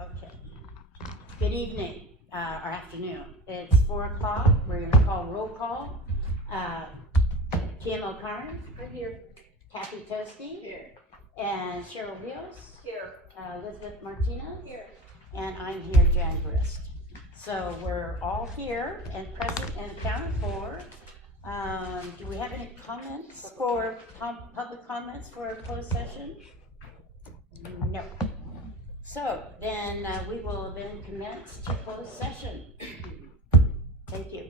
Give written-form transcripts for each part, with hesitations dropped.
Okay. Good evening, or afternoon. It's 4 o'clock. We're gonna call roll call. Kim O'Connor, I'm here. Kathy Toski, Here. and Cheryl Rios, Here. Elizabeth Martinez, Here. and I'm here, Jan Grist. So we're all here and present and accounted for. Do we have any comments for, public comments for a closed session? No. So then we will then commence to closed session. Thank you.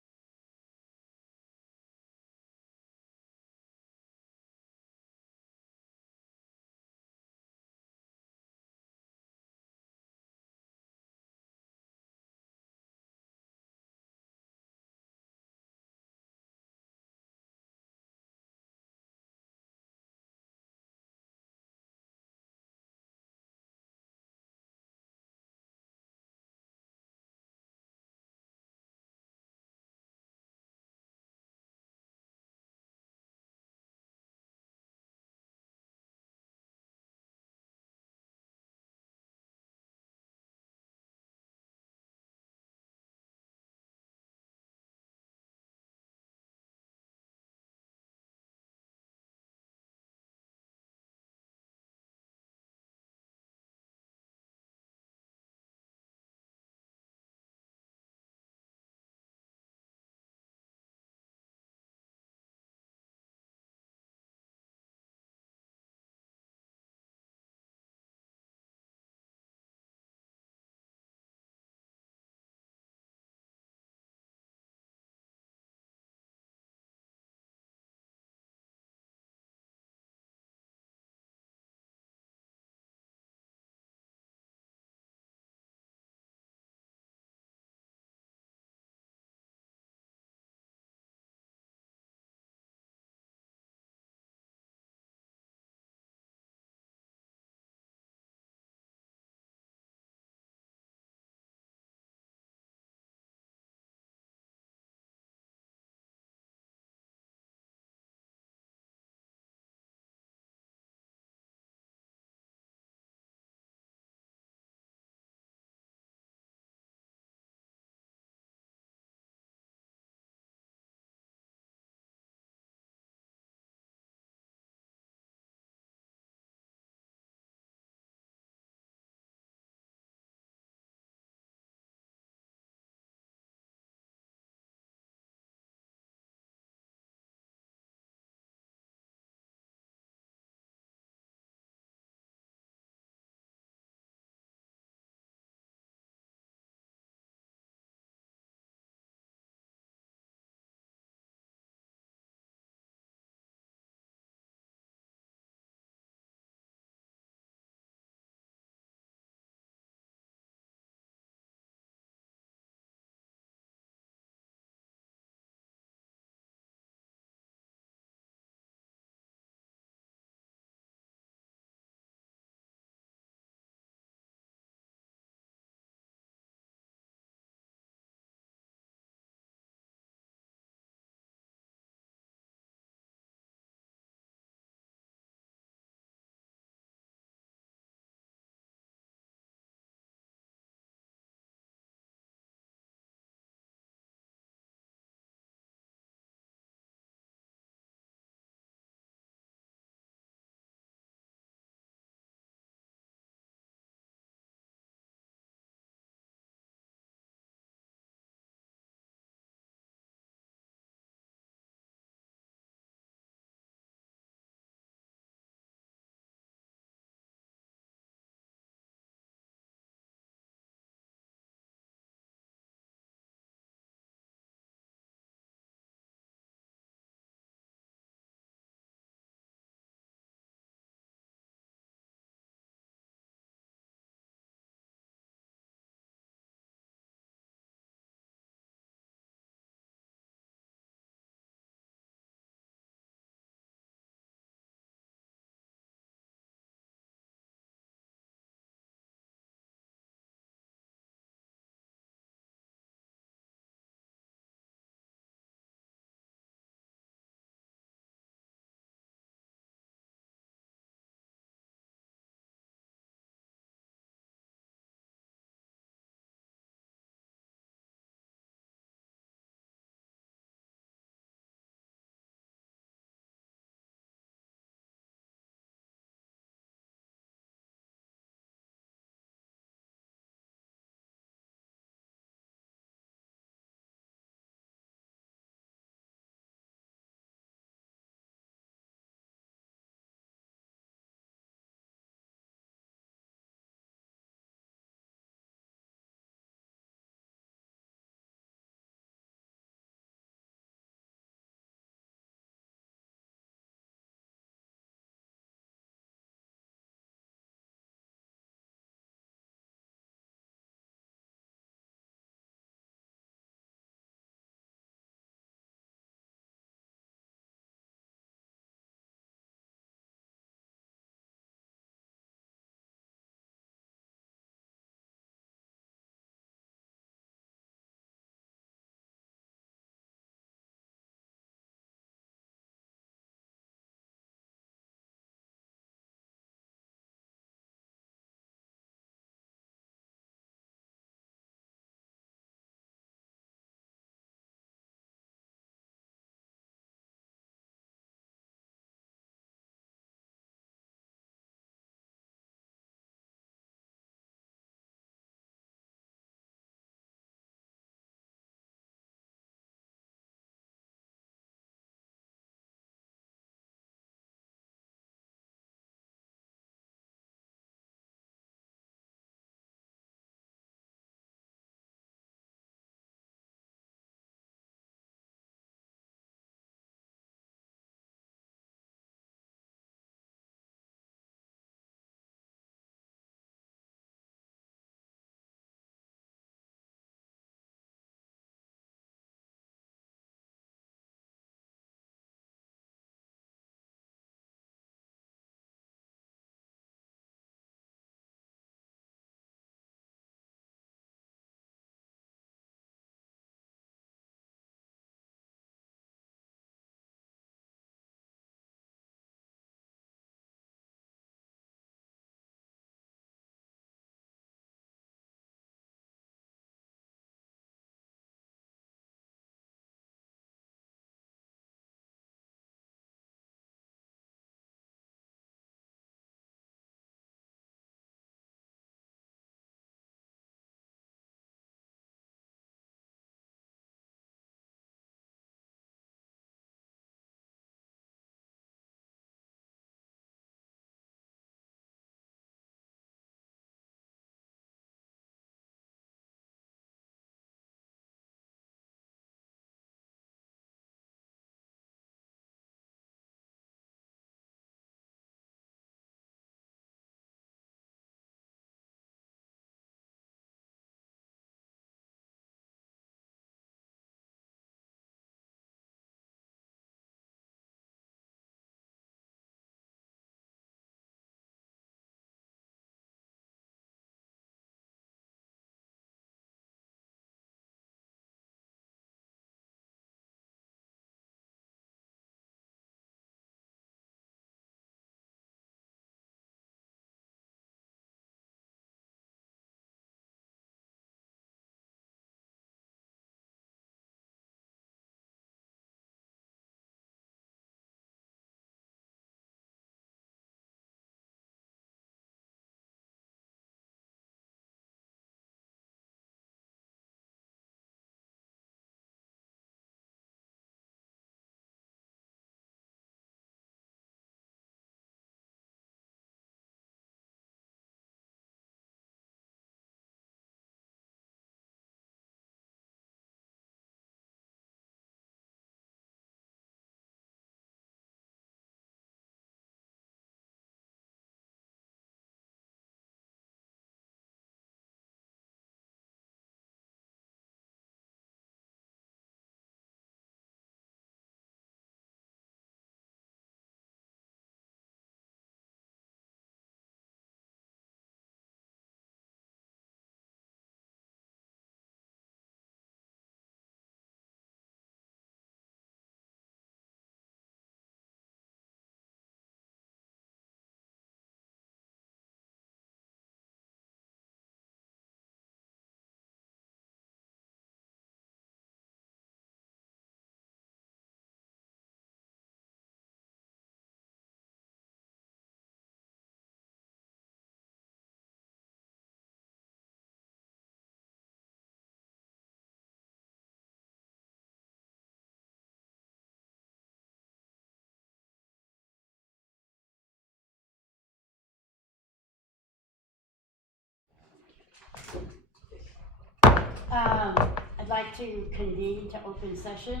I'd like to convene to open session,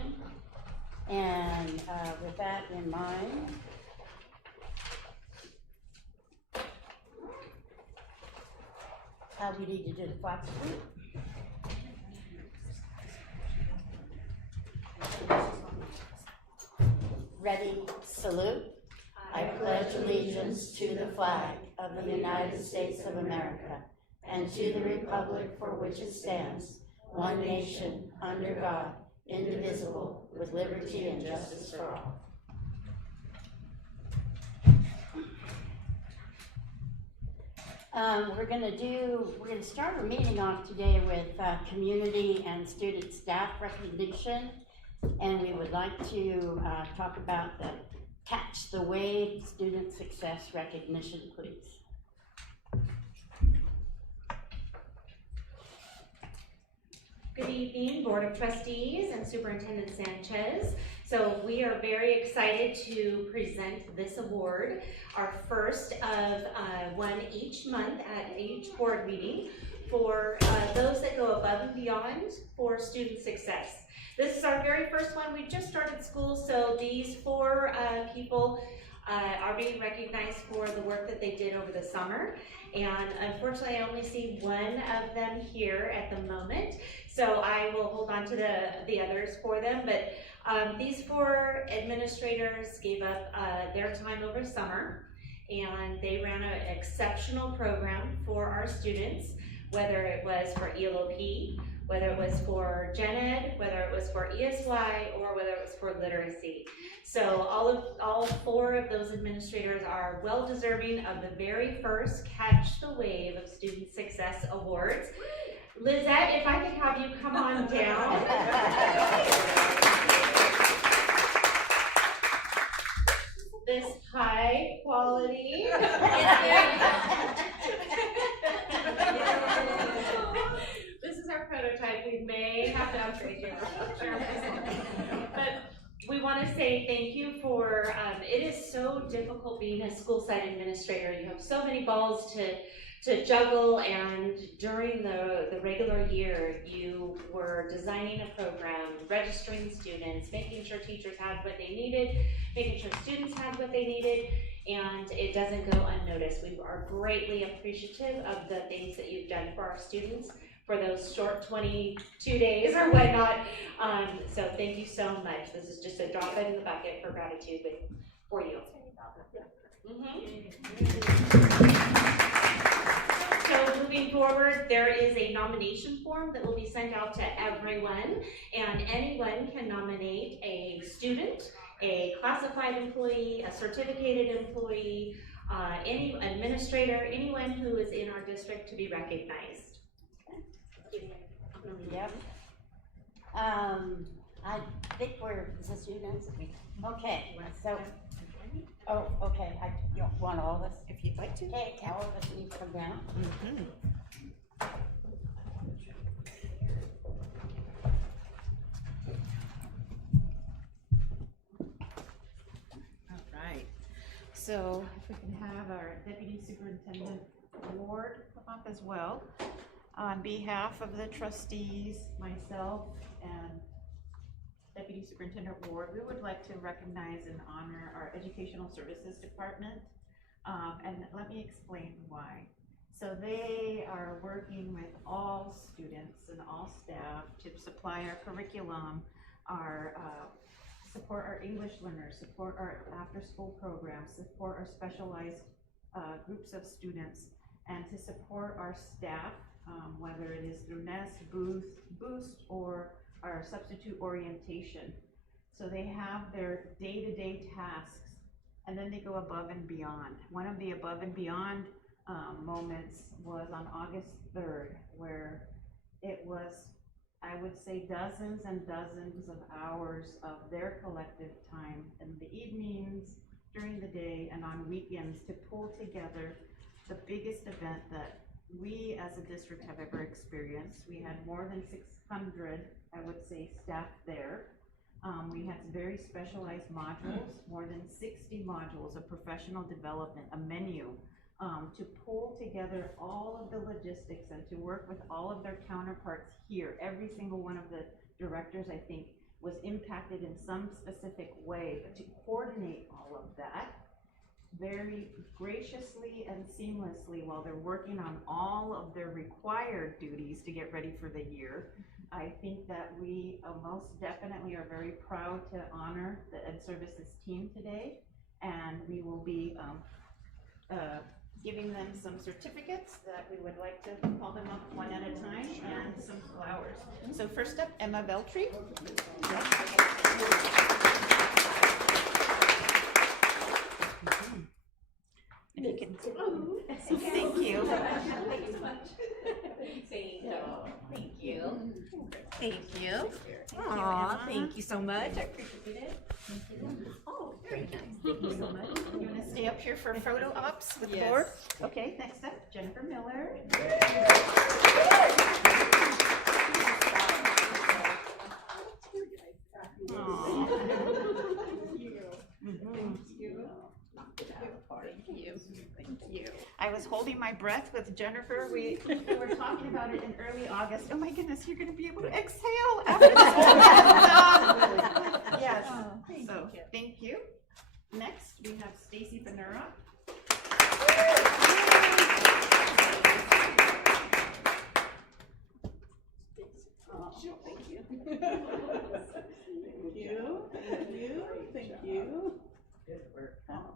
and with that in mind, we need to do the flag salute. Ready, salute. I pledge allegiance to the flag of the United States of America and to the republic for which it stands, one nation, under God, indivisible, with liberty and justice for all. We're going to start our meeting off today with community and student staff recognition, and we would like to talk about the Catch the Wave Student Success Recognition, please. Good evening, Board of Trustees and Superintendent Sanchez. So we are very excited to present this award, our first of one each month at each board meeting for those that go above and beyond for student success. This is our very first one. We just started school, so these four people are being recognized for the work that they did over the summer. And unfortunately, I only see one of them here at the moment, so I will hold on to the others for them. But these four administrators gave up their time over summer, and they ran an exceptional program for our students, whether it was for ELOP, whether it was for Gen Ed, whether it was for ESY, or whether it was for literacy. So all four of those administrators are well deserving of the very first Catch the Wave of Student Success Awards. Lizette, if I could have you come on down. This high quality. This is our prototype. We may have to upgrade you. But we want to say thank you for, it is so difficult being a school site administrator. You have so many balls to juggle, and during the regular year, you were designing a program, registering students, making sure teachers had what they needed, making sure students had what they needed, and it doesn't go unnoticed. We are greatly appreciative of the things that you've done for our students for those short 22 days or whatnot. So thank you so much. This is just a drop in the bucket for gratitude for you. So moving forward, there is a nomination form that will be sent out to everyone, and anyone can nominate a student, a classified employee, a certificated employee, any administrator, anyone who is in our district to be recognized. Yep. I think is this you, Nancy? Okay, so, okay, you want all of us? If you'd like to. Okay, all of us need to come down. All right. So if we can have our Deputy Superintendent Award come up as well. On behalf of the trustees, myself, and Deputy Superintendent Ward, we would like to recognize and honor our Educational Services Department. And let me explain why. So they are working with all students and all staff to supply our curriculum, support our English learners, support our after-school programs, support our specialized groups of students, and to support our staff, whether it is through NEST, Boost, or our substitute orientation. So they have their day-to-day tasks, and then they go above and beyond. One of the above and beyond moments was on August 3rd, where it was, I would say, dozens and dozens of hours of their collective time in the evenings, during the day, and on weekends to pull together the biggest event that we as a district have ever experienced. We had more than 600, I would say, staff there. We had very specialized modules, more than 60 modules of professional development, a menu to pull together all of the logistics and to work with all of their counterparts here. Every single one of the directors, I think, was impacted in some specific way, but to coordinate all of that very graciously and seamlessly while they're working on all of their required duties to get ready for the year. I think that we most definitely are very proud to honor the Ed Services team today, and we will be giving them some certificates that we would like to call them up one at a time, and some flowers. So first up, Emma Beltry. If you can, thank you. Thank you. Thank you. Aw, thank you so much. I appreciate it. Oh, very nice. Thank you so much. You want to stay up here for photo ops with the board? Okay, next up, Jennifer Miller. I was holding my breath with Jennifer. We were talking about it in early August. Oh my goodness, you're going to be able to exhale after this whole done. Yes. So thank you. Next, we have Stacy Benura.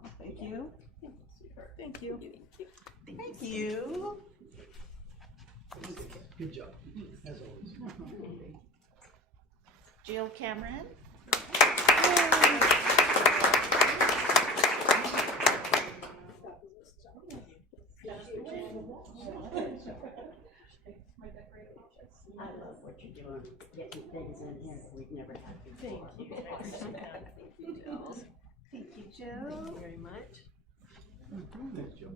Thank you. Thank you. Thank you. Thank you. Thank you. Thank you. Thank you. Good job, as always. Jill Cameron. I love what you're doing, getting things in here we've never had before. Thank you. Thank you, Jill. Thank you very much. Thanks, Joe.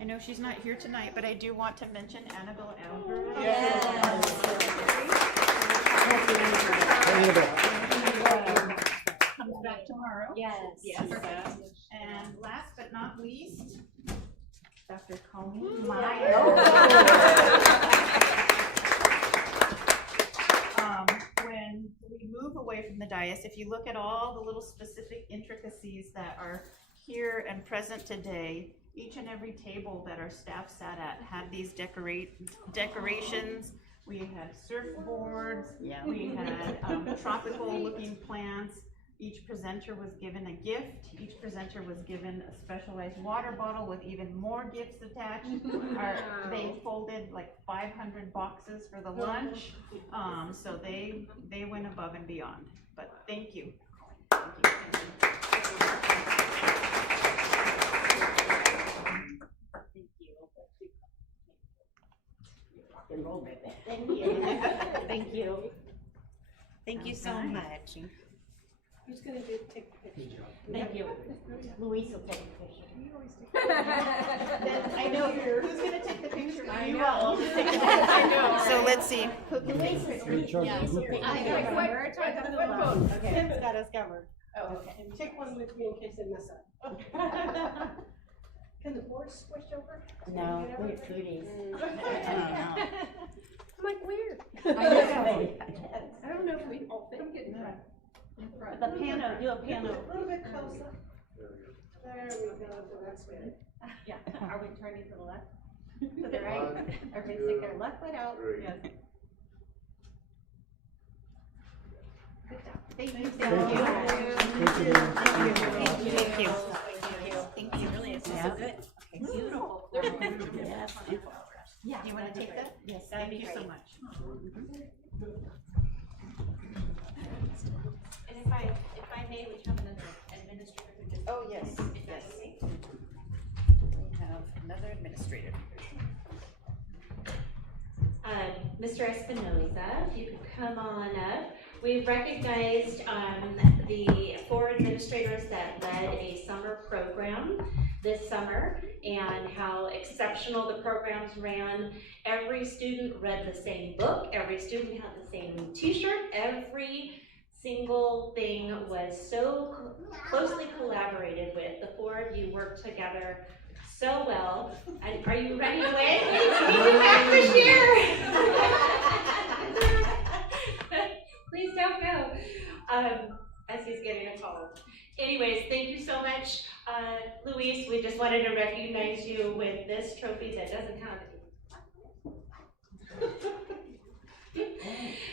I know she's not here tonight, but I do want to mention Annabelle Alvarez. Comes back tomorrow. Yes. Yes. And last but not least, Dr. Colleen When we move away from the dais, if you look at all the little specific intricacies that are here and present today, each and every table that our staff sat at had these decorations. We had surfboards, we had tropical looking plants. Each presenter was given a gift. Each presenter was given a specialized water bottle with even more gifts attached. They folded like 500 boxes for the lunch. So they went above and beyond. But thank you. Thank you. Thank you. Thank you. Thank you so much. Who's gonna take the picture? Good job. Thank you. Louise will take a picture. You always take I know who's gonna take the picture. I You know. will. I know. So let's see. Louise is. You're in charge of the group. We're trying to phone. Okay. Tim's got us covered. Oh, okay. And take one with me in case I mess up. Can the board switch over? No, we have foodies. I'm like, weird. I know. I don't know if we all fit. Get in front. The piano, do a piano. A little bit closer. There we go, so that's good. Yeah, are we turning to the left? To the right? Everybody stick their left foot out. Yes. Good job. Thank you. Thank you. Thank you. Thank you. Thank you. Thank you. Really, it's so good. Beautiful. Yes. Yeah. You want to take that? Yes. Thank you so much. And if I may, we have another administrator who just. Oh, yes, If yes. that's okay. We have another administrator. Mr. Espinoza, if you could come on up. We've recognized the 4 administrators that led a summer program this summer and how exceptional the programs ran. Every student read the same book, every student had the same t-shirt, every single thing was so closely collaborated with. The four of you worked together so well. And are you running away? Please back for share. Please don't go. As he's getting a call. Anyways, thank you so much, Luis. We just wanted to recognize you with this trophy that doesn't have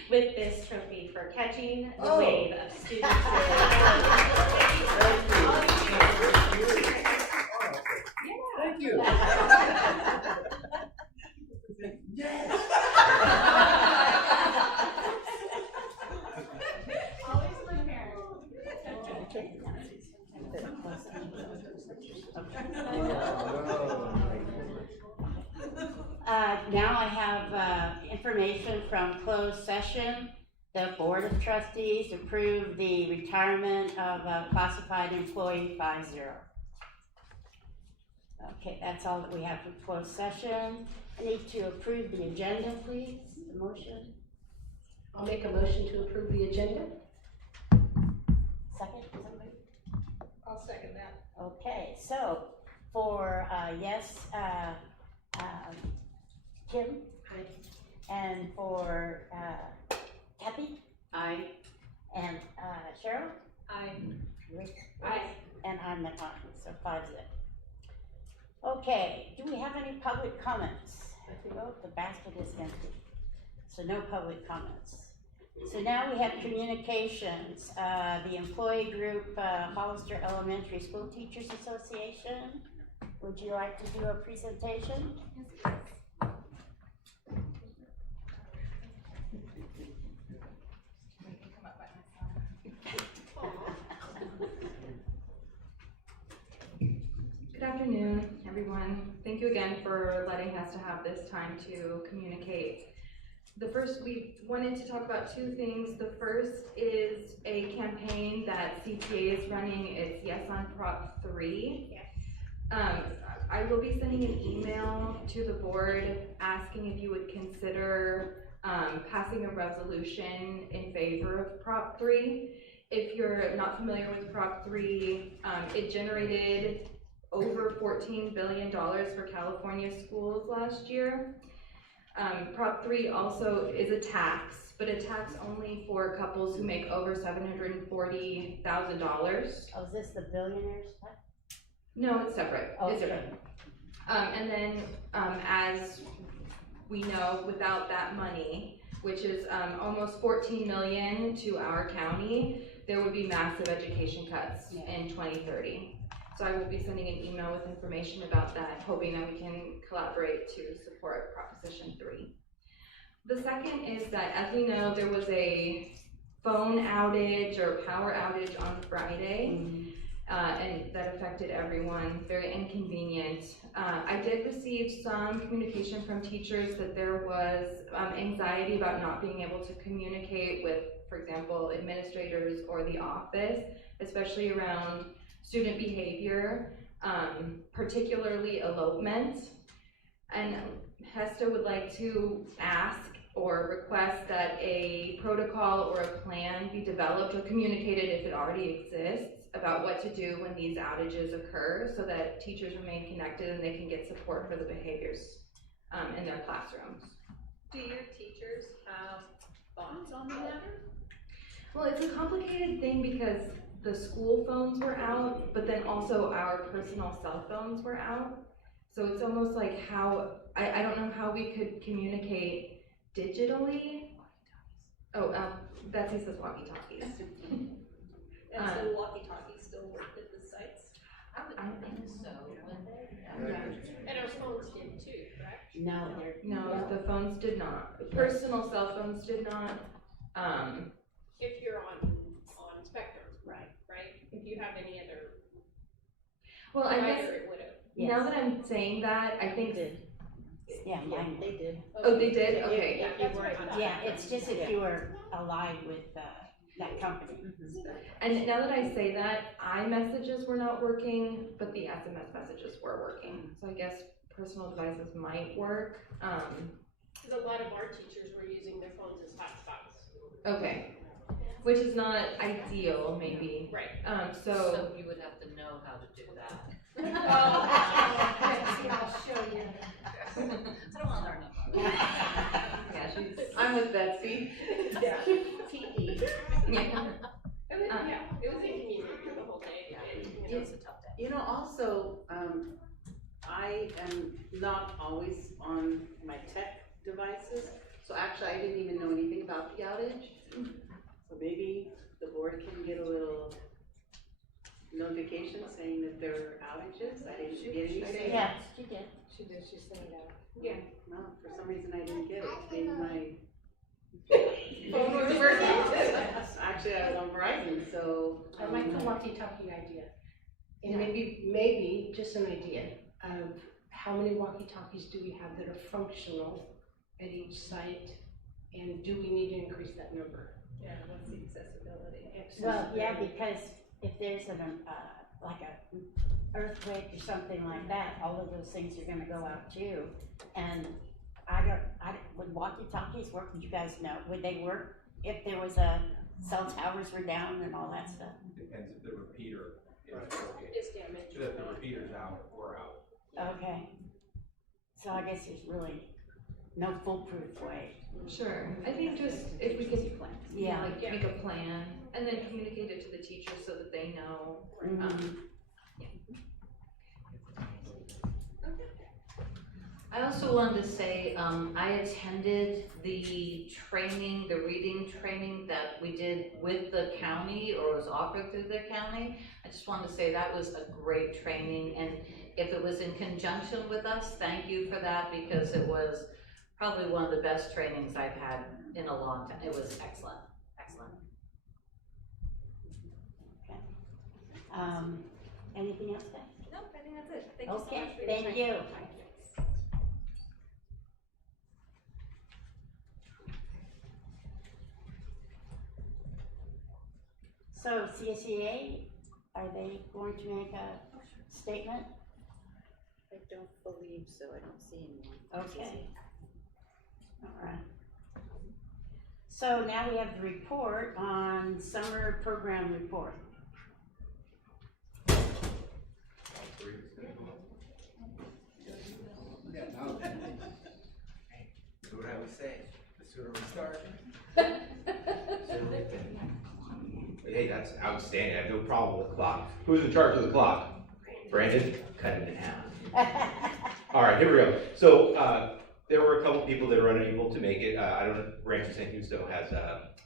with this trophy for catching the wave of students. Thank you. Yes. Always prepared. Now I have information from closed session. The Board of Trustees approved the retirement of a classified employee 5-0. Okay, that's all that we have for closed session. I need to approve the agenda, please. The motion. I'll make a motion to approve the agenda. Second, somebody? I'll second that. Okay, so for yes, Kim? Aye. And for Kathy? Aye. And Cheryl? Aye. Rick? Aye. And I'm an aye, so 5-0. Okay, do we have any public comments? Oh, the basket is empty, so no public comments. So now we have communications. The employee group, Hollister Elementary School Teachers Association. Would you like to do a presentation? Good afternoon, everyone. Thank you again for letting us to have this time to communicate. We wanted to talk about two things. The first is a campaign that CTA is running. It's Yes on Prop 3. I will be sending an email to the board asking if you would consider passing a resolution in favor of Prop 3. If you're not familiar with Prop 3, it generated over $14 billion for California schools last year. Prop 3 also is a tax, but a tax only for couples who make over $740,000. Oh, is this the billionaires tax? No, it's separate. Oh, It's okay. different. And then, as we know, without that money, which is almost $14 million to our county, there would be massive education cuts in 2030. So I will be sending an email with information about that, hoping that we can collaborate to support Proposition 3. The second is that, as we know, there was a phone outage or power outage on Friday, and that affected everyone, very inconvenient. I did receive some communication from teachers that there was anxiety about not being able to communicate with, for example, administrators or the office, especially around student behavior, particularly elopement. And HESTA would like to ask or request that a protocol or a plan be developed or communicated, if it already exists, about what to do when these outages occur so that teachers remain connected and they can get support for the behaviors in their classrooms. Do your teachers have thoughts on the matter? Well, it's a complicated thing because the school phones were out, but then also our personal cell phones were out. So it's almost like I don't know how we could communicate digitally. Oh, Betsy says walkie-talkies. And so walkie-talkies still work at the sites? I would think so, wouldn't they? And our phones did too, correct? No, they're. No, the phones did not. Personal cell phones did not. If you're on Spectrum, Right. right? If you have any other Well, I guess provider, it would have. now that I'm saying that, I think. Yeah, mine They did. Oh, they did? Okay. Yeah, that's right. Yeah, it's just if you were allied with that company. And now that I say that, iMessages were not working, but the SMS messages were working. So I guess personal devices might work. Because a lot of our teachers were using their phones as hotspots. Okay. which is not ideal, maybe. Right. So, you would have to know how to do that. I'll show you. I don't wanna learn that. yeah, she's, I'm with Betsy. Yeah. TE. yeah. It was inconvenient the whole day. It was a tough day. You know, also, I am not always on my tech devices, so actually I didn't even know anything about the outage. So maybe the board can get a little notification saying that there are outages. I didn't get anything. Yeah, she did. She did, she sent it out. Yeah, no, for some reason I didn't get it. Maybe my Phone was working? actually I was on Verizon, so. I like the walkie-talkie idea. And maybe, just an idea of how many walkie-talkies do we have that are functional at each site? And do we need to increase that number? Yeah, what's the accessibility? Well, yeah, because if there's an, like a earthquake or something like that, all of those things are gonna go out too. And would walkie-talkies work? Would you guys know? Would they work if there was cell towers were down and all that stuff? Depends if the repeater is working. It's damaged. If the repeater's out or out. Okay. So I guess there's really no foolproof way. Sure, I think just if we could, Yeah. like, make a plan, and then communicate it to the teachers so that they know. Mhm. I also wanted to say, I attended the training, the reading training that we did with the county, or was offered through the county. I just wanted to say that was a great training, and if it was in conjunction with us, thank you for that, because it was probably one of the best trainings I've had in a long time. It was excellent, excellent. Anything else, Beth? No, I think that's it. Thank you so Okay, much for your thank time. you. So CSEA, are they going to make a statement? I don't believe so, I don't see anyone. Okay. All right. So now we have the report on summer program report. Yeah, now. Do what I would say, the sooner we start. sooner we finish. Hey, that's outstanding. I have no problem with the clock. Who's in charge of the clock? Brandon? Cut it in half. All right, here we go. So there were a couple people that were unable to make it. I don't know, Rancho San Justo has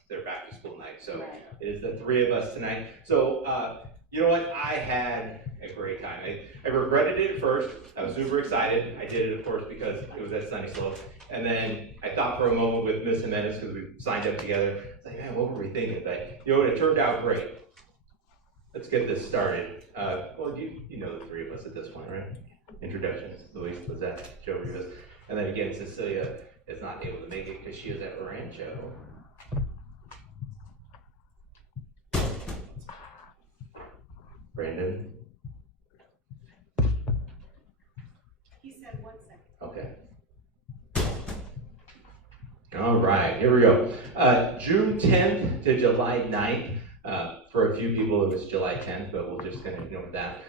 their back to school night. So Right. it is the three of us tonight. So you know what? I had a great time. I regretted it at first. I was super excited. I did it, of course, because it was at Sunny Slope. And then I thought for a moment with Miss Jimenez, because we signed up together, it's like, man, what were we thinking? But you know what? It turned out great. Let's get this started. Well, you know the three of us at this point, right? Introductions: Luis, Lizette, Joe Rivas. And then again, Cecilia is not able to make it because she is at Rancho. Brandon? He said 1 second. Okay. All right, here we go. June 10th to July 9th. For a few people, it was July 10th, but we'll just kind of ignore that.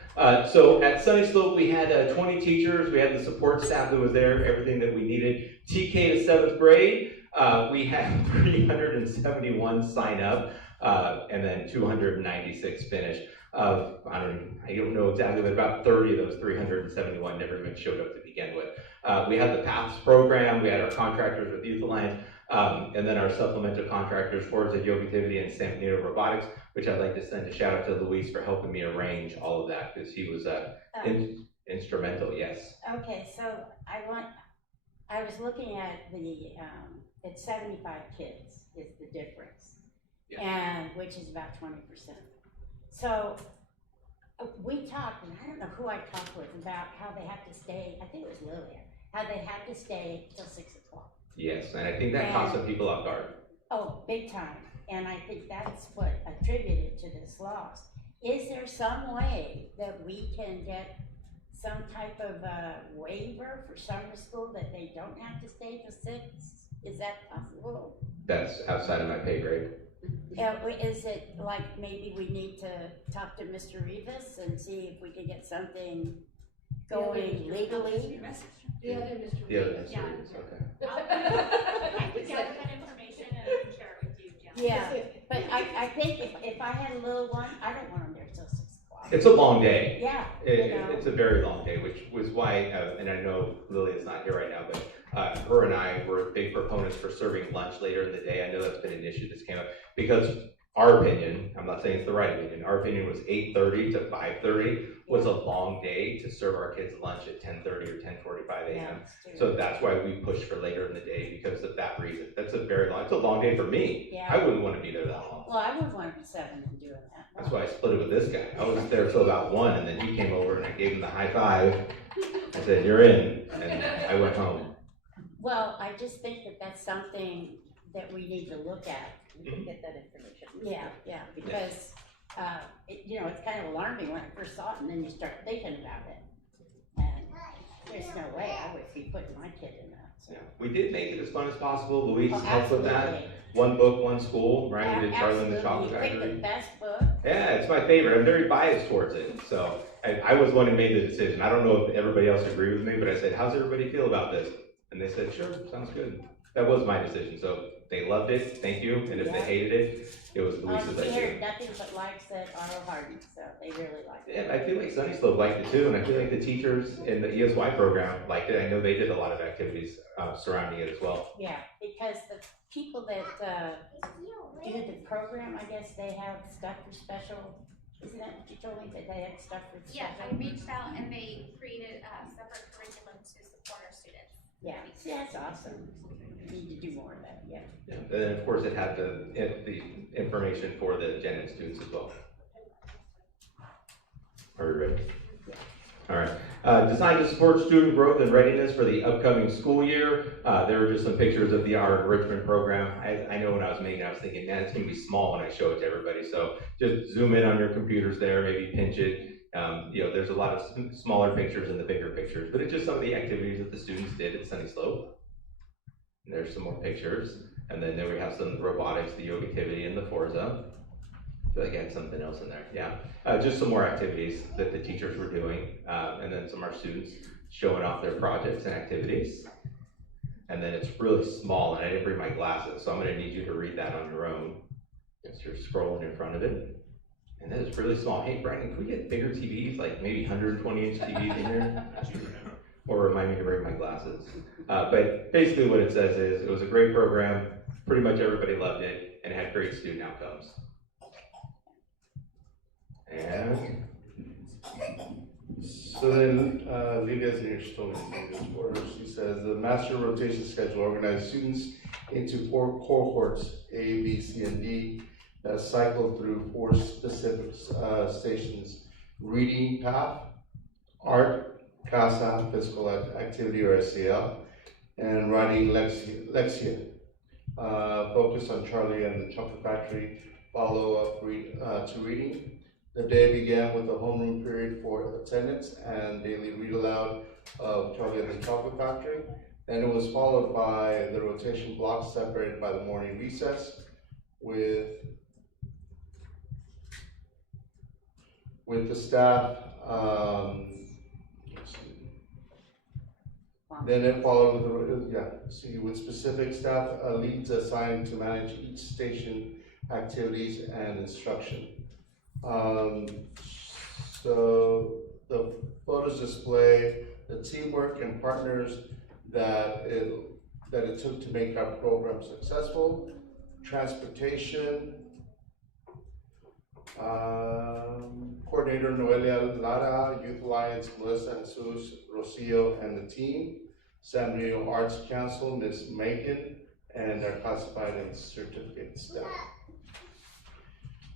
So at Sunny Slope, we had 20 teachers. We had the support staff that was there, everything that we needed. TK to 7th grade, we had 371 sign up, and then 296 finish. I don't know exactly, but about 30 of those 371 never even showed up to begin with. We had the PATHS program, we had our contractors with Youth Alliance, and then our supplemental contractors, Forza Yogativity and San Benito Robotics, which I'd like to send a shout out to Luis for helping me arrange all of that, because he was instrumental, yes. Okay, so I was looking at it's 75 kids is the difference. Yeah. And, which is about 20%. So, we talked, and I don't know who I talked with, about how they have to stay, I think it was Lilia, how they have to stay till 6 o'clock. Yes, and I think that caught some people off guard. Oh, big time, and I think that's what attributed to this loss. Is there some way that we can get some type of waiver for summer school that they don't have to stay till 6? Is that possible? That's outside of my pay grade. Yeah, is it like maybe we need to talk to Mr. Rivas and see if we can get something going legally? The other Mr. The other Rivas. Mr. okay. I can gather that information and I can share it with you, Jen. Yeah, but I think if I had a little one, I don't want them there till 6 o'clock. It's a long day. Yeah, It's a very long day, which was why, and I know Lily is not here right now, but her and I were big proponents for serving lunch later in the day. I know that's been an issue that's came up because our opinion, I'm not saying it's the right opinion, our opinion was 8:30 to 5:30 was a long day to serve our kids lunch at 10:30 or 10:45 a.m. Yeah, it's true. So that's why we pushed for later in the day because of that reason. It's a long day for me. Yeah. I wouldn't want to be there that long. Well, I wouldn't want to be 7 and doing that. That's why I split it with this guy. I was there till about 1, and then he came over and I gave him the high five. I said, "You're in," and I went home. Well, I just think that that's something that we need to look at. We can get that information. Yeah, because, it's kind of alarming when I first saw it and then you start thinking about it. And there's no way I would be putting my kid in that, so. Yeah. We did make it as fun as possible. Louise Oh, helped with that. absolutely. One book, one school, right? We did Charlie and the Absolutely. Chocolate You picked Factory. the best book. Yeah, it's my favorite. I'm very biased towards it. So I was the one who made the decision. I don't know if everybody else agreed with me, but I said, "How's everybody feel about this?" And they said, "Sure, sounds good." That was my decision. So they loved it. Thank you. And if they Yeah. hated it was Louise's We idea. heard nothing but likes at R.O. Hardin, so they really liked it. Yeah, I feel like Sunny Slope liked it too, and I feel like the teachers in the ESY program liked it. I know they did a lot of activities surrounding it as well. Yeah, because the people that, do the program, I guess they have stuff for special, isn't that what you told me, that they had stuff for special? Yeah, I reached out and they created a separate curriculum to support our students. Yeah, see, that's awesome. We need to do more of that, yeah. Yeah. And then of course it had the information for the Gen Ed students as well. Are we ready? All right. Designed to support student growth and readiness for the upcoming school year. There were just some pictures of our enrichment program. I know when I was making it, I was thinking, man, it's gonna be small when I show it to everybody. So just zoom in on your computers there, maybe pinch it. There's a lot of smaller pictures and the bigger pictures, but it's just some of the activities that the students did at Sunny Slope. And there's some more pictures. And then there we have some robotics, the yoga activity, and the Forza. I feel like I had something else in there, yeah. Just some more activities that the teachers were doing, and then some of our students showing off their projects and activities. And then it's really small, and I didn't bring my glasses, so I'm gonna need you to read that on your own. As you're scrolling in front of it. And then it's really small. Hey, Brandon, can we get bigger TVs, like maybe 120-inch TVs in here? Or remind me to bring my glasses. But basically what it says is, it was a great program, pretty much everybody loved it, and had great student outcomes. And so then, Lydia's here, she told me to do this for her. She says, the master rotation schedule organized students into 4 cohorts, A, B, C, and D, that cycle through 4 specific stations: reading path, art, CASA, physical activity or SCL, and writing Lexia. Focus on Charlie and the Chocolate Factory, follow-up to reading. The day began with a homeroom period for attendance and daily read aloud of Charlie and the Chocolate Factory. Then it was followed by the rotation blocks separated by the morning recess with the staff. Then it followed with specific staff leads assigned to manage each station activities and instruction. So the photos display the teamwork and partners that it took to make our program successful. Transportation, coordinator Noelia Lara, Youth Alliance Melissa Jesus, Rocio and the team. San Diego Arts Council, Ms. Megan, and our classified and certificate staff.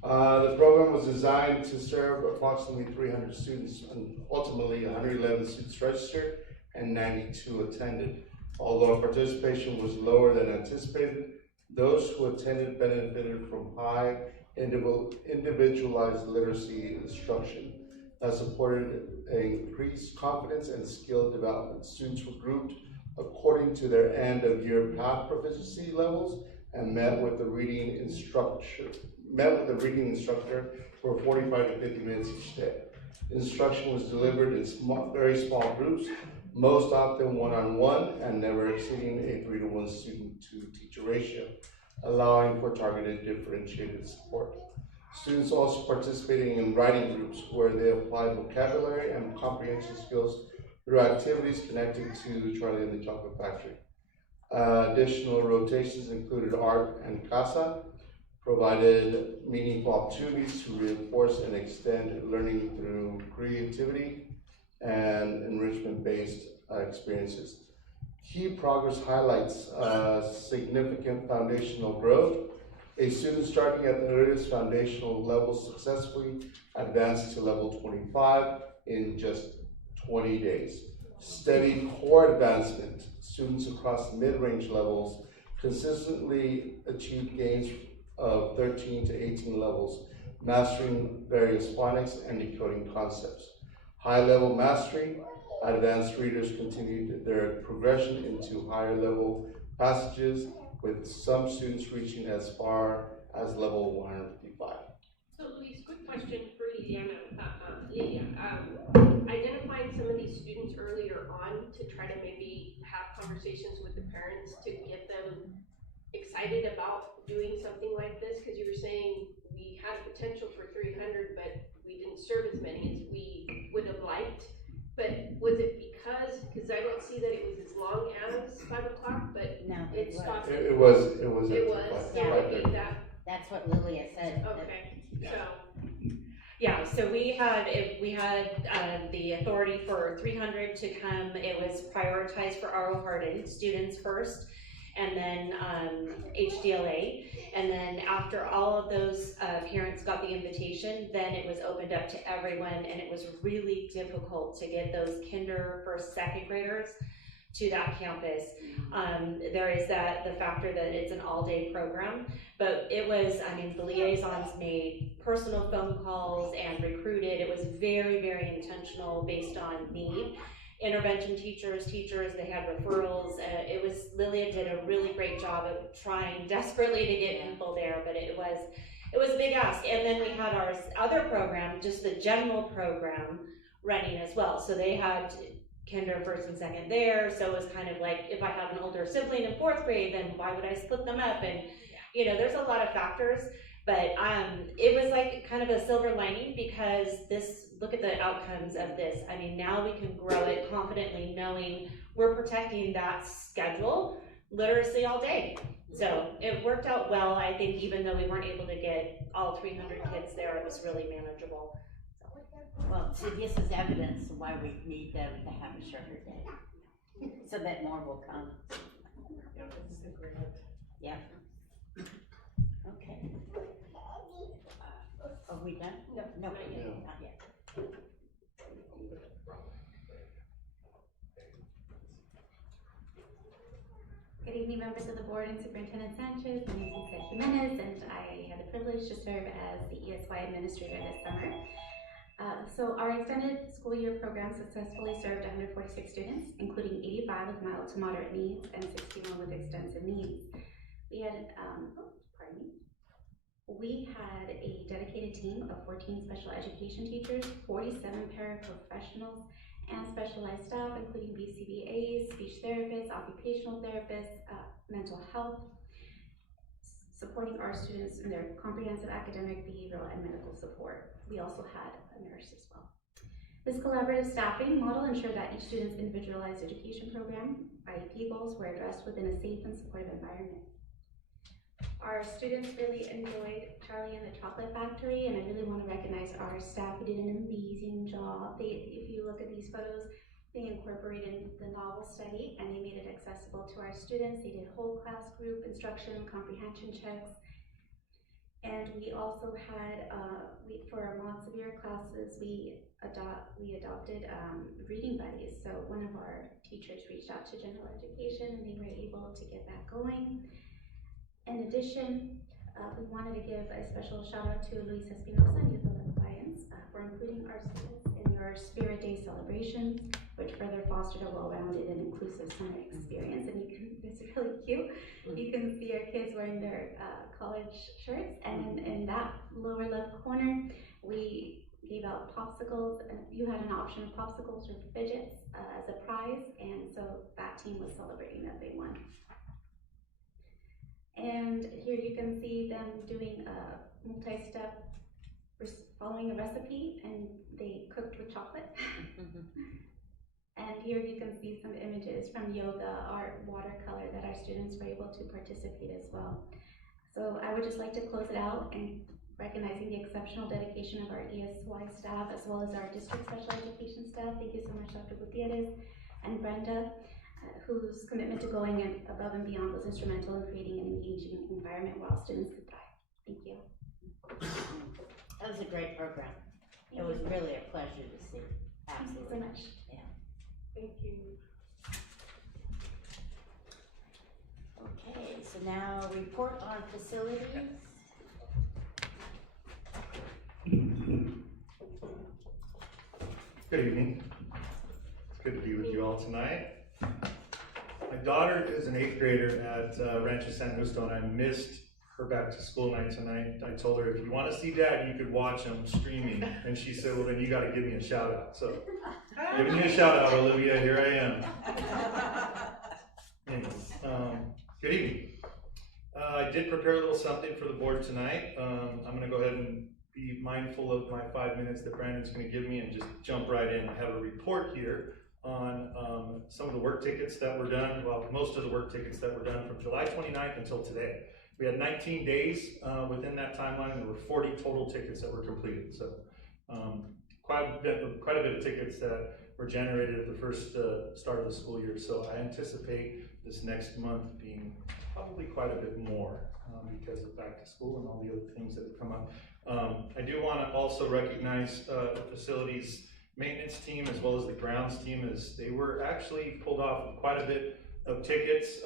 The program was designed to serve approximately 300 students, and ultimately 111 students registered and 92 attended. Although participation was lower than anticipated, those who attended benefited from high individualized literacy instruction that supported increased confidence and skill development. Students were grouped according to their end-of-year path proficiency levels and met with the reading instructor for 45 to 50 minutes each day. Instruction was delivered in very small groups, most often one-on-one, and never exceeding a 3-to-1 student-to-teacher ratio, allowing for targeted differentiated support. Students also participating in writing groups where they applied vocabulary and comprehension skills through activities connected to Charlie and the Chocolate Factory. Additional rotations included art and casa, provided meaningful opportunities to reinforce and extend learning through creativity and enrichment-based experiences. Key progress highlights significant foundational growth. A student starting at the earliest foundational level successfully advanced to level 25 in just 20 days. Steady core advancement. Students across mid-range levels consistently achieved gains of 13 to 18 levels, mastering various phonics and decoding concepts. High-level mastery. Advanced readers continued their progression into higher level passages, with some students reaching as far as level 155. So Luis, quick question for Lilia. Identifying some of these students earlier on to try to maybe have conversations with the parents to get them excited about doing something like this, because you were saying we had potential for 300, but we didn't serve as many as we would have liked. But was it because I don't see that it was as long as 5 o'clock, but No, it stopped. It was. Yeah. Maybe that. That's what Lilia said. Okay. Yeah, so we had the authority for 300 to come. It was prioritized for R.O. Hardin students first, and then HDLA. And then after all of those parents got the invitation, then it was opened up to everyone, and it was really difficult to get those kinder, first, second graders to that campus. There is the factor that it's an all-day program, but it was, the liaisons made personal phone calls and recruited. It was very, very intentional based on need. Intervention teachers, they had referrals. Lilia did a really great job of trying desperately to get people there, but it was a big ask. And then we had our other program, just the general program, running as well. So they had kinder, first and second there. So it was kind of like, if I have an older sibling in 4th grade, then why would I split them up? And there's a lot of factors, but it was like kind of a silver lining, because look at the outcomes of this. Now we can grow it confidently, knowing we're protecting that schedule literacy all day. So it worked out well. I think even though we weren't able to get all 300 kids there, it was really manageable. Well, see, this is evidence of why we need them to have a shorter day, so that more will come. Yeah. Okay. Are we done? No, not yet. Good evening, members of the board and Superintendent Sanchez. My name is Lisa Jimenez, and I had the privilege to serve as the ESY administrator this summer. So our extended school year program successfully served 146 students, including 85 with mild to moderate needs and 61 with extensive needs. We had a dedicated team of 14 special education teachers, 47 paraprofessionals, and specialized staff, including BCBAs, speech therapists, occupational therapists, mental health, supporting our students in their comprehensive academic, behavioral, and medical support. We also had a nurse as well. This collaborative staffing model ensured that each student's individualized education program, IEP goals, were addressed within a safe and supportive environment. Our students really enjoyed Charlie and the Chocolate Factory, and I really want to recognize our staff who did an amazing job. If you look at these photos, they incorporated the novel study and they made it accessible to our students. They did whole class group instruction, comprehension checks, and we also had, for our more severe classes, we adopted reading buddies. So one of our teachers reached out to general education and they were able to get that going. In addition, we wanted to give a special shout out to Luis Espinosa and Youth Alliance for including our students in your Spirit Day celebrations. which further fostered a well-rounded and inclusive summer experience. And it's really cute. You can see our kids wearing their college shirts, and in that lower left corner, we gave out popsicles, and you had an option of popsicles or fidgets as a prize, and so that team was celebrating that they won. And here you can see them doing a multi-step, following a recipe, and they cooked with chocolate. And here you can see some images from yoga, art, watercolor that our students were able to participate as well. So I would just like to close it out and recognizing the exceptional dedication of our ESY staff as well as our district special education staff. Thank you so much, Dr. Gutierrez and Brenda, whose commitment to going above and beyond was instrumental in creating an engaging environment where all students could thrive. Thank you. That was a great program. It was really a pleasure to see. Absolutely. Thank you so much. Yeah. Thank you. Okay, so now report on facilities. Good evening. It's good to be with you all tonight. My daughter is an 8th grader at Rancho San Justo, and I missed her back to school night tonight. I told her, if you want to see Dad, you could watch him streaming. And she said, well, then you got to give me a shout out. So, giving you a shout out, Olivia, here I am. Anyways, good evening. I did prepare a little something for the board tonight. I'm going to go ahead and be mindful of my 5 minutes that Brandon's going to give me and just jump right in. I have a report here on some of the work tickets that were done, well, most of the work tickets that were done from July 29th until today. We had 19 days within that timeline. There were 40 total tickets that were completed. So quite a bit of tickets that were generated at the first start of the school year. So I anticipate this next month being probably quite a bit more because of back to school and all the other things that have come up. I do want to also recognize the facilities maintenance team as well as the grounds team, as they were actually pulled off quite a bit of tickets.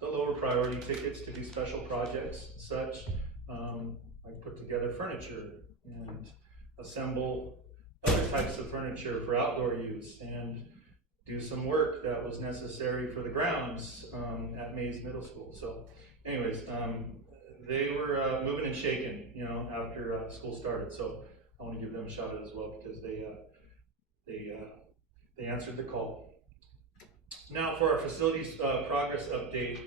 The lower priority tickets to do special projects and such. I put together furniture and assemble other types of furniture for outdoor use and do some work that was necessary for the grounds at Mays Middle School. So anyways, they were moving and shaking, you know, after school started. So I want to give them a shout out as well because they answered the call. Now for our facilities progress update,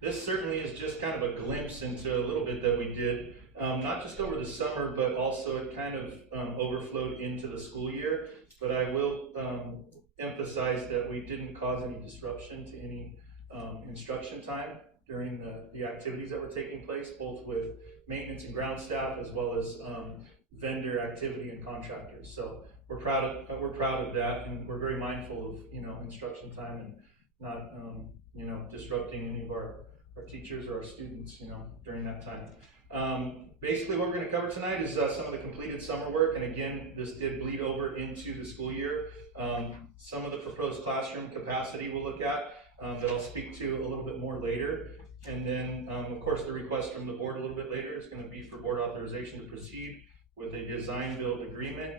this certainly is just kind of a glimpse into a little bit that we did, not just over the summer, but also it kind of overflowed into the school year. But I will emphasize that we didn't cause any disruption to any instruction time during the activities that were taking place, both with maintenance and ground staff, as well as vendor activity and contractors. So we're proud of that, and we're very mindful of, you know, instruction time and not, you know, disrupting any of our teachers or our students, you know, during that time. Basically what we're going to cover tonight is some of the completed summer work, and again, this did bleed over into the school year. Some of the proposed classroom capacity we'll look at that I'll speak to a little bit more later. And then, of course, the request from the board a little bit later is going to be for board authorization to proceed with a design-build agreement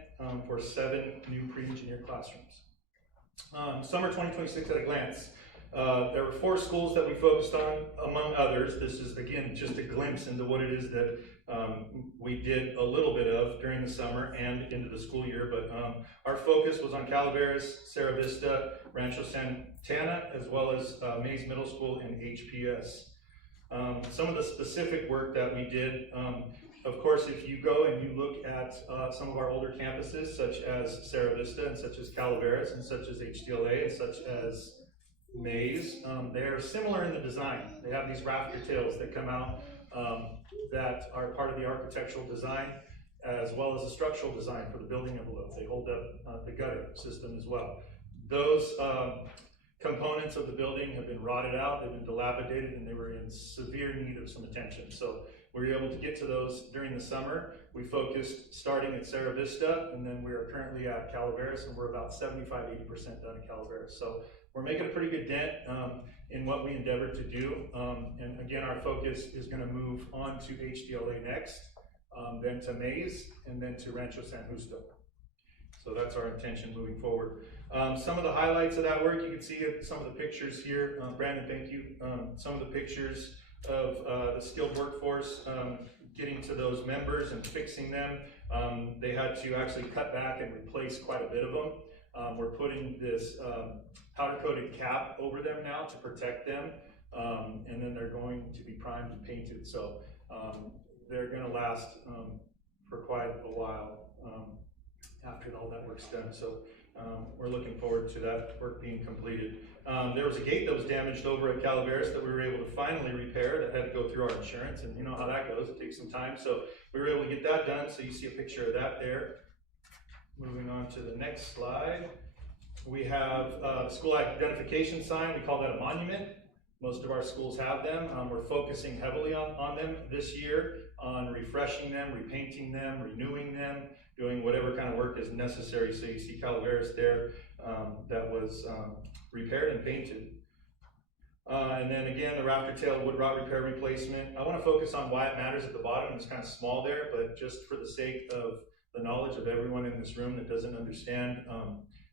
for 7 new pre-engineered classrooms. Summer 2026 at a glance. There were 4 schools that we focused on, among others. This is, again, just a glimpse into what it is that we did a little bit of during the summer and into the school year. But our focus was on Calaveras, Sierra Vista, Rancho Santana, as well as Mays Middle School and HPS. Some of the specific work that we did, of course, if you go and you look at some of our older campuses, such as Sierra Vista and such as Calaveras and such as HDLA and such as Mays, they're similar in the design. They have these rafter tails that come out that are part of the architectural design, as well as the structural design for the building envelope. They hold up the gutter system as well. Those components of the building have been rotted out, they've been dilapidated, and they were in severe need of some attention. So we were able to get to those during the summer. We focused starting at Sierra Vista, and then we are currently at Calaveras, and we're about 75–80% done at Calaveras. So we're making a pretty good dent in what we endeavored to do. And again, our focus is going to move on to HDLA next, then to Mays, and then to Rancho San Justo. So that's our intention moving forward. Some of the highlights of that work, you can see it, some of the pictures here. Brandon, thank you. Some of the pictures of the skilled workforce, getting to those members and fixing them. They had to actually cut back and replace quite a bit of them. We're putting this powder-coated cap over them now to protect them, and then they're going to be primed and painted. So they're going to last for quite a while after all that work's done. So we're looking forward to that work being completed. There was a gate that was damaged over at Calaveras that we were able to finally repair that had to go through our insurance, and you know how that goes, it takes some time. So we were able to get that done, so you see a picture of that there. Moving on to the next slide. We have the school identification sign, we call that a monument. Most of our schools have them. We're focusing heavily on them this year, on refreshing them, repainting them, renewing them, doing whatever kind of work is necessary. So you see Calaveras there that was repaired and painted. And then again, the rafter tail wood rot repair replacement. I want to focus on why it matters at the bottom. It's kind of small there, but just for the sake of the knowledge of everyone in this room that doesn't understand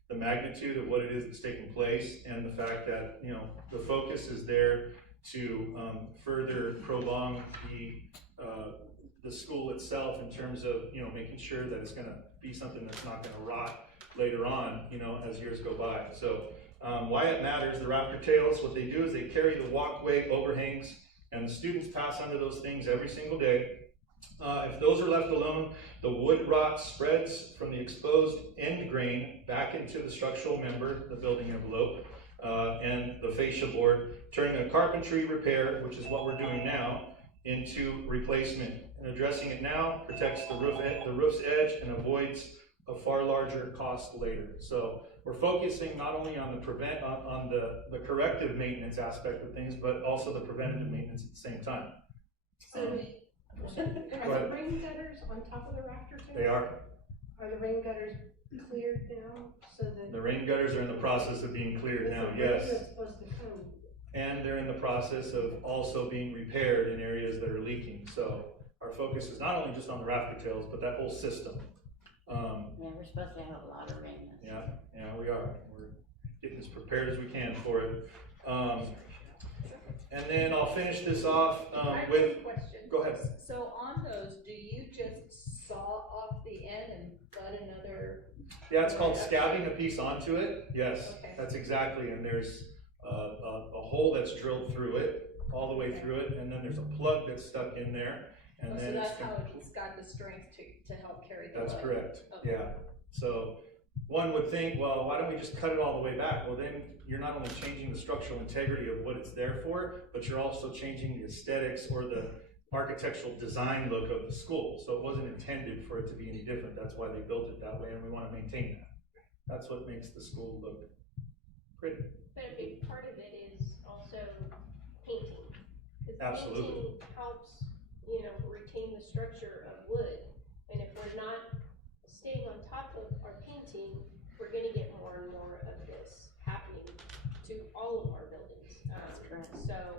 the magnitude of what it is that's taking place, and the fact that, you know, the focus is there to further prolong the school itself in terms of, you know, making sure that it's going to be something that's not going to rot later on, you know, as years go by. So why it matters, the rafter tails, what they do is they carry the walkway overhangs, and the students pass under those things every single day. If those are left alone, the wood rot spreads from the exposed end grain back into the structural member, the building envelope, and the fascia board, turning a carpentry repair, which is what we're doing now, into replacement. And addressing it now protects the roof's edge and avoids a far larger cost later. So we're focusing not only on the corrective maintenance aspect of things, but also the preventative maintenance at the same time. So are the rain gutters on top of the rafter tails? They are. Are the rain gutters cleared now so that? The rain gutters are in the process of being cleared now, Is yes. it supposed to come? And they're in the process of also being repaired in areas that are leaking. So our focus is not only just on the rafter tails, but that whole system. Yeah, we're supposed to have a lot of rain. Yeah, we are. We're getting as prepared as we can for it. And then I'll finish this off with, question. Go ahead. So on those, do you just saw off the end and butt another? Yeah, it's called scabbing a piece onto it. Yes, Okay. that's exactly. And there's a hole that's drilled through it, all the way through it, and then there's a plug that's stuck in there. And So then that's how it's got the strength to help carry the load. That's correct, Okay. yeah. So one would think, well, why don't we just cut it all the way back? Well, then you're not only changing the structural integrity of what it's there for, but you're also changing the aesthetics or the architectural design look of the school. So it wasn't intended for it to be any different. That's why they built it that way, and we want to maintain that. That's what makes the school look pretty. But a big part of it is also painting. 'Cause Absolutely. painting helps, you know, retain the structure of wood. And if we're not staying on top of our painting, we're gonna get more and more of this happening to all of our buildings. So,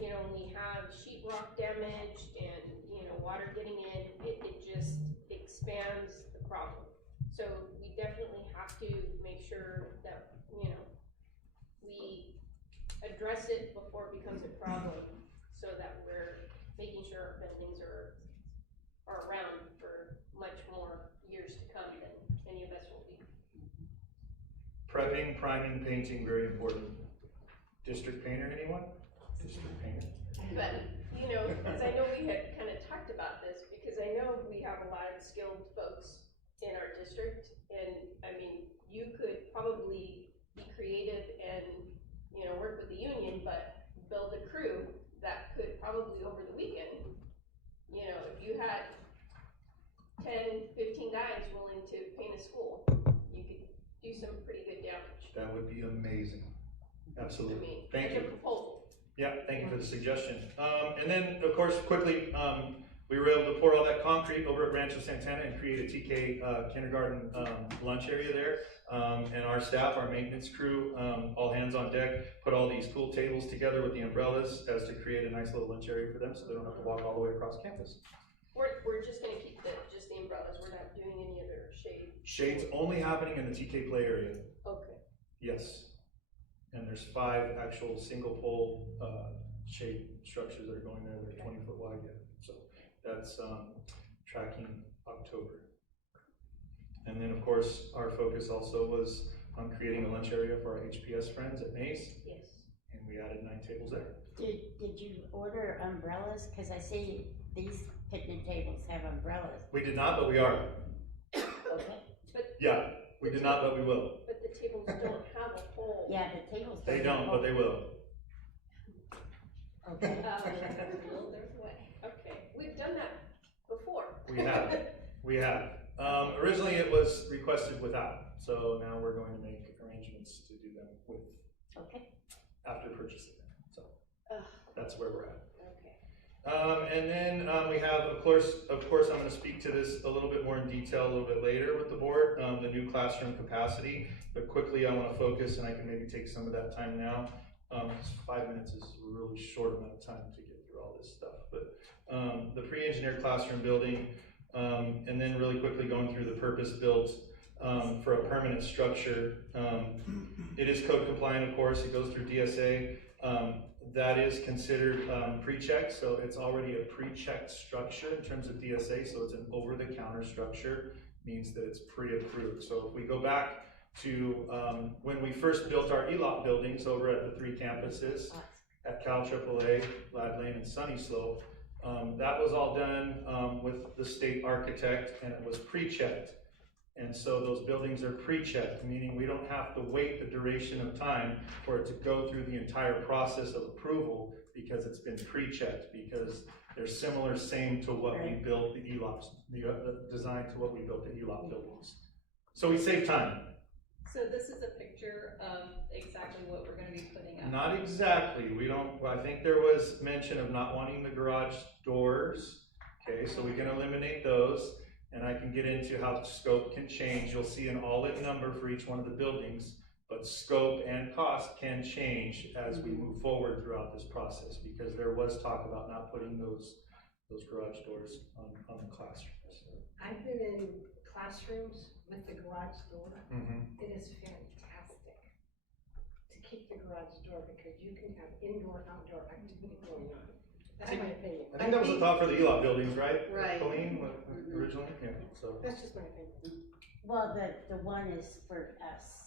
you know, when we have sheetrock damaged and, you know, water getting in, it just expands the problem. So we definitely have to make sure that, you know, we address it before it becomes a problem, so that we're making sure our buildings are around for much more years to come than any of us will be. Prepping, priming, painting, very important. District painter, anyone? District painter. But, you know, because I know we had kind of talked about this, because I know we have a lot of skilled folks in our district, and, I mean, you could probably be creative and, you know, work with the union, but build a crew that could probably over the weekend, you know, if you had 10, 15 guys willing to paint a school, you could do some pretty good damage. That would be amazing. Absolutely. I mean, Thank like you. a proposal. Yeah, thank you for the suggestion. And then, of course, quickly, we were able to pour all that concrete over at Rancho Santana and create a TK kindergarten lunch area there. And our staff, our maintenance crew, all hands on deck, put all these cool tables together with the umbrellas as to create a nice little lunch area for them, so they don't have to walk all the way across campus. We're just gonna keep just the umbrellas, we're not doing any other shade. Shades only happening in the TK play area, Okay. yes. And there's 5 actual single pole, shade structures that are going there that are 20-foot wide yet. So that's, tracking October. And then of course, our focus also was on creating a lunch area for our HPS friends at Mace. Yes. And we added 9 tables there. Did you order umbrellas? Cause I see these picnic tables have umbrellas. We did not, but we are. Okay. Yeah, we did not, but we will. But the tables don't have a hole. Yeah, the tables. They don't, but they will. Okay. There's a way. Okay, we've done that before. We have. Originally it was requested without, so now we're going to make arrangements to do them with. Okay. After purchasing them, so Ugh. that's where we're at. Okay. And then we have, of course, I'm going to speak to this a little bit more in detail a little bit later with the board, the new classroom capacity. But quickly, I want to focus, and I can maybe take some of that time now. 5 minutes is a really short amount of time to get through all this stuff. But the pre-engineered classroom building, and then really quickly going through the purpose-built for a permanent structure. It is code compliant, of course. It goes through DSA. That is considered pre-checked, so it's already a pre-checked structure in terms of DSA, so it's an over-the-counter structure, means that it's pre-approved. So if we go back to when we first built our ELOP buildings over at the 3 campuses, at Cal AAA, Lad Lane, and Sunny Slope, that was all done with the state architect, and it was pre-checked. And so those buildings are pre-checked, meaning we don't have to wait the duration of time for it to go through the entire process of approval because it's been pre-checked, because they're similar, same to what we built the ELOPs, the design to what we built the ELOP buildings. So we save time. So this is a picture of exactly what we're gonna be putting up. Not exactly, I think there was mention of not wanting the garage doors. Okay, so we can eliminate those. And I can get into how scope can change. You'll see an all-in number for each one of the buildings, but scope and cost can change as we move forward throughout this process, because there was talk about not putting those garage doors on the classrooms. I've been in classrooms with the garage door. Mm-hmm. It is fantastic to keep the garage door because you can have indoor, outdoor activity going on. That's my opinion. I think that was the thought for the ELOP buildings, right? Right. Colleen, originally, yeah, so. That's just my opinion. Well, the one is for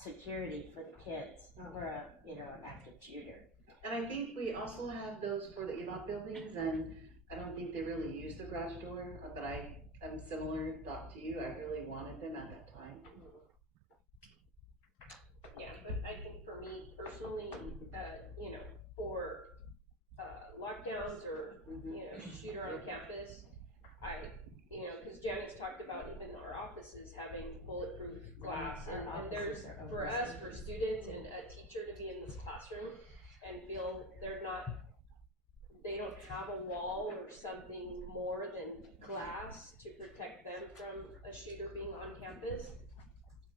security for the kids, for an active shooter. And I think we also have those for the ELOP buildings, and I don't think they really use the garage door, but I'm similar thought to you. I really wanted them at that time. Yeah, but I think for me personally, for lockdowns or, shooter on campus, because Janice talked about even our offices having bulletproof glass, and there's, for us, for students and a teacher to be in this classroom and feel they don't have a wall or something more than glass to protect them from a shooter being on campus,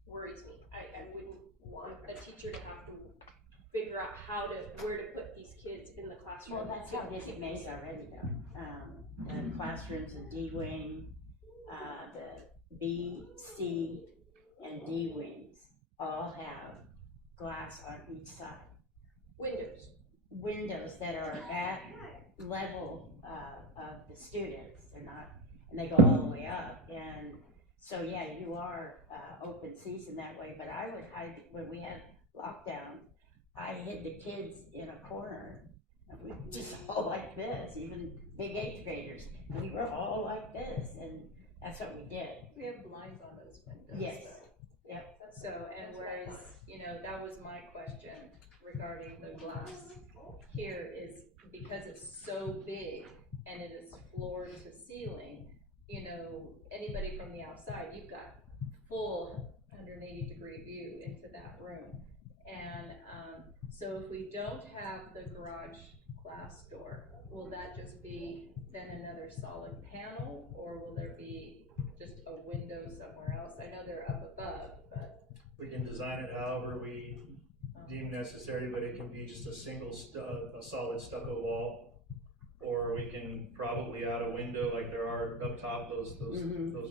worries me. I wouldn't want a teacher to have to figure out where to put these kids in the classroom. Well, that's how it is at Maze already though. The classrooms, the D wing, the B, C, and D wings all have glass on each side. Windows that are at level of the students. They're not, and they go all the way up. And so yeah, you are open season that way, but I would hide, when we had lockdown, I hid the kids in a corner, and we were just all like this, even big 8th graders, and we were all like this, and that's what we did. We have blinds on those windows. Yes. though. Yep. So, and whereas, that was my question regarding the glass here is because it's so big and it is floor to ceiling, anybody from the outside, you've got full 180-degree view into that room. And so if we don't have the garage glass door, will that just be then another solid panel, or will there be just a window somewhere else? I know they're up above, but. We can design it however we deem necessary, but it can be just a single, a solid stucco wall, or we can probably add a window like there are up top, those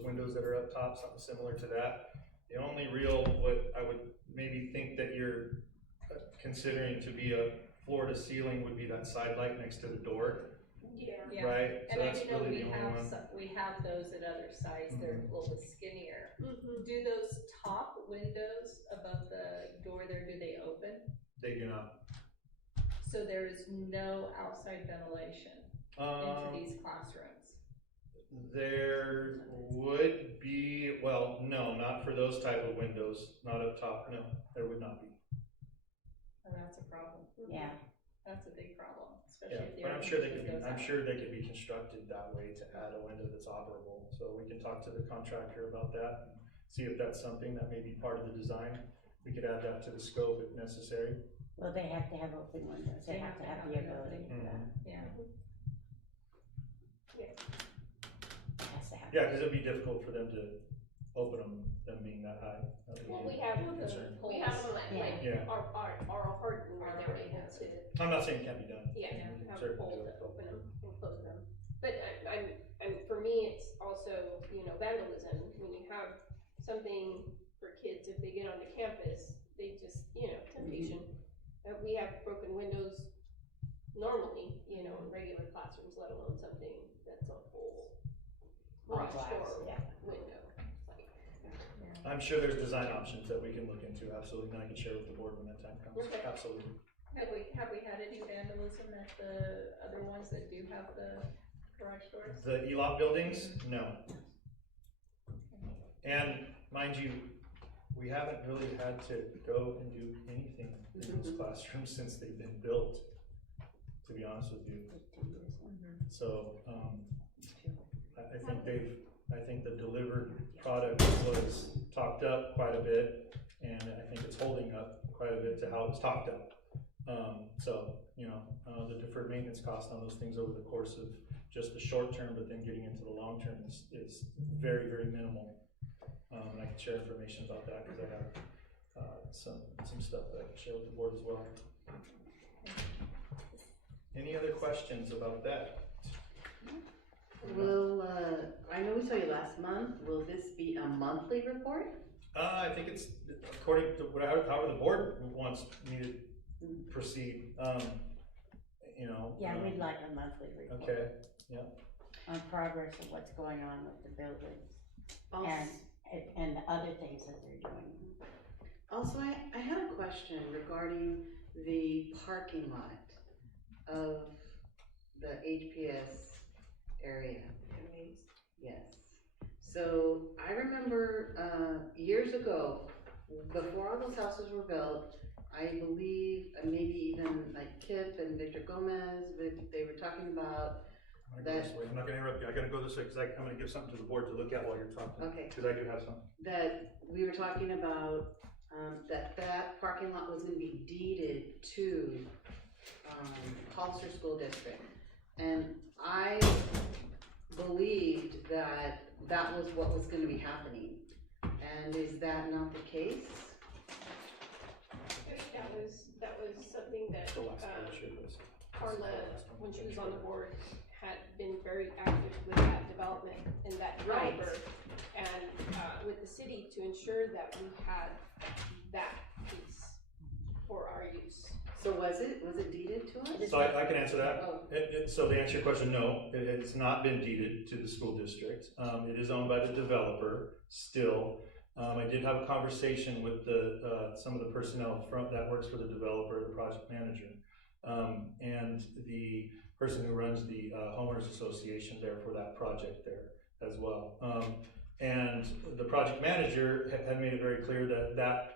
windows that are up top, something similar to that. The only real, what I would maybe think that you're considering to be a floor to ceiling would be that side light next to the door, Yeah. right? So And I that's do know really we the only have, one. we have those at other sites, they're a little bit skinnier. Mhm. Do those top windows above the door there, do they open? They do not. So there is no outside ventilation into these classrooms? There would be, well, no, not for those type of windows, not up top, no, there would not be. And that's a problem. Yeah. That's a big problem, Yeah, especially if the but air I'm sure they conditioning could be, goes I'm out. sure they could be constructed that way to add a window that's operable. So we can talk to the contractor about that and see if that's something that may be part of the design. We could add that to the scope if necessary. Well, they have to have open windows, they have to have the an ability opening. for that. Yeah. It has to happen. Yeah, because it'd be difficult for them to open them being that high. That would Well, be we have a the, concern. we have them like Yeah. our hardened where they're able to, I'm not saying it can't be done. yeah, We can have a certainly pole do to it. open them and close them. But for me, it's also, vandalism, when you have something for kids, if they get onto campus, they just, temptation. We have broken windows normally, in regular classrooms, let alone something that's a full garage glass, door yeah. window. Like, I'm sure there's design options that we can look into, absolutely, and I can share with the board when that time comes, Okay. absolutely. Have we had any vandalism at the other ones that do have the garage doors? The ELOP buildings, no. And mind you, we haven't really had to go and do anything in those classrooms since they've been built, to be honest with you. So, I think the delivered product was topped up quite a bit, and I think it's holding up quite a bit to how it was topped up. The deferred maintenance cost on those things over the course of just the short term, but then getting into the long term is very, very minimal. And I can share information about that because I have some stuff that I can share with the board as well. Any other questions about that? Will, I know we saw you last month, will this be a monthly report? I think it's according to however the board wants me to proceed, Yeah, we'd like a monthly report. Okay, yeah. On progress of what's going on with the buildings Also, and the other things that they're doing. also, I had a question regarding the parking lot of the HPS area. Yes. So I remember, years ago, before all those houses were built, I believe, maybe even like Kip and Victor Gomez, they were talking about I'm gonna go this way. I'm not gonna interrupt you. I gotta go this way because I'm gonna give something to the board to look at while you're talking. Okay. Because I do have some. that we were talking about, that parking lot was gonna be deeded to, Hollister School District. And I believed that that was what was gonna be happening. And is that not the case? I think that was something that, The last one I shared was. Carla, when she was on the board, had been very active with that development and that Right. developer. And, with the city to ensure that we had that piece for our use. So was it deeded to us? So I can answer that. Oh. So to answer your question, no, it's not been deeded to the school district. It is owned by the developer still. I did have a conversation with some of the personnel that works for the developer, the project manager, and the person who runs the homeowners association there for that project there as well. And the project manager had made it very clear that that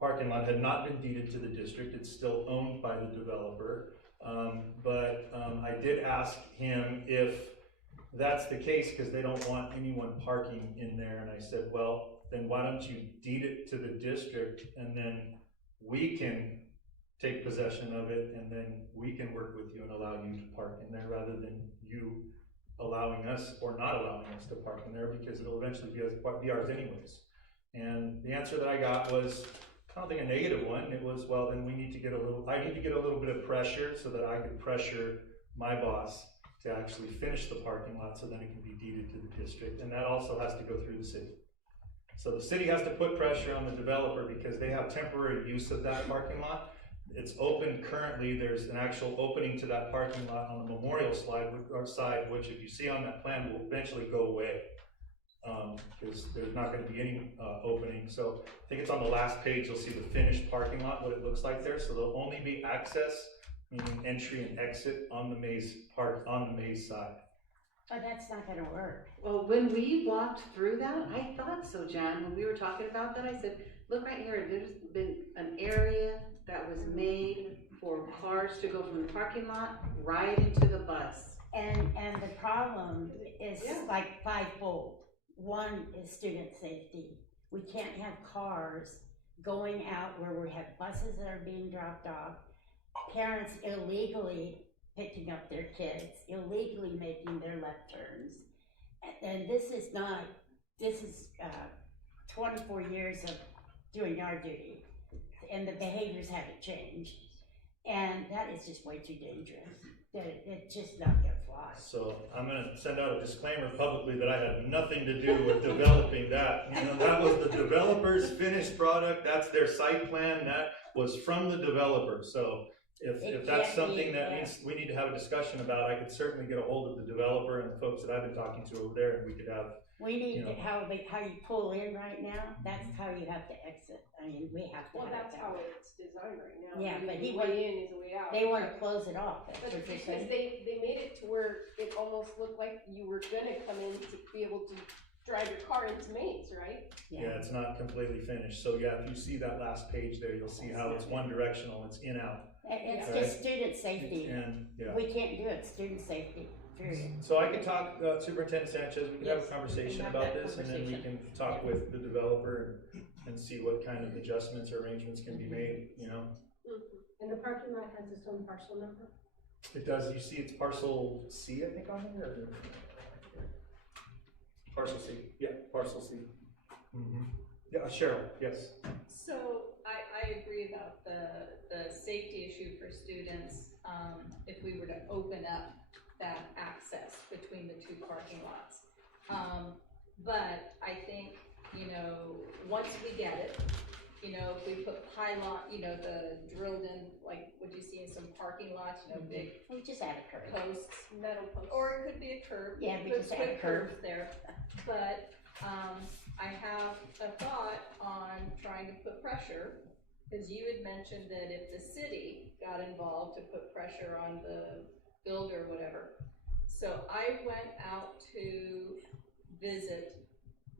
parking lot had not been deeded to the district. It's still owned by the developer. But I did ask him if that's the case, because they don't want anyone parking in there. And I said, well, then why don't you deed it to the district, and then we can take possession of it, and then we can work with you and allow you to park in there, rather than you allowing us or not allowing us to park in there, because it'll eventually be ours anyways. And the answer that I got was, I don't think a negative one. It was, well, then I need to get a little bit of pressure so that I could pressure my boss to actually finish the parking lot so then it can be deeded to the district. And that also has to go through the city. So the city has to put pressure on the developer because they have temporary use of that parking lot. It's open currently, there's an actual opening to that parking lot on the Memorial side, which if you see on that plan will eventually go away. Because there's not gonna be any opening. So I think it's on the last page, you'll see the finished parking lot, what it looks like there. So there'll only be access, meaning entry and exit on the maze side. But that's not gonna work. Well, when we walked through that, I thought so, Jan, when we were talking about that, I said, look right here, there's been an area that was made for cars to go from the parking lot right into the bus. And the problem is like fivefold. One is student safety. We can't have cars going out where we have buses that are being dropped off, parents illegally picking up their kids, illegally making their left turns. And this is 24 years of doing our duty, and the behaviors haven't changed. And that is just way too dangerous. It's just not gonna fly. So I'm gonna send out a disclaimer publicly that I had nothing to do with developing that. You know, that was the developer's finished product, that's their site plan, that was from the developer. So if that's something that means we need to have a discussion about, I could certainly get a hold of the developer and the folks that I've been talking to over there, and we could have. We need to, how you pull in right now, that's how you have to exit. I mean, we have to. Well, have that's that. how it's designed right now. Yeah, but The way in is the way out. they wanna close it off, that's But what you're because saying. they made it to where it almost looked like you were gonna come in to be able to drive your car into Maze, right? Yeah, it's not completely finished. So yeah, if you see that last page there, you'll see how it's one directional, it's in out. It's Right. just student safety. And, yeah. We can't do it, student safety, period. So I could talk, Superintendent Sanchez, we can have a conversation have about that this, and then we conversation. can talk with the developer and see what kind of adjustments or arrangements can be made, you know? And the parking lot has its own parcel number? It does, you see it's parcel C, I think, on there, or? Parcel C, yeah, parcel C. Yeah, Cheryl, yes. So I agree about the safety issue for students, if we were to open up that access between the two parking lots. But I think, you know, once we get it, you know, if we put pylon, you know, the drilled in, like what you see in some parking lots, you know, big. We just add a curb. Posts. Metal posts. Or it could be a curb. Yeah, we Put just add a curb. curbs there. But, I have a thought on trying to put pressure, because you had mentioned that if the city got involved to put pressure on the builder or whatever. So I went out to visit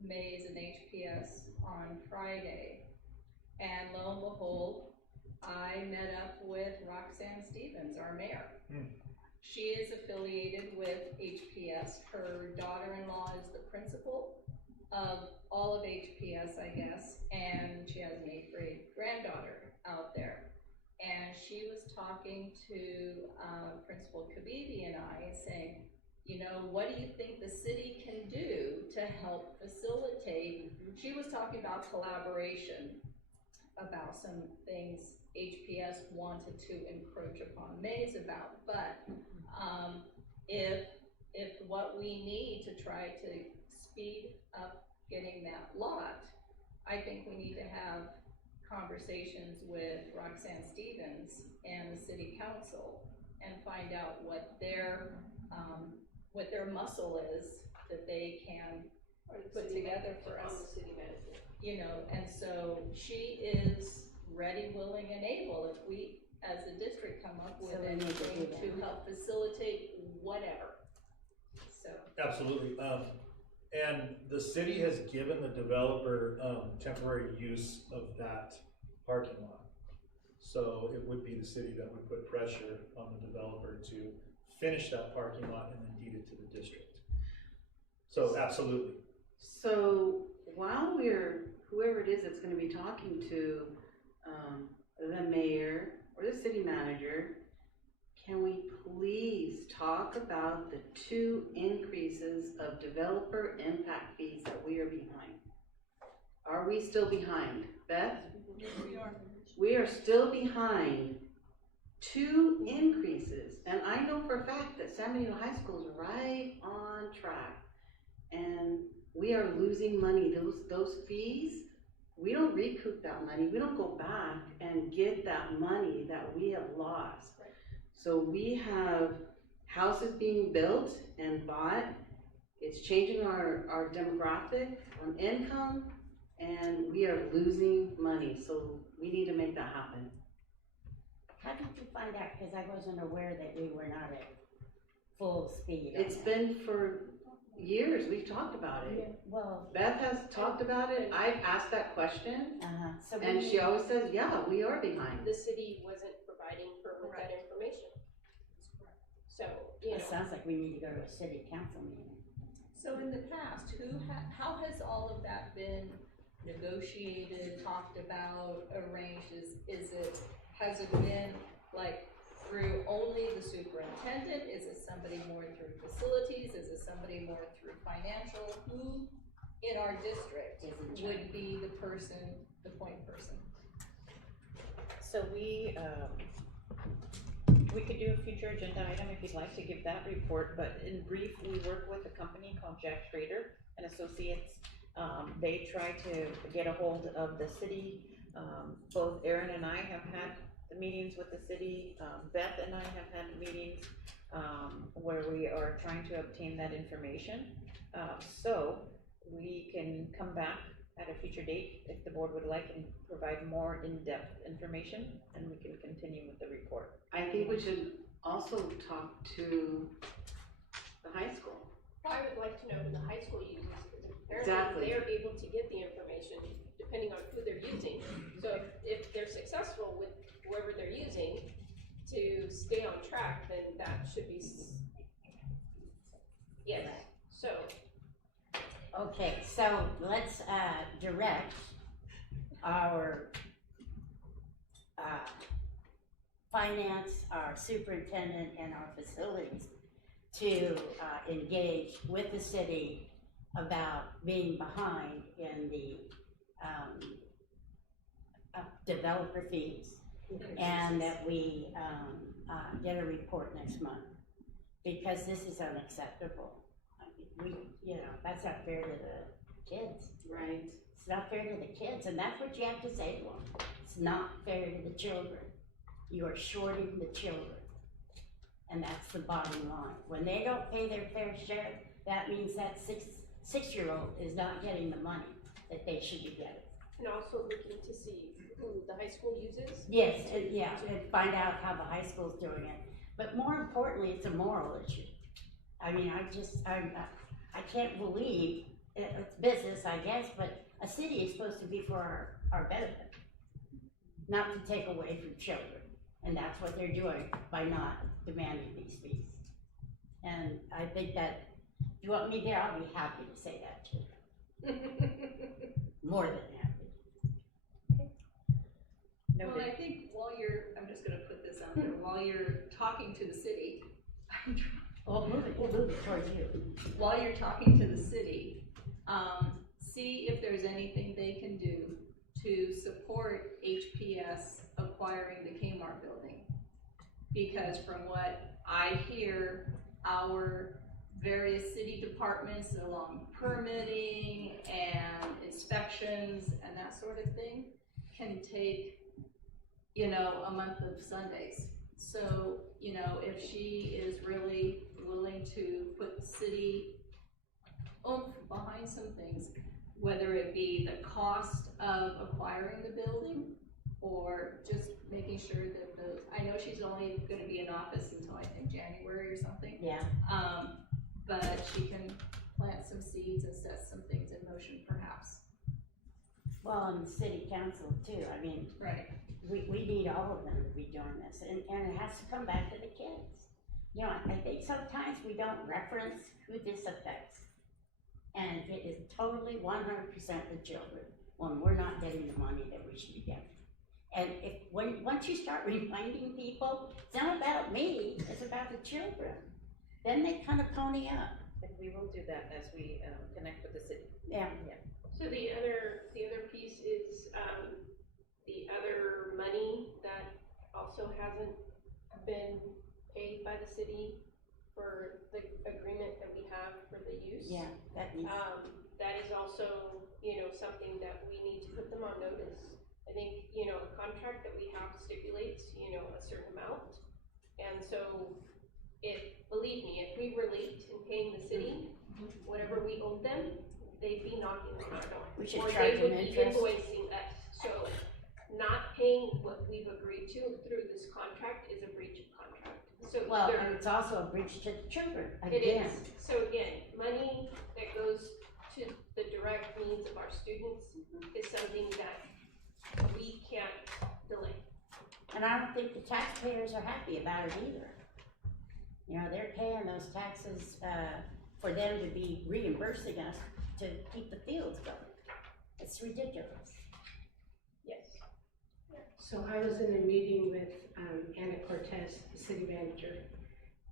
Maze and HPS on Friday, and lo and behold, I met up with Roxanne Stevens, our mayor. She is affiliated with HPS. Her daughter-in-law is the principal of all of HPS, I guess, and she has an 8th grade granddaughter out there. And she was talking to Principal Kabibi and I, saying, you know, what do you think the city can do to help facilitate? She was talking about collaboration, about some things HPS wanted to encroach upon Maze about, but if what we need to try to speed up getting that lot, I think we need to have conversations with Roxanne Stevens and the city council and find out what their muscle is that they can put together for us. The city manager. You know, and so she is ready, willing, and able if we, as a district, come up with So we need to anything do that. to help facilitate whatever. So. Absolutely, and the city has given the developer, temporary use of that parking lot. So it would be the city that would put pressure on the developer to finish that parking lot and then deed it to the district. So absolutely. So while whoever it is that's gonna be talking to, the mayor or the city manager, can we please talk about the 2 increases of developer impact fees that we are behind? Are we still behind? Beth? Yes, we are. We are still behind 2 increases, and I know for a fact that San Benito High School is right on track. And we are losing money. Those fees, we don't recoup that money. We don't go back and get that money that we have lost. So we have houses being built and bought. It's changing our demographic on income, and we are losing money. So we need to make that happen. How did you find out? Because I wasn't aware that we were not at full speed. on It's that. been for years. We've talked about it. Well, Beth has talked about it. I've asked that question, so and we she always says, yeah, we are behind. The city wasn't providing her with that information. So, you know. It sounds like we need to go to a city council meeting. So in the past, how has all of that been negotiated, talked about, arranged? Has it been like through only the superintendent? Is it somebody more through facilities? Is it somebody more through financial? Who in our district would be the point person? So we could do a future agenda item if you'd like to give that report, but in brief, we work with a company called Jack Schrader and Associates. They try to get a hold of the city. Both Aaron and I have had the meetings with the city. Beth and I have had meetings where we are trying to obtain that information. So we can come back at a future date if the board would like and provide more in-depth information, and we can continue with the report. I think we should also talk to the high school. I would like to know who the high school uses, because Exactly. apparently they're able to get the information depending on who they're using. So if they're successful with whoever they're using to stay on track, then that should be, yes, so. Okay, so let's direct our finance, our superintendent, and our facilities to engage with the city about being behind in the developer fees, and that we get a report next month, because this is unacceptable. That's not fair to the kids. Right. It's not fair to the kids, and that's what you have to say to them. It's not fair to the children. You are shorting the children, and that's the bottom line. When they don't pay their fair share, that means that six-year-old is not getting the money that they should be getting. And also looking to see who the high school uses. Yes, and find out how the high school's doing it. But more importantly, it's a moral issue. I mean, I can't believe, it's business, I guess, but a city is supposed to be for our benefit, not to take away from children. And that's what they're doing by not demanding these fees. And I think that, if you want me there, I'll be happy to say that to you. More than happy. Well, I think I'm just gonna put this out there, while you're talking to the city, We'll move it towards you. while you're talking to the city, see if there's anything they can do to support HPS acquiring the Kmart building. Because from what I hear, our various city departments along permitting and inspections and that sort of thing can take, a month of Sundays. So, if she is really willing to put the city oomph behind some things, whether it be the cost of acquiring the building or just making sure that I know she's only gonna be in office until I think January or something. Yeah. But she can plant some seeds and set some things in motion perhaps. Well, and the city council too, I mean. Right. We need all of them to be doing this, and it has to come back to the kids. I think sometimes we don't reference who this affects. And it is totally 100% the children when we're not getting the money that we should be getting. And once you start reminding people, it's not about me, it's about the children, then they kind of pony up. And we will do that as we connect with the city. Yeah. So the other piece is, the other money that also hasn't been paid by the city for the agreement that we have for the use. Yeah, that needs. That something that we need to put them on notice. I think, you know, the contract that we have stipulates, you know, a certain amount. And so believe me, if we were late in paying the city, whatever we owed them, they'd be knocking on our door. We should Or charge they them would be interest. invoicing us. So not paying what we've agreed to through this contract is a breach of contract. So Well, either- and it's also a breach to the children, it again. is. So again, money that goes to the direct needs of our students is something that we can't delay. And I don't think the taxpayers are happy about it either. You know, they're paying those taxes, for them to be reimbursing us to keep the fields going. It's ridiculous. Yes. So I was in a meeting with Anna Cortez, the city manager,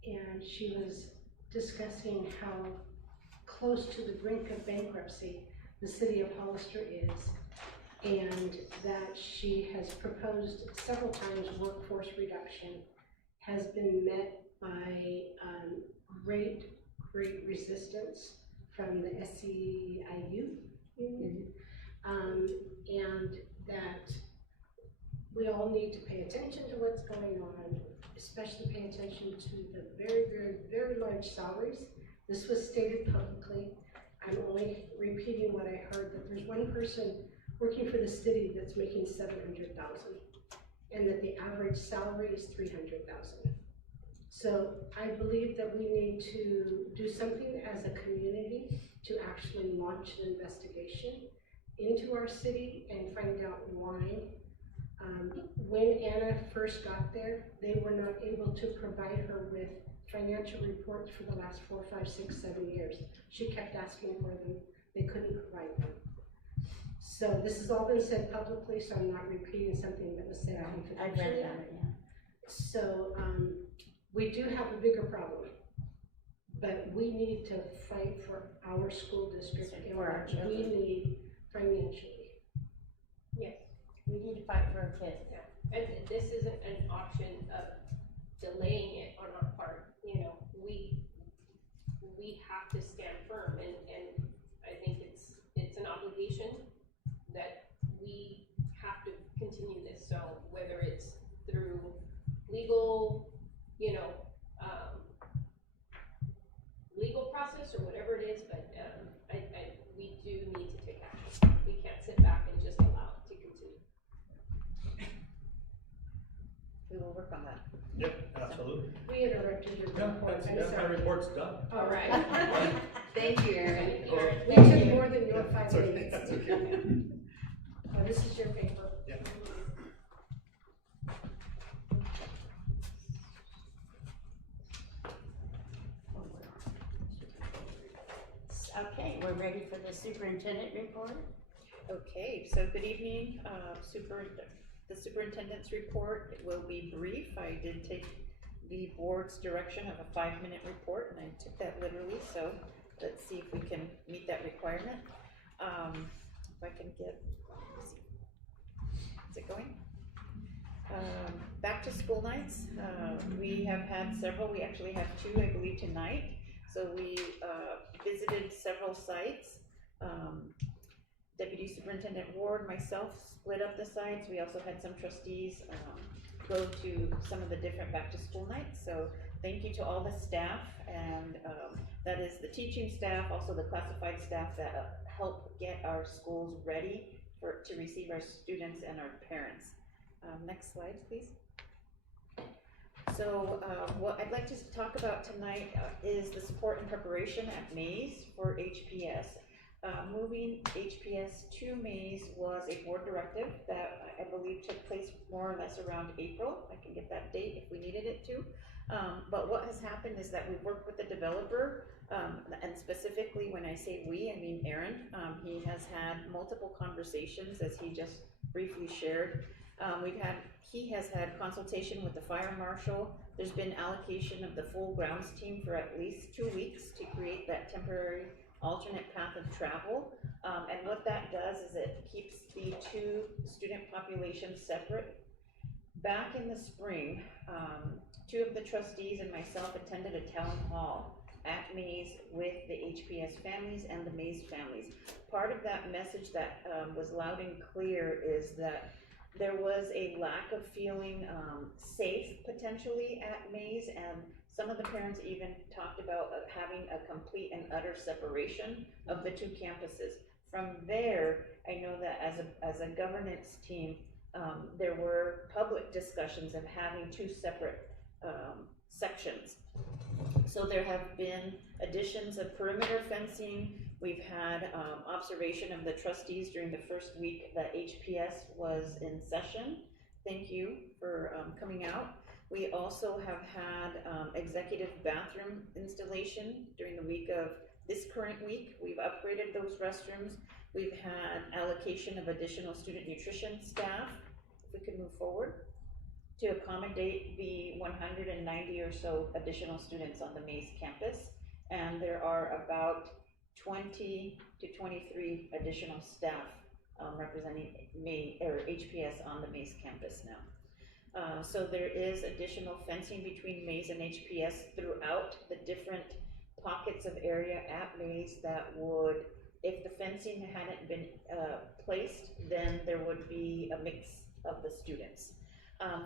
and she was discussing how close to the brink of bankruptcy the city of Hollister is, and that she has proposed several times workforce reduction has been met by great resistance from the SEIU union, and that we all need to pay attention to what's going on, especially pay attention to the very, very, very large salaries. This was stated publicly. I'm only repeating what I heard, that there's one person working for the city that's making $700,000, and that the average salary is $300,000. So I believe that we need to do something as a community to actually launch an investigation into our city and find out why. When Anna first got there, they were not able to provide her with financial reports for the last 4, 5, 6, 7 years. She kept asking for them, they couldn't provide them. So this has all been said publicly, so I'm not repeating something that was said confidentially. I read about it, yeah. So, we do have a bigger problem, but we need to fight for our school district and For our what children. we need financially. Yes. We need to fight for our kids. Yeah. And this isn't an option of delaying it on our part, you know, we have to stand firm, and I think it's an obligation that we have to continue this. So whether it's through legal, you know, legal process or whatever it is, but we do need to take action. We can't sit back and just allow it to continue. We will work on that. Yep, absolutely. We interrupted your No, report, that's, I'm yeah, my sorry. report's done. All right. Thank you, Erin. We took more than your 5 That's okay, minutes. that's okay. Oh, this is your paper. Yeah. Okay, we're ready for the superintendent report. Okay, so good evening, the superintendent's report. It will be brief. I did take the board's direction of a 5-minute report, and I took that literally, so let's see if we can meet that requirement. If I can get, let's see. Is it going? Back to school nights, we have had several. We actually have 2, I believe, tonight. So we visited several sites. Deputy Superintendent Ward, myself, split up the sites. We also had some trustees go to some of the different back to school nights. So thank you to all the staff, and that is the teaching staff, also the classified staff that help get our schools ready to receive our students and our parents. Next slide, please. So what I'd like to talk about tonight is the support and preparation at Mays for HPS. Moving HPS to Mays was a board directive that I believe took place more or less around April. I can get that date if we needed it to. But what has happened is that we've worked with the developer, and specifically when I say we, I mean Aaron. He has had multiple conversations, as he just briefly shared. He has had consultation with the fire marshal. There's been allocation of the full grounds team for at least 2 weeks to create that temporary alternate path of travel. And what that does is it keeps the 2 student populations separate. Back in the spring, 2 of the trustees and myself attended a town hall at Mays with the HPS families and the Mays families. Part of that message that was loud and clear is that there was a lack of feeling safe potentially at Mays, and some of the parents even talked about having a complete and utter separation of the two campuses. From there, I know that as a governance team, there were public discussions of having two separate sections. So there have been additions of perimeter fencing. We've had observation of the trustees during the first week that HPS was in session. Thank you for coming out. We also have had executive bathroom installation during the week of this current week. We've upgraded those restrooms. We've had allocation of additional student nutrition staff, if we could move forward, to accommodate the 190 or so additional students on the Mays campus. And there are about 20 to 23 additional staff representing HPS on the Mays campus now. So there is additional fencing between Mays and HPS throughout the different pockets of area at Mays that would, if the fencing hadn't been placed, then there would be a mix of the students.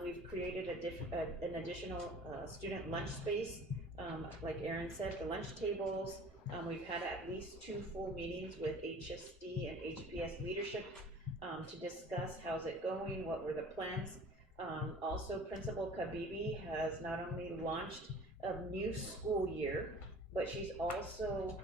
We've created an additional student lunch space, like Erin said, the lunch tables. We've had at least 2 full meetings with HSD and HPS leadership to discuss how's it going, what were the plans. Also, Principal Kabibi has not only launched a new school year, but she's also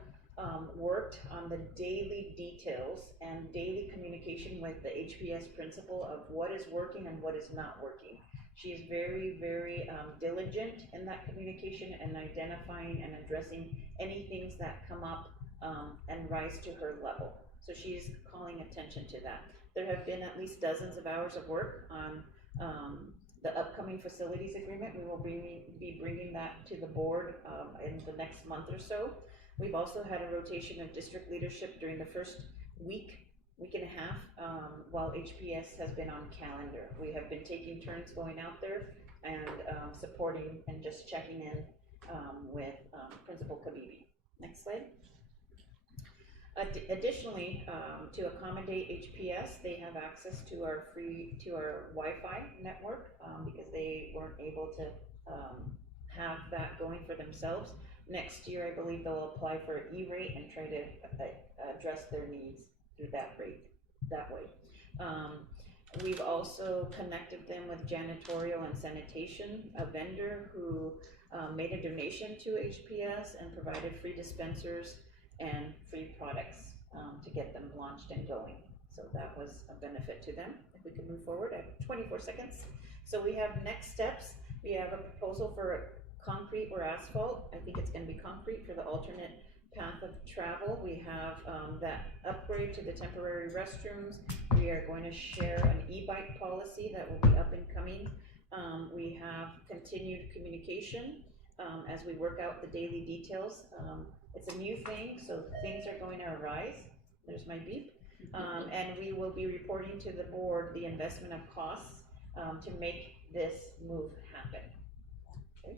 worked on the daily details and daily communication with the HPS principal of what is working and what is not working. She is very, very diligent in that communication and identifying and addressing any things that come up and rise to her level. So she's calling attention to that. There have been at least dozens of hours of work on the upcoming facilities agreement. We will be bringing that to the board in the next month or so. We've also had a rotation of district leadership during the first week and a half, while HPS has been on calendar. We have been taking turns going out there and supporting and just checking in with Principal Kabibi. Next slide. Additionally, to accommodate HPS, they have access to our Wi-Fi network because they weren't able to have that going for themselves. Next year, I believe they'll apply for an E-rate and try to address their needs through that way. We've also connected them with janitorial and sanitation, a vendor who made a donation to HPS and provided free dispensers and free products to get them launched and going. So that was a benefit to them. If we can move forward at 24 seconds. So we have next steps. We have a proposal for concrete or asphalt. I think it's going to be concrete for the alternate path of travel. We have that upgrade to the temporary restrooms. We are going to share an e-bike policy that will be up and coming. We have continued communication as we work out the daily details. It's a new thing, so things are going to arise. There's my beep. And we will be reporting to the board the investment of costs to make this move happen. Okay.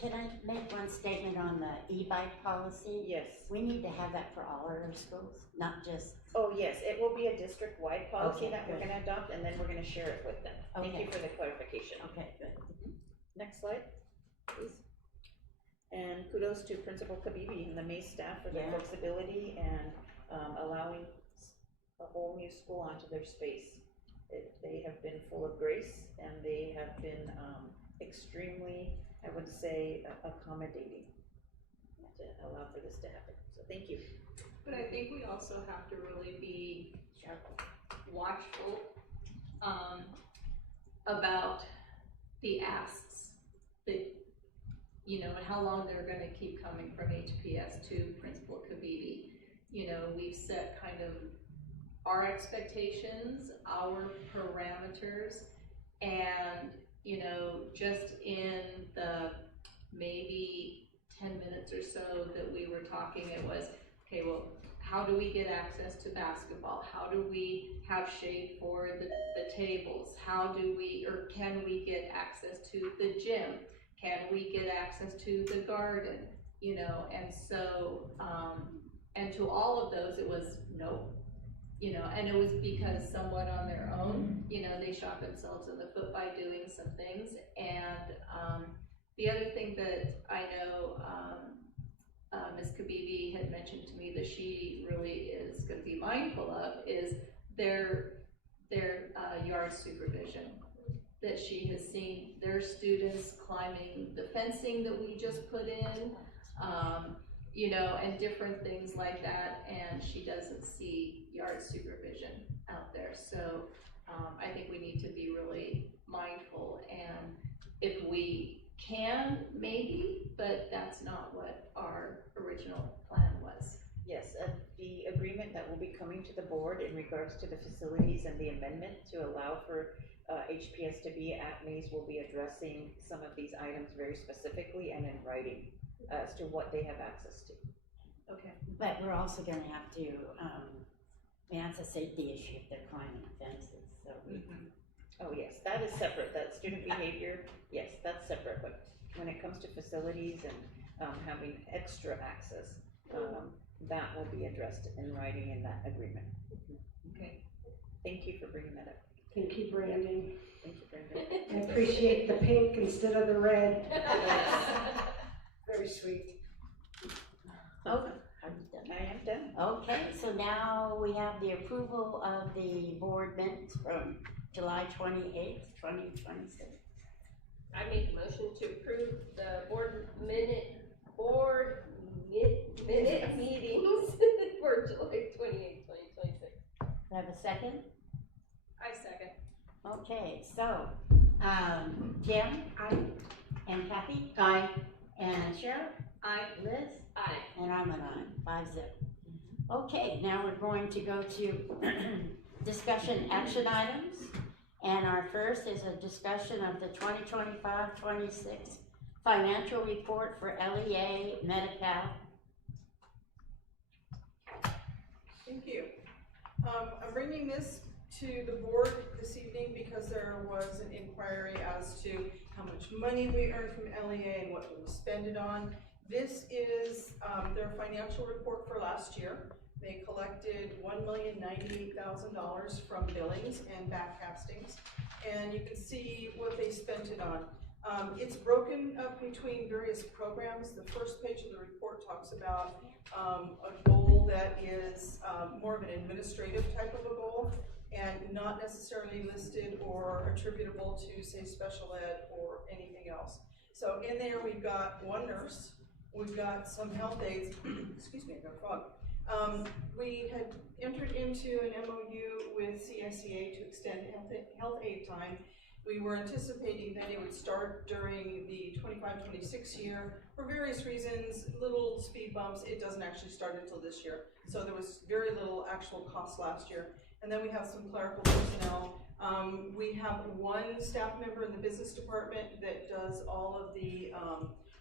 Can I make one statement on the e-bike policy? Yes. We need to have that for all our schools, not just. Oh, yes, it will be a district-wide policy Okay, that we're good. gonna adopt, and then we're gonna share it with them. Thank Okay. you for the clarification. Okay, good. Next slide, please. And kudos to Principal Kabibi and the Mays staff for their Yeah. flexibility and allowing a whole new school onto their space. They have been full of grace, and they have been extremely, I would say, accommodating to allow for this to happen. So thank you. But I think we also have to really be watchful about the asks that, you know, and how long they're gonna keep coming from HPS to Principal Kabibi. You know, we've set kind of our expectations, our parameters, and, you know, just in the maybe 10 minutes or so that we were talking, it was, okay, well, how do we get access to basketball? How do we have shade for the tables? How do we, or can we get access to the gym? Can we get access to the garden? you know, and so, and to all of those, it was no, you know, and it was because somewhat on their own, you know, they shot themselves in the foot by doing some things. And the other thing that I know Ms. Kabibi had mentioned to me that she really is going to be mindful of is their yard supervision. That she has seen their students climbing the fencing that we just put in, you know, and different things like that, and she doesn't see yard supervision out there. So I think we need to be really mindful, and if we can, maybe, but that's not what our original plan was. Yes, the agreement that will be coming to the board in regards to the facilities and the amendment to allow for HPS to be at Mays will be addressing some of these items very specifically and in writing as to what they have access to. Okay. But we're also gonna have to, that's a safety issue if they're climbing fences, so. Oh, yes, that is separate, that student behavior, yes, that's separate, but when it comes to facilities and having extra access, that will be addressed in writing in that agreement. Okay. Thank you for bringing that up. Thank you, Brandon. Thank you, Brenda. I appreciate the pink instead of the red. Very sweet. Okay, are you done? I am done. Okay, so now we have the approval of the board minutes from July 28th, 2026. I make a motion to approve the board minute meetings for July 28th, 2026. Do I have a second? I second. Okay, so, Kim? Aye. And Kathy? Aye. And Cheryl? Aye. Liz? Aye. And I'm an aye, 5-0. Okay, now we're going to go to discussion action items. And our first is a discussion of the 2025-26 financial report for LEA Medi-Cal. Thank you. I'm bringing this to the board this evening because there was an inquiry as to how much money we earned from LEA and what we spend it on. This is their financial report for last year. They collected $1,098,000 from billings and backcastings, and you can see what they spent it on. It's broken up between various programs. The first page of the report talks about a goal that is more of an administrative type of a goal and not necessarily listed or attributable to, say, special ed or anything else. So in there we've got one nurse, we've got some health aides, excuse me, I got a frog. We had entered into an MOU with CSEA to extend health aid time. We were anticipating that it would start during the 25-26 year. For various reasons, little speed bumps, it doesn't actually start until this year. So there was very little actual cost last year. And then we have some clerical personnel. We have one staff member in the business department that does all of the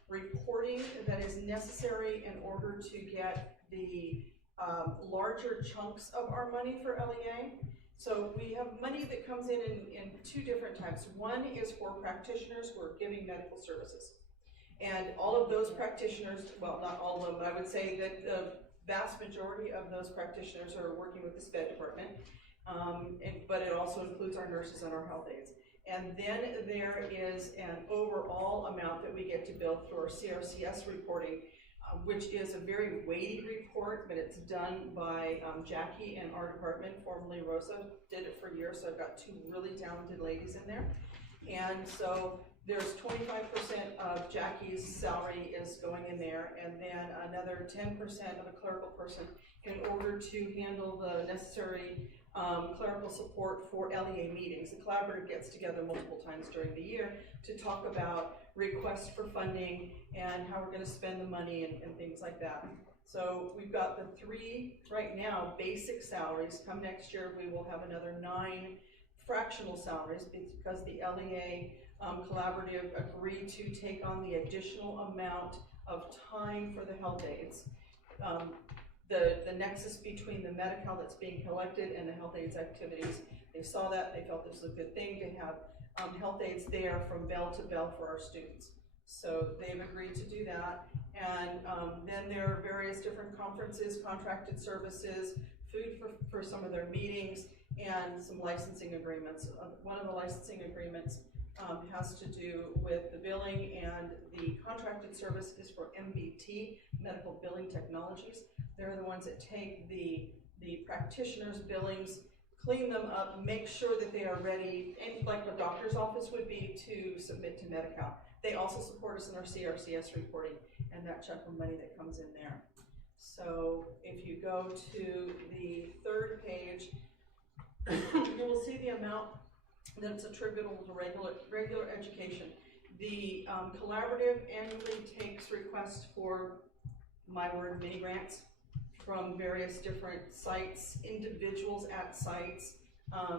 reporting that is necessary in order to get the larger chunks of our money for LEA. So we have money that comes in two different types. One is for practitioners who are giving medical services. And all of those practitioners, well, not all of them, but I would say that the vast majority of those practitioners are working with the SPED department, but it also includes our nurses and our health aides. And then there is an overall amount that we get to bill through our CRCS reporting, which is a very weighty report, but it's done by Jackie and our department, formerly Rosa, did it for years, so I've got two really talented ladies in there. And so there's 25% of Jackie's salary is going in there, and then another 10% of a clerical person in order to handle the necessary clerical support for LEA meetings. The collaborative gets together multiple times during the year to talk about requests for funding and how we're going to spend the money and things like that. So we've got the 3 right now basic salaries. Come next year we will have another 9 fractional salaries because the LEA collaborative agreed to take on the additional amount of time for the health aides. The nexus between the Medi-Cal that's being collected and the health aides activities. They saw that, they felt this was a good thing to have health aides there from bell to bell for our students. So they've agreed to do that. And then there are various different conferences, contracted services, food for some of their meetings, and some licensing agreements. One of the licensing agreements has to do with the billing, and the contracted service is for MBT, Medical Billing Technologies. They're the ones that take the practitioners' billings, clean them up, make sure that they are ready, and like a doctor's office would be, to submit to Medi-Cal. They also support us in our CRCS reporting and that check of money that comes in there. So if you go to the third page, you will see the amount that's attributable to regular education. The collaborative annually takes requests for, my word, mini grants from various different sites, individuals at sites,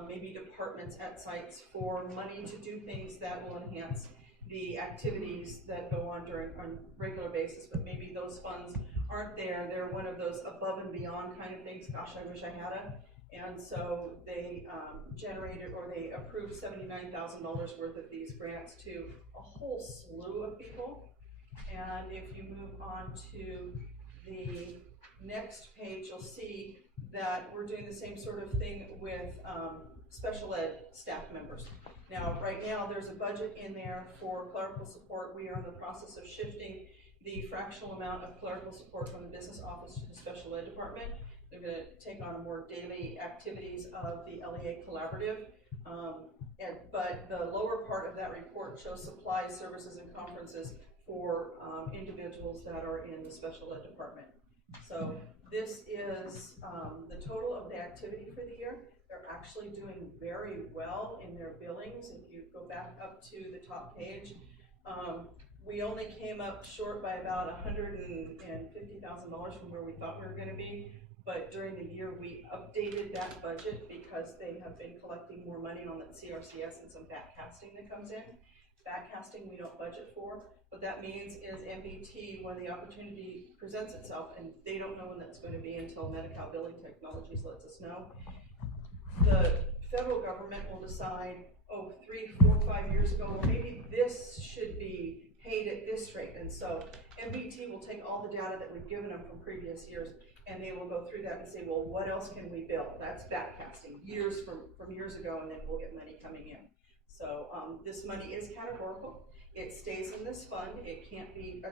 maybe departments at sites, for money to do things that will enhance the activities that go on on regular basis, but maybe those funds aren't there. They're one of those above and beyond kind of things. Gosh, I wish I had it. And so they generated, or they approved $79,000 worth of these grants to a whole slew of people. And if you move on to the next page, you'll see that we're doing the same sort of thing with special ed staff members. Now, right now, there's a budget in there for clerical support. We are in the process of shifting the fractional amount of clerical support from the business office to the special ed department. They're going to take on more daily activities of the LEA collaborative. But the lower part of that report shows supplies, services, and conferences for individuals that are in the special ed department. So this is the total of the activity for the year. They're actually doing very well in their billings. If you go back up to the top page, we only came up short by about $150,000 from where we thought we were going to be. But during the year, we updated that budget because they have been collecting more money on that CRCS and some backcasting that comes in. Backcasting we don't budget for. What that means is MBT, when the opportunity presents itself, and they don't know when that's going to be until Medi-Cal Billing Technologies lets us know, the federal government will decide, 3, 4, 5 years ago, well, maybe this should be paid at this rate. And so MBT will take all the data that we've given them from previous years, and they will go through that and say, well, what else can we bill? That's backcasting, years from years ago, and then we'll get money coming in. So this money is categorical. It stays in this fund. It can't be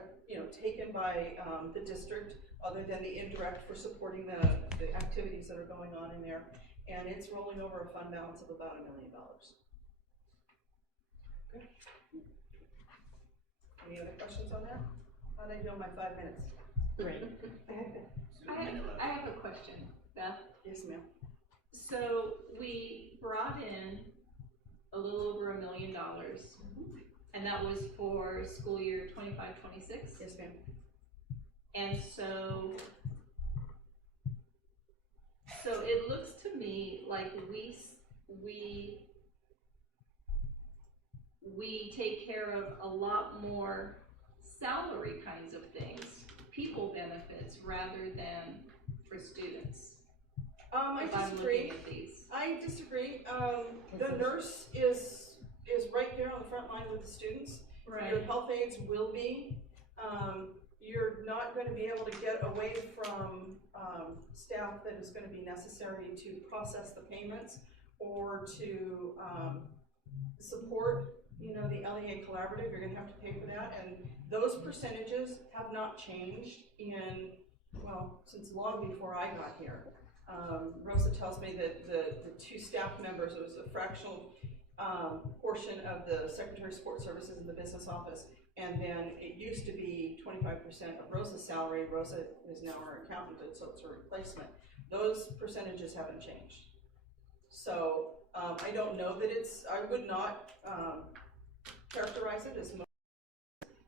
taken by the district other than the indirect for supporting the activities that are going on in there. And it's rolling over a fund balance of about $1 million. Okay. Any other questions on that? How'd I do in my 5 minutes? Great. I have a question, Beth. Yes, ma'am. So we brought in a little over $1 million, and that was for school year 25-26? Yes, ma'am. And so it looks to me like we take care of a lot more salary kinds of things, people benefits, rather than for students. I I'm disagree. looking at these. I disagree. The nurse is right there on the front line with the students. Right. Your health aides will be. You're not going to be able to get away from staff that is going to be necessary to process the payments or to support, the LEA collaborative. You're going to have to pay for that, and those percentages have not changed since long before I got here. Rosa tells me that the 2 staff members, it was a fractional portion of the Secretary of Sport Services in the business office, and then it used to be 25% of Rosa's salary. Rosa is now our accountant, so it's a replacement. Those percentages haven't changed. So I don't know that I would not characterize it as much.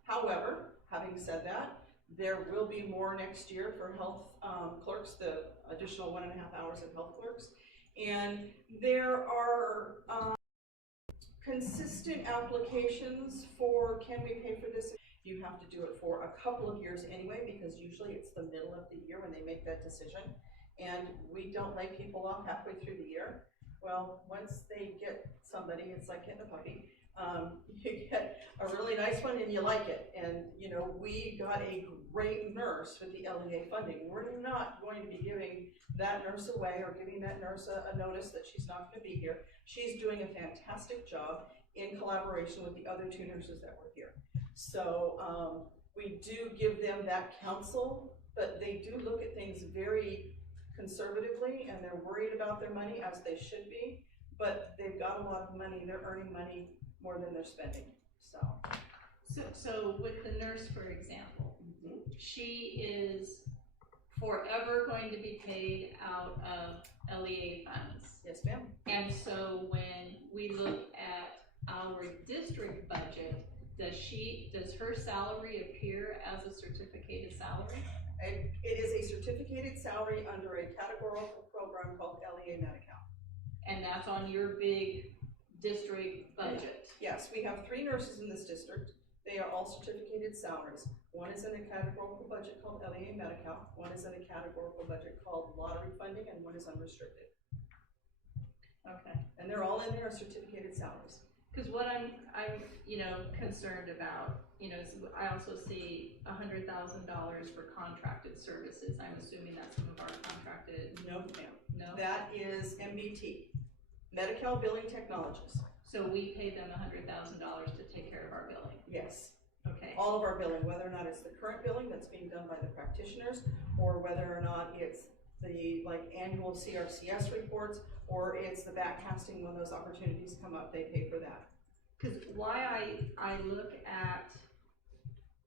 However, having said that, there will be more next year for health clerks, the additional 1.5 hours of health clerks. And there are consistent applications for, can we pay for this? You have to do it for a couple of years anyway, because usually it's the middle of the year when they make that decision. And we don't lay people off halfway through the year. Well, once they get somebody, it's like getting a puppy. you get a really nice one and you like it. And, you know, we got a great nurse with the LEA funding. We're not going to be giving that nurse away or giving that nurse a notice that she's not gonna be here. She's doing a fantastic job in collaboration with the other 2 nurses that were here. So we do give them that counsel, but they do look at things very conservatively, and they're worried about their money, as they should be, but they've got a lot of money, they're earning money more than they're spending, so. So with the nurse, for example, she is forever going to be paid out of LEA funds. Yes, ma'am. And so when we look at our district budget, does her salary appear as a certificated salary? It is a certificated salary under a categorical program called LEA Medi-Cal. And that's on your big district budget? Yes, we have 3 nurses in this district. They are all certificated salaries. One is in a categorical budget called LEA Medi-Cal, one is in a categorical budget called lottery funding, and one is unrestricted. Okay. And they're all in there as certificated salaries. Because what I'm concerned about, is I also see $100,000 for contracted services. I'm assuming that's some of our contracted. No, ma'am. No? That is MBT, Medi-Cal Billing Technologies. So we pay them $100,000 to take care of our billing? Yes. Okay. All of our billing, whether or not it's the current billing that's being done by the practitioners, or whether or not it's the annual CRCS reports, or it's the backcasting when those opportunities come up, they pay for that. Because why I look at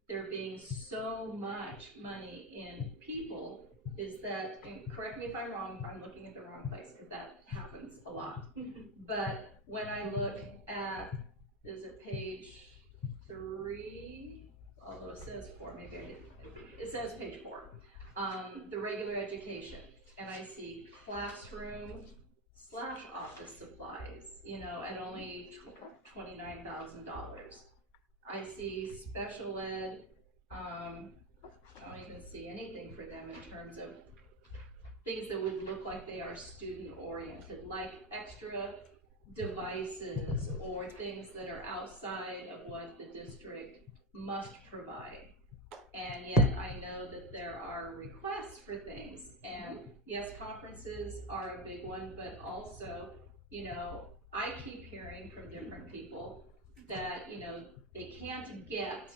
there being so much money in people is that, and correct me if I'm wrong, if I'm looking at the wrong place, because that happens a lot. But when I look at, is it page 3? Although it says 4, maybe I did. It says page 4. The regular education, and I see classroom/office supplies, at only $29,000. I see special ed, I don't even see anything for them in terms of things that would look like they are student oriented, like extra devices or things that are outside of what the district must provide. And yet I know that there are requests for things, and yes, conferences are a big one, but also, I keep hearing from different people that, they can't get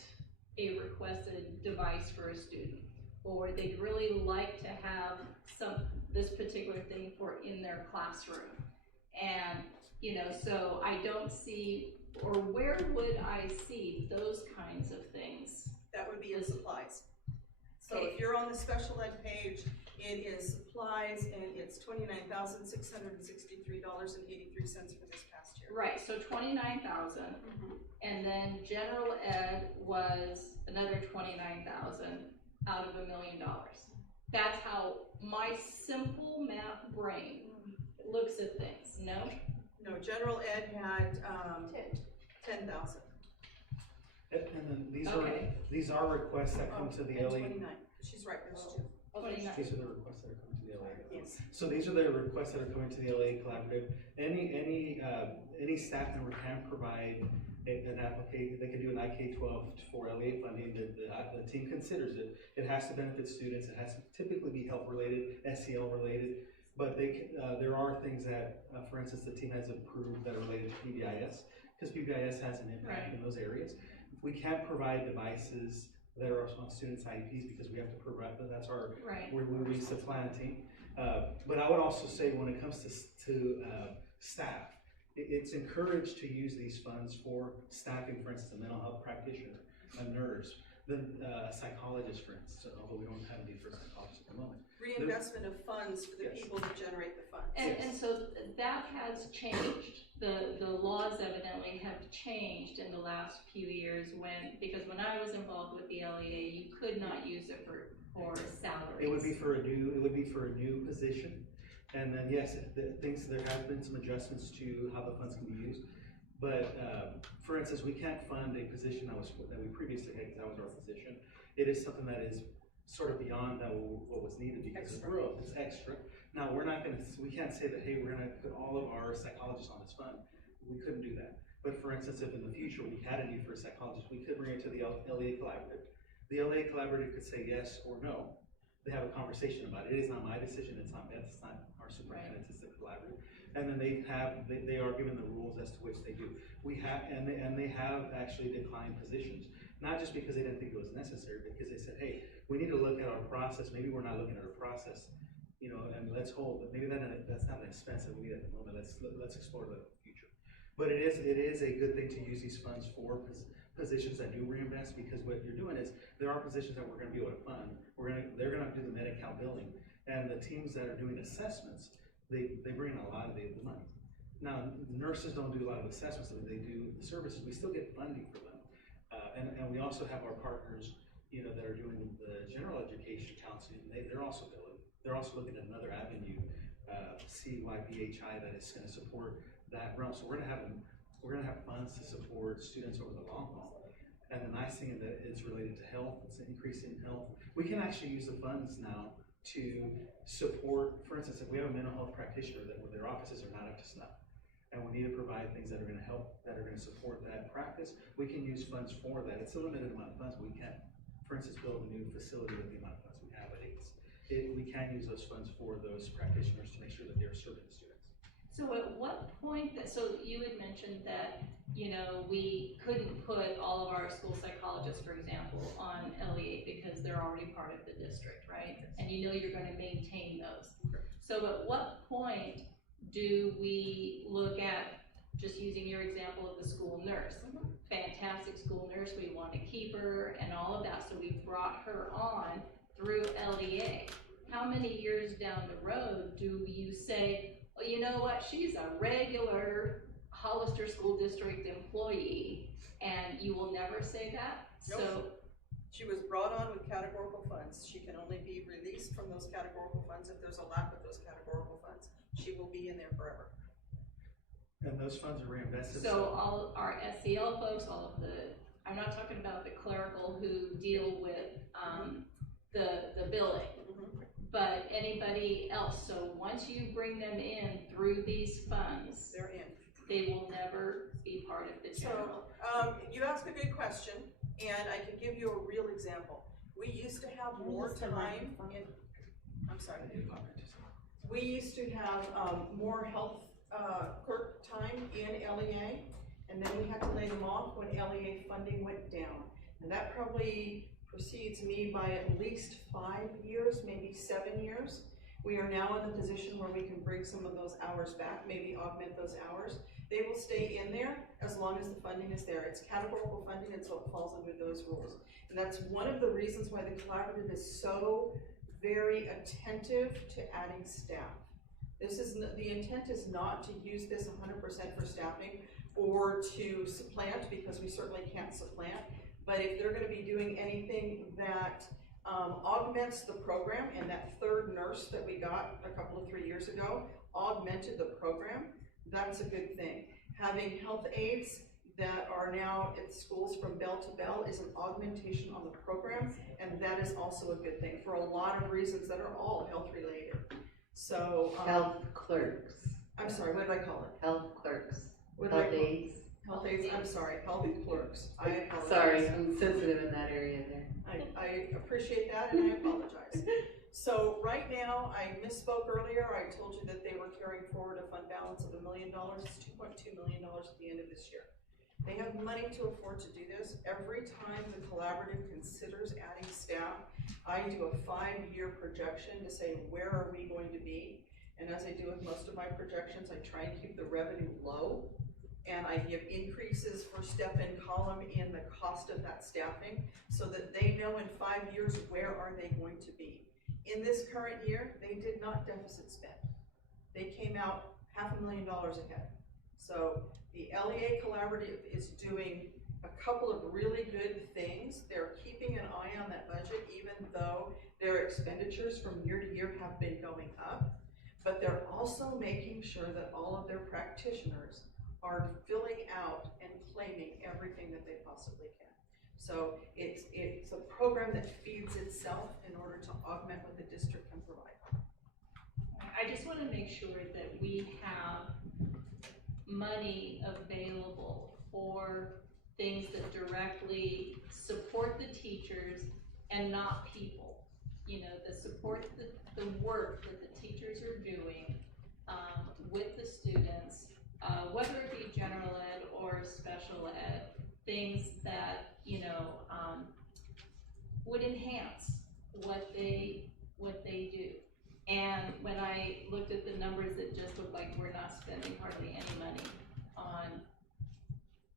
a requested device for a student, or they'd really like to have this particular thing for in their classroom. And, so I don't see, or where would I see those kinds of things? That would be in supplies. So if you're on the special ed page, it is supplies, and it's $29,663.83 for this past year. Right, so 29,000, and then general ed was another 29,000 out of $1 million. That's how my simple math brain looks at things. No? No, general ed had 10,000. And then Okay. these are requests that come to the and LA. 29. She's right, there's 2. These are the requests that are coming to the LA. Yes. So these are the requests that are coming to the LA Collaborative. Any staff member can provide an application. They can do an IK-12 for LA funding. The team considers it. It has to benefit students. It has to typically be health related, SEL related. But there are things that, for instance, the team has approved that are related to PBIS, because PBIS has an impact in those areas. We can't provide devices that are on students' IEPs because we have to provide, that's our, where we supplanting. But I would also say when it comes to staff, it's encouraged to use these funds for staffing, for instance, a mental health practitioner, a nurse, a psychologist, for instance, although we don't have any for psychologists at the moment. Reinvestment of funds for the people that generate the funds. And so that has changed. The laws evidently have changed in the last few years because when I was involved with the LEA, you could not use it for salaries. It would be for a new position. And then yes, there have been some adjustments to how the funds can be used. But for instance, we can't fund a position that we previously had because that was our position. It is something that is sort of beyond what was needed because of growth. It's extra. Now we can't say that, hey, we're gonna put all of our psychologists on this fund. We couldn't do that. But for instance, if in the future we had a need for a psychologist, we could bring it to the LEA Collaborative. The LEA Collaborative could say yes or no. They have a conversation about it. It is not my decision, it's not Beth's, it's not our superintendent, it's the collaborative. And then they are given the rules as to which they do. We have, and they have actually declined positions, not just because they didn't think it was necessary, because they said, hey, we need to look at our process. Maybe we're not looking at our process, you know, and let's hold, but maybe that's not an expense that we need at the moment. Let's explore the future. But it is a good thing to use these funds for positions that do reinvest, because what you're doing is there are positions that we're going to be able to fund. They're going to do the Medi-Cal billing, and the teams that are doing assessments, they bring in a lot of the money. Now, nurses don't do a lot of assessments, they do the services. We still get funding for them, and we also have our partners, you know, that are doing the general education counseling. They're also billing. They're also looking at another avenue, CYBHI, that is going to support that realm. So we're going to have funds to support students over the long haul. And the nice thing that it's related to health, it's an increase in health. We can actually use the funds now to support, for instance, if we have a mental health practitioner that where their offices are not up to snuff, and we need to provide things that are going to help, that are going to support that practice, we can use funds for that. It's a limited amount of funds, but we can, for instance, build a new facility with the amount of funds we have at ACE. We can use those funds for those practitioners to make sure that they're serving the students. So at what point, so you had mentioned that, you know, we couldn't put all of our school psychologists, for example, on LEA because they're already part of the district, right? And you know you're going to maintain those. So at what point do we look at, just using your example of the school nurse, fantastic school nurse, we want to keep her and all of that, so we brought her on through LEA. How many years down the road do you say, well, you know what, she's a regular Hollister School District employee, and you will never say that? Nope. So she was brought on with categorical funds. She can only be released from those categorical funds if there's a lack of those categorical funds. She will be in there forever. And those funds are reinvested. So all our SEL folks, all of the, I'm not talking about the clerical who deal with the billing, but anybody else. So once you bring them in through these funds, they're in. They will never be part of the general. So, you ask a good question, and I can give you a real example. We used to have more time in, I'm sorry. We used to have more health clerk time in LEA, and then we had to lay them off when LEA funding went down. And that probably precedes me by at least 5 years, maybe 7 years. We are now in the position where we can bring some of those hours back, maybe augment those hours. They will stay in there as long as the funding is there. It's categorical funding, and so it falls under those rules. And that's one of the reasons why the collaborative is so very attentive to adding staff. This is, the intent is not to use this 100% for staffing or to supplant, because we certainly can't supplant. But if they're going to be doing anything that augments the program, and that third nurse that we got a couple of 3 years ago augmented the program, that's a good thing. Having health aides that are now at schools from bell to bell is an augmentation on the program, and that is also a good thing for a lot of reasons that are all health related. So health clerks. I'm sorry, what did I call it? Health clerks. What Health did I call it? aides. Health aides, I'm sorry, health clerks. I apologize. Sorry, I'm sensitive in that area there. I appreciate that, and I apologize. So right now, I misspoke earlier. I told you that they were carrying forward a fund balance of $1 million. It's $2.2 million at the end of this year. They have money to afford to do this. Every time the collaborative considers adding staff, I do a 5-year projection to say, where are we going to be? And as I do with most of my projections, I try and keep the revenue low, and I give increases for step-in column in the cost of that staffing, so that they know in 5 years, where are they going to be? In this current year, they did not deficit spend. They came out $500,000 ahead. So the LEA Collaborative is doing a couple of really good things. They're keeping an eye on that budget, even though their expenditures from year to year have been going up. But they're also making sure that all of their practitioners are filling out and claiming everything that they possibly can. So it's a program that feeds itself in order to augment what the district can provide. I just want to make sure that we have money available for things that directly support the teachers and not people. You know, that support the work that the teachers are doing with the students, whether it be general ed or special ed, things that, you know, would enhance what they do. And when I looked at the numbers, it just looked like we're not spending hardly any money on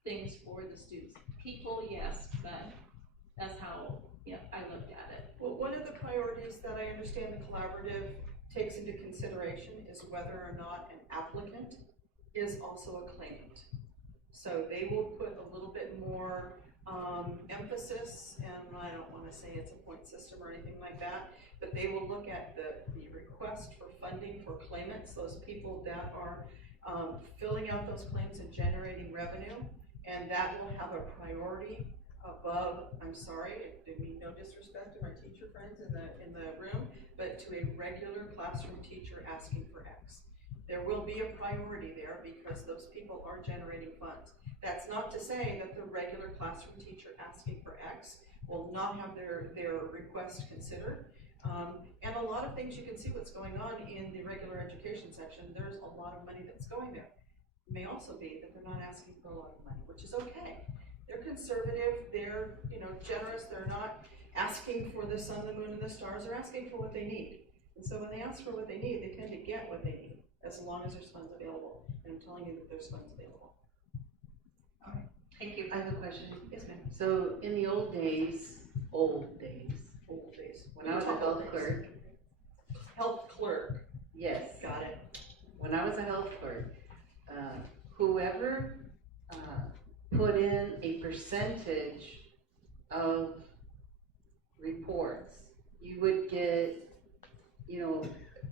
things for the students. People, yes, but that's how, you know, I looked at it. Well, one of the priorities that I understand the collaborative takes into consideration is whether or not an applicant is also a claimant. So they will put a little bit more emphasis, and I don't want to say it's a point system or anything like that, but they will look at the request for funding for claimants, those people that are filling out those claims and generating revenue, and that will have a priority above, I'm sorry, I mean no disrespect to my teacher friends in the room, but to a regular classroom teacher asking for X. There will be a priority there because those people are generating funds. That's not to say that the regular classroom teacher asking for X will not have their request considered. And a lot of things, you can see what's going on in the regular education section. There's a lot of money that's going there. It may also be that they're not asking for a lot of money, which is okay. They're conservative, they're, you know, generous, they're not asking for the sun, the moon, and the stars, they're asking for what they need. And so when they ask for what they need, they tend to get what they need, as long as there's funds available. And I'm telling you that there's funds available. All right. Thank you. I have a question. Yes, ma'am. So in the old days, when I was a health clerk. Yes. Got it. When I was a health clerk, whoever put in a percentage of reports, you would get, you know,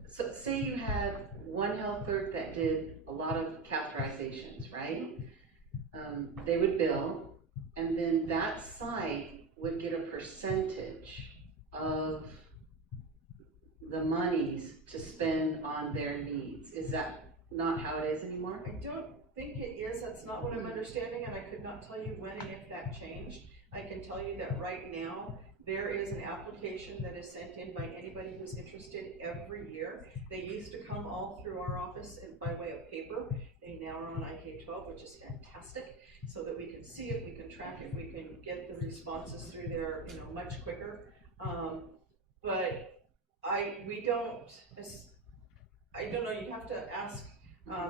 so say you had one health clerk that did a lot of catheterizations, right? They would bill, and then that site would get a percentage of the monies to spend on their needs. Is that not how it is anymore? I don't think it is. That's not what I'm understanding, and I could not tell you when and if that changed. I can tell you that right now, there is an application that is sent in by anybody who's interested every year. They used to come all through our office by way of paper. They now are on IK12, which is fantastic, so that we can see it, we can track it, we can get the responses through there, you know, much quicker. But I don't know, you have to ask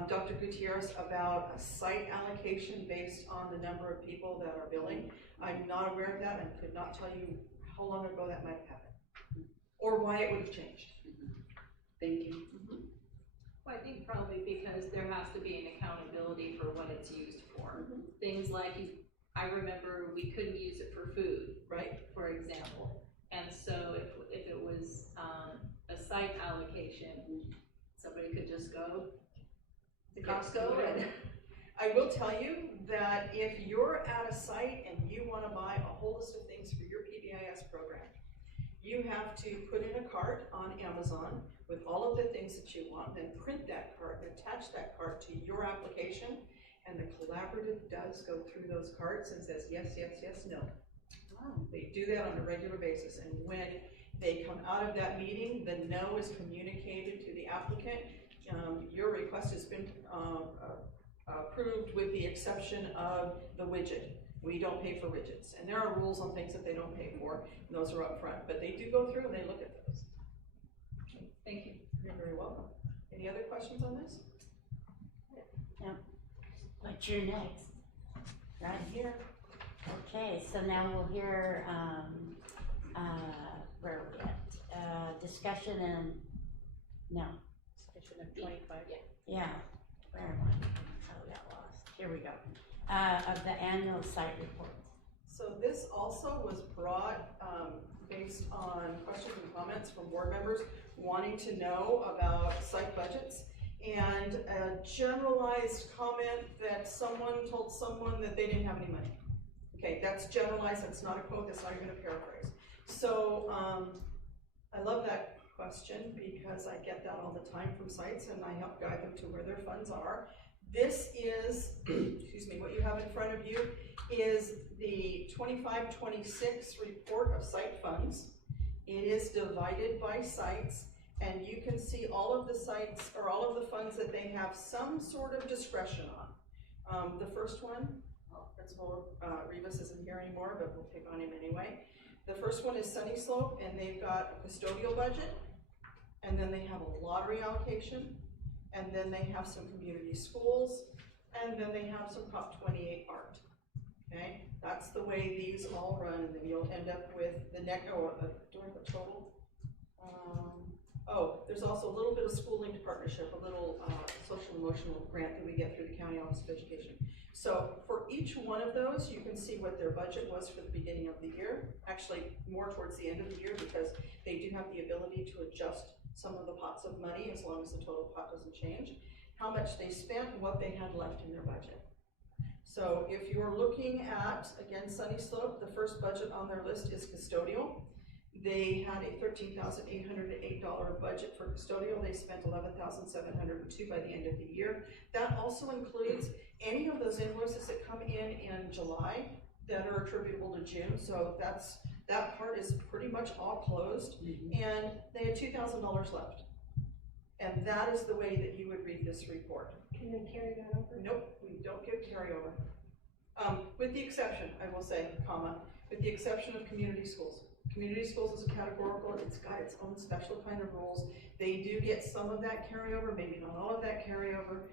Dr. Gutierrez about a site allocation based on the number of people that are billing. I'm not aware of that and could not tell you how long ago that might have happened or why it would have changed. Thank you. Well, I think probably because there has to be an accountability for what it's used for. Things like, I remember we couldn't use it for food, right, for example. And so if it was a site allocation, somebody could just go to Costco and I will tell you that if you're at a site and you want to buy a whole list of things for your PBIS program, you have to put in a cart on Amazon with all of the things that you want, then print that cart, attach that cart to your application, and the collaborative does go through those carts and says yes, yes, yes, no. They do that on a regular basis, and when they come out of that meeting, the no is communicated to the applicant. Your request has been approved with the exception of the widget. We don't pay for widgets, and there are rules on things that they don't pay for, and those are up front, but they do go through and they look at those. Okay, thank you. You're very welcome. Any other questions on this? No. What's your next? Right here. Okay, so now we'll hear, where are we at? Discussion and, no. Discussion of 25. Yeah, where am I? Oh, we got lost. Here we go. Of the annual site report. So this also was brought based on questions and comments from board members wanting to know about site budgets, and a generalized comment that someone told someone that they didn't have any money. Okay, that's generalized, that's not a quote, that's not even a paraphrase. So I love that question because I get that all the time from sites and I help guide them to where their funds are. This is, excuse me, what you have in front front of you is the 25-26 report of site funds. It is divided by sites, and you can see all of the sites, or all of the funds that they have some sort of discretion on. The first one, Principal Rivas isn't here anymore, but we'll pick on him anyway. The first one is Sunny Slope, and they've got a custodial budget, and then they have a lottery allocation, and then they have some community schools, and then they have some Prop 28 art. Okay, that's the way these all run, and then you'll end up with the do I have a total? There's also a little bit of school linked partnership, a little social emotional grant that we get through the County Office of Education. So for each one of those, you can see what their budget was for the beginning of the year, actually more towards the end of the year, because they do have the ability to adjust some of the pots of money as long as the total pot doesn't change, how much they spent and what they had left in their budget. So if you're looking at, again, Sunny Slope, the first budget on their list is custodial. They had a $13,808 budget for custodial. They spent $11,702 by the end of the year. That also includes any of those invoices that come in July that are attributable to June. So that part is pretty much all closed. And they had $2,000 left. And that is the way that you would read this report. Can they carry that over? Nope, we don't give carryover. With the exception, I will say, with the exception of community schools. Community schools is a categorical, it's got its own special kind of rules. They do get some of that carryover, maybe not all of that carryover,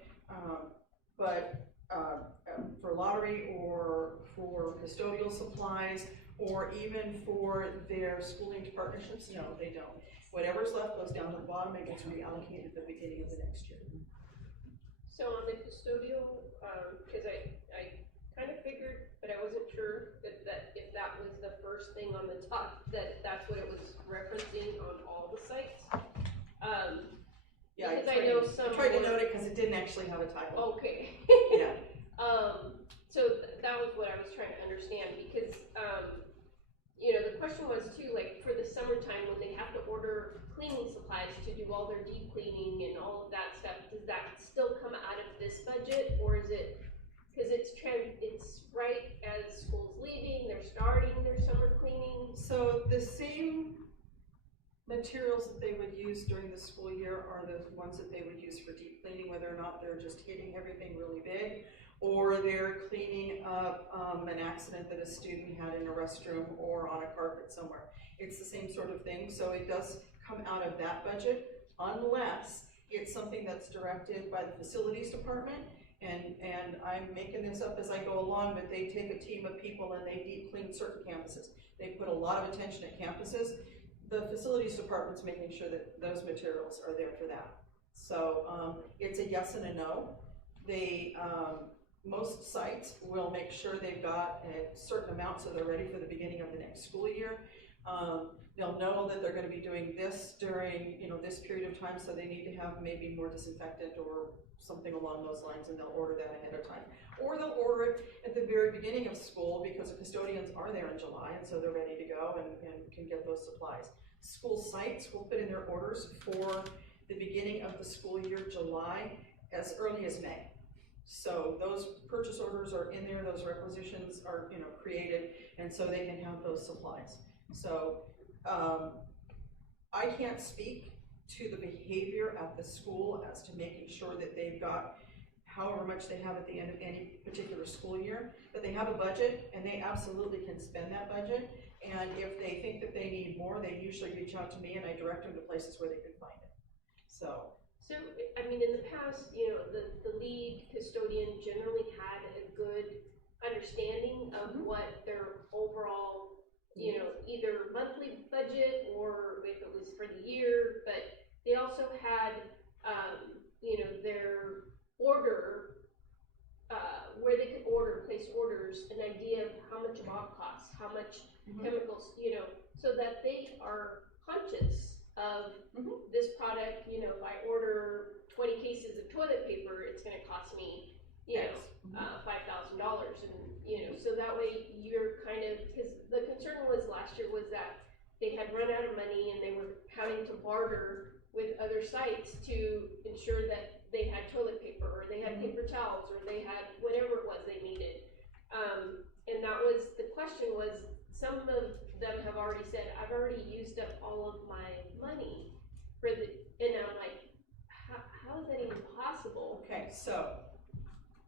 but for lottery or for custodial supplies or even for their schooling partnerships, no, they don't. Whatever's left goes down to the bottom and gets reallocated at the beginning of the next year. So on the custodial, because I kind of figured, but I wasn't sure that if that was the first thing on the top, that's what it was referencing on all the sites. Yeah, because I know some. I tried to note it because it didn't actually have a title. Okay. Yeah. So that was what I was trying to understand, because the question was too, like for the summertime when they have to order cleaning supplies to do all their deep cleaning and all of that stuff, does that still come out of this budget, or is it? Because it's right as school's leaving, they're starting their summer cleaning. So the same materials that they would use during the school year are the ones that they would use for deep cleaning, whether or not they're just hitting everything really big, or they're cleaning up an accident that a student had in a restroom or on a carpet somewhere. It's the same sort of thing, so it does come out of that budget, unless it's something that's directed by the facilities department. And I'm making this up as I go along, but they take a team of people and they deep clean certain campuses. They put a lot of attention at campuses. The facilities department's making sure that those materials are there for that. So it's a yes and a no. They, most sites will make sure they've got a certain amount so they're ready for the beginning of the next school year. They'll know that they're going to be doing this during this period of time, so they need to have maybe more disinfectant or something along those lines, and they'll order that ahead of time. Or they'll order it at the very beginning of school because the custodians are there in July, and so they're ready to go and can get those supplies. School sites will put in their orders for the beginning of the school year, July, as early as May. So those purchase orders are in there, those requisitions are created, and so they can have those supplies. So I can't speak to the behavior at the school as to making sure that they've got however much they have at the end of any particular school year, but they have a budget and they absolutely can spend that budget. And if they think that they need more, they usually reach out to me and I direct them to places where they can find it. So I mean, in the past, the lead custodian generally had a good understanding of what their overall either monthly budget or if it was for the year, but they also had, their order, where they could place orders, an idea of how much a box costs, how much chemicals, so that they are conscious of this product. If I order 20 cases of toilet paper, it's going to cost me, $5,000, and so that way you're kind of, because the concern was last year was that they had run out of money and they were having to barter with other sites to ensure that they had toilet paper or they had paper towels or they had whatever it was they needed. used up all of my money for the, and I'm like, how is that even possible? Okay, so,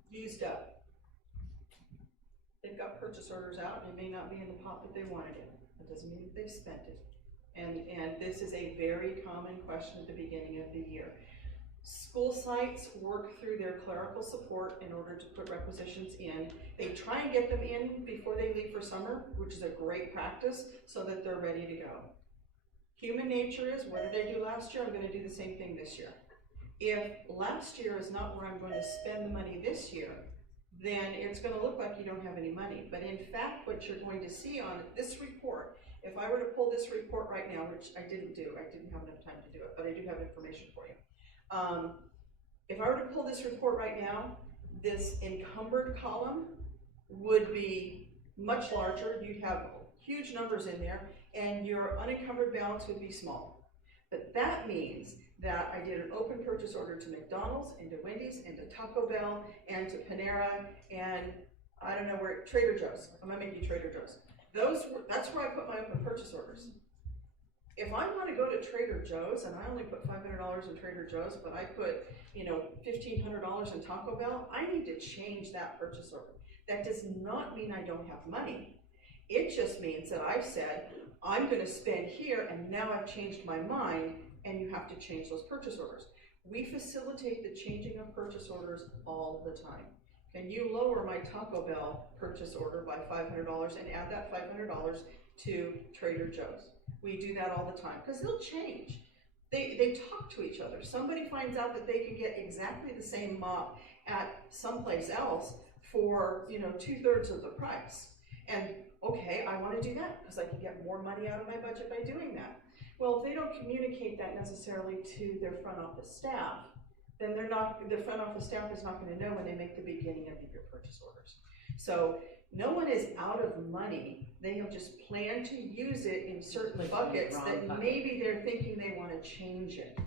used up. They've got purchase orders out, and it may not be in the pot that they wanted it. That doesn't mean that they've spent it. And this is a very common question at the beginning of the year. School sites work through their clerical support in order to put requisitions in. They try and get them in before they leave for summer, which is a great practice, so that they're ready to go. Human nature is, what did I do last year? I'm gonna do the same thing this year. If last year is not where I'm going to spend the money this year, then it's gonna look like you don't have any money. But in fact, what you're going to see on this report, if I were to pull this report right now, which I didn't do, I didn't have enough time to do it, but I do have information for you. If I were to pull this report right now, this encumbered column would be much larger. You'd have huge numbers in there, and your unencumbered balance would be small. But that means that I did an open purchase order to McDonald's, and to Wendy's, and to Taco Bell, and to Panera, and I don't know where, Trader Joe's. I'm gonna make you Trader Joe's. That's where I put my open purchase orders. If I want to go to Trader Joe's and I only put $500 in Trader Joe's, but I put, $1,500 in Taco Bell, I need to change that purchase order. That does not mean I don't have money. It just means that I've said, I'm going to spend here, and now I've changed my mind, and you have to change those purchase orders. We facilitate the changing of purchase orders all the time. Can you lower my Taco Bell purchase order by $500 and add that $500 to Trader Joe's? We do that all the time, because they'll change. They talk to each other. Somebody finds out that they can get exactly the same mop at someplace else for 2/3 of the price. And okay, I want to do that because I can get more money out of my budget by doing that. Well, if they don't communicate that necessarily to their front office staff, then the front office staff is not going to know when they make the beginning of the year purchase orders. So no one is out of money. They have just planned to use it in certain buckets that maybe they're thinking they want to change it.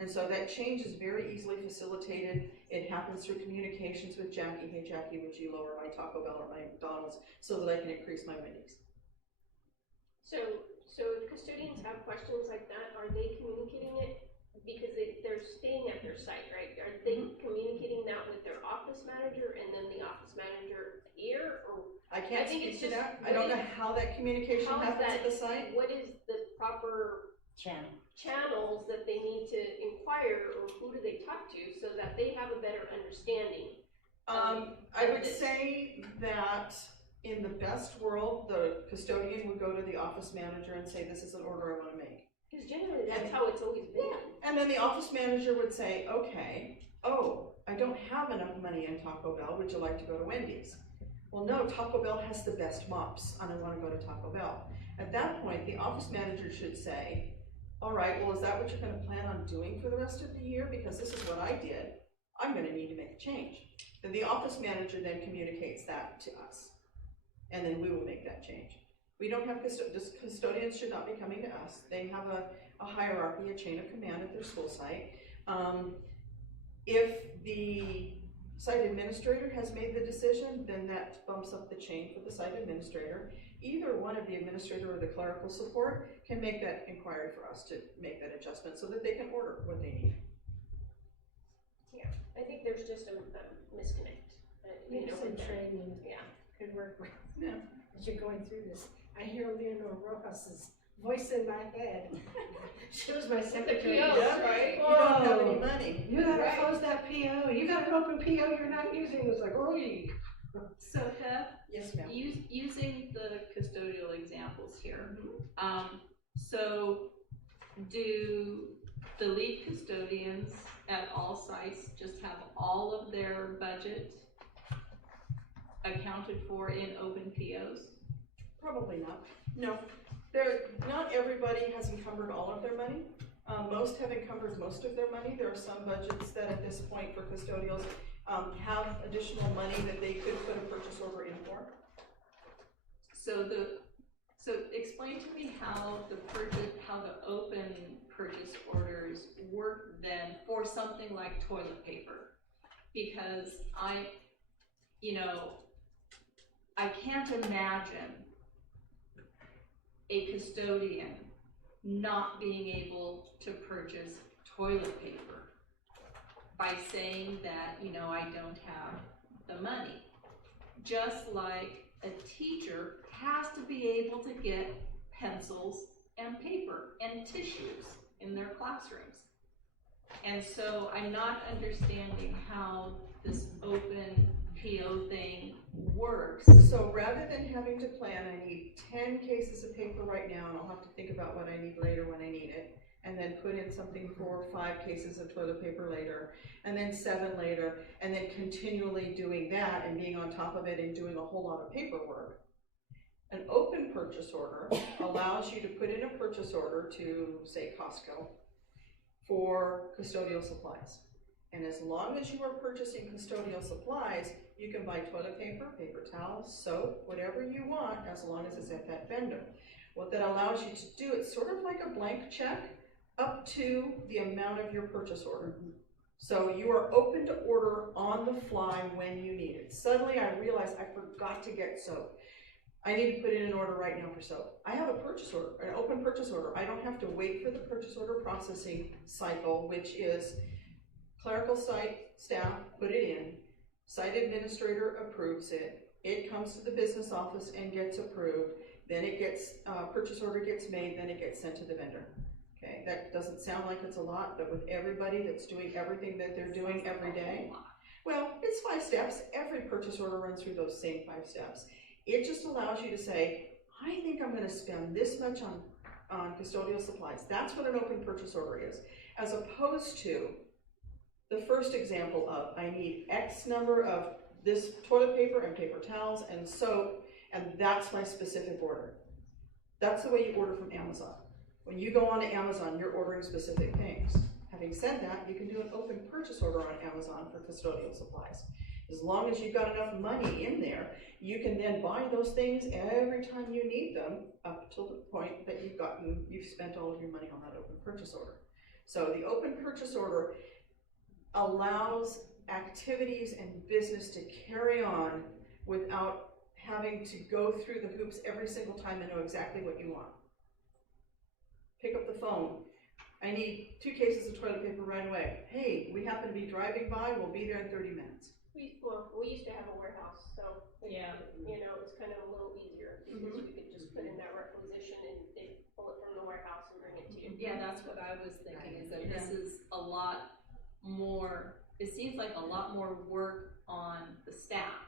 And so that change is very easily facilitated. It happens through communications with Jackie. Hey Jackie, would you lower my Taco Bell or my McDonald's so that I can increase my Wendy's? So if custodians have questions like that, are they communicating it? Because they're staying at their site, right? Are they communicating that with their office manager and then the office manager here, or? I can't speak to that. I don't know how that communication happens at the site. What is the proper channels that they need to inquire, or who do they talk to so that they have a better understanding? I would say that in the best world, the custodian would go to the office manager and say, this is an order I want to make. Because generally that's how it's always been. Yeah. And then the office manager would say, okay, I don't have enough money in Taco Bell, would you like to go to Wendy's? Well, no, Taco Bell has the best mops, and I want to go to Taco Bell. At that point, the office manager should say, all right, well, is that what you're going to plan on doing for the rest of the year? Because this is what I did. I'm going to need to make a change. Then the office manager then communicates that to us, and then we will make that change. We don't have custodians should not be coming to us. They have a hierarchy, a chain of command at their school site. If the site administrator has made the decision, then that bumps up the chain for the site administrator. Either one of the administrator or the clerical support can make that inquiry for us to make that adjustment so that they can order what they need. Yeah, I think there's just a misconnect. Maybe some training. Yeah. Could work with. Yeah. As you're going through this, I hear Leonor Rojas's voice in my head. She was my secretary. Yeah, right. You don't have any money. You gotta close that PO. You got an open PO you're not using. It's like, oh. So Beth, yes, ma'am. Using the custodial examples here, so do the lead custodians at all sites just have all of their budget accounted for in open POs? Probably not. No, not everybody has encumbered all of their money. Most have encumbered most of their money. There are some budgets that at this point for custodials have additional money that they could put a purchase order in for. So explain to me how the open purchase orders work then for something like toilet paper, because I can't imagine a custodian not being able to purchase toilet paper by saying that, you know, I don't have the money. Just like a teacher has to be able to get pencils and paper and tissues in their classrooms. And so I'm not understanding how this open PO thing works. So rather than having to plan, I need 10 cases of paper right now, and I'll have to think about what I need later when I need it, and then put in something for 5 cases of toilet paper later, and then 7 later, and then continually doing that and being on top of it and doing a whole lot of paperwork. An open purchase order allows you to put in a purchase order to, say, Costco for custodial supplies. And as long as you are purchasing custodial supplies, you can buy toilet paper, paper towels, soap, whatever you want, as long as it's at that vendor. What that allows you to do, it's sort of like a blank check up to the amount of your purchase order. So you are open to order on the fly when you need it. Suddenly I realized I forgot to get soap. I need to put in an order right now for soap. I have a purchase order, an open purchase order. I don't have to wait for the purchase order processing cycle, which is clerical site staff put it in, site administrator approves it, it comes to the business office and gets approved, then it gets, purchase order gets made, then it gets sent to the vendor. Okay, that doesn't sound like it's a lot, but with everybody that's doing everything that they're doing every day, well, it's 5 steps. Every purchase order runs through those same 5 steps. It just allows you to say, I think I'm gonna spend this much on custodial supplies. That's what an open purchase order is, as opposed to the first example of, I need X number of this toilet paper and paper towels and soap, and that's my specific order. That's the way you order from Amazon. When you go on to Amazon, you're ordering specific things. Having said that, you can do an open purchase order on Amazon for custodial supplies. As long as you've got enough money in there, you can then buy those things every time you need them up till the point that you've spent all of your money on that open purchase order. So the open purchase order allows activities and business to carry on without having to go through the hoops every single time and know exactly what you want. Pick up the phone. I need 2 cases of toilet paper right away. Hey, we happen to be driving by, we'll be there in 30 minutes. We used to have a warehouse, so, yeah, you know, it's kind of a little easier because we could just put in that requisition and they pull it from the warehouse and bring it to you. Yeah, that's what I was thinking, is that this is a lot more, it seems like a lot more work on the staff.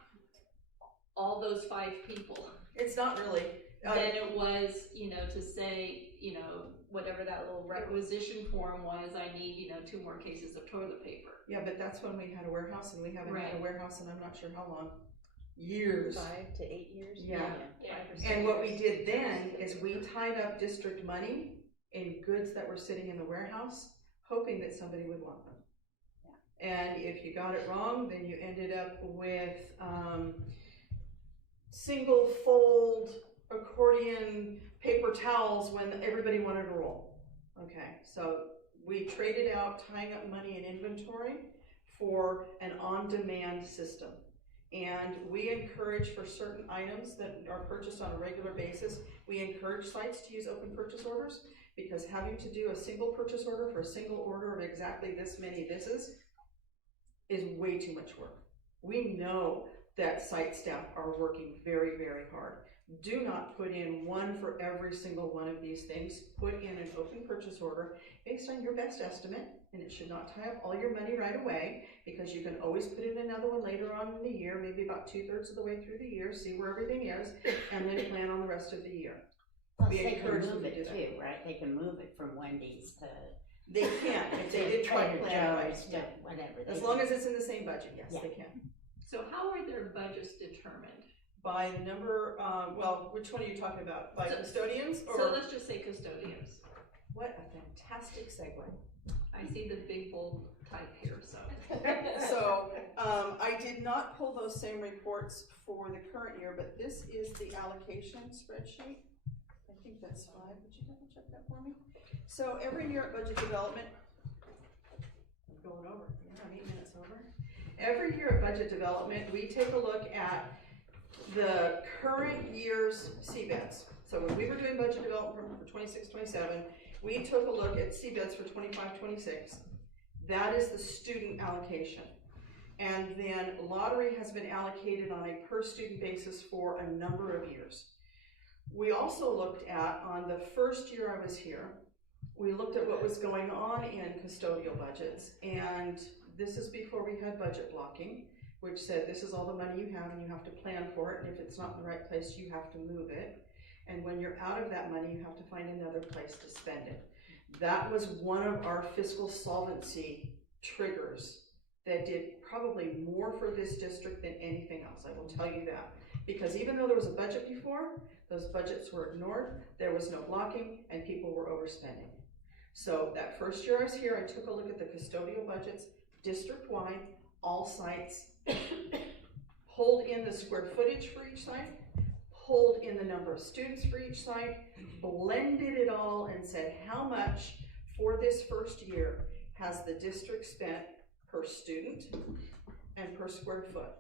All those 5 people. It's not really. Than it was, you know, to say, you know, whatever that little requisition form was, I need, you know, 2 more cases of toilet paper. Yeah, but that's when we had a warehouse, and we haven't had a warehouse, and I'm not sure how long. Years. 5 to 8 years? Yeah. 5 or 6 And what we years. did then is we tied up district money in goods that were sitting in the warehouse, hoping that somebody would want them. And if you got it wrong, then you ended up with single fold accordion paper towels when everybody wanted a roll. Okay, so we traded out tying up money in inventory for an on-demand system. And we encourage, for certain items that are purchased on a regular basis, we encourage sites to use open purchase orders, because having to do a single purchase order for a single order of exactly this many thises is way too much work. We know that site staff are working very, very hard. Do not put in one for every single one of these things. Put in an open purchase order based on your best estimate, and it should not tie up all your money right away, because you can always put in another one later on in the year, maybe about 2/3 of the way through the year, see where everything is, and then plan on the rest of the year. Plus We they can encourage them move to do it that. too, right? They can move it from Wendy's to. They can, if they did try to Trader plan it right. Joe's to whatever. As they long do. as it's in the same budget, yes, Yeah. they can. So how are their budgets determined? By the number, well, which one are you talking about? By custodians or? So let's just say custodians. What a fantastic segue. I see the big bold type here, so. So, I did not pull those same reports for the current year, but this is the allocation spreadsheet. I think that's 5, would you double check that for me? So every year at budget development, I'm going over, yeah, I'm 8 minutes over. Every year at budget development, we take a look at the current year's CBEDS. So when we were doing budget development for 26, 27, we took a look at CBEDS for 25-26. That is the student allocation. And then lottery has been allocated on a per student basis for a number of years. We also looked at, on the first year I was here, we looked at what was going on in custodial budgets, and this is before we had budget blocking, which said this is all the money you have and you have to plan for it, and if it's not in the right place, you have to move it. And when you're out of that money, you have to find another place to spend it. That was one of our fiscal solvency triggers that did probably more for this district than anything else, I will tell you that. Because even though there was a budget before, those budgets were ignored, there was no blocking, and people were overspending. So that first year I was here, I took a look at the custodial budgets, district-wide, all sites, pulled in the square footage for each site, pulled in the number of students for each site, blended it all and said how much for this first year has the district spent per student and per square foot.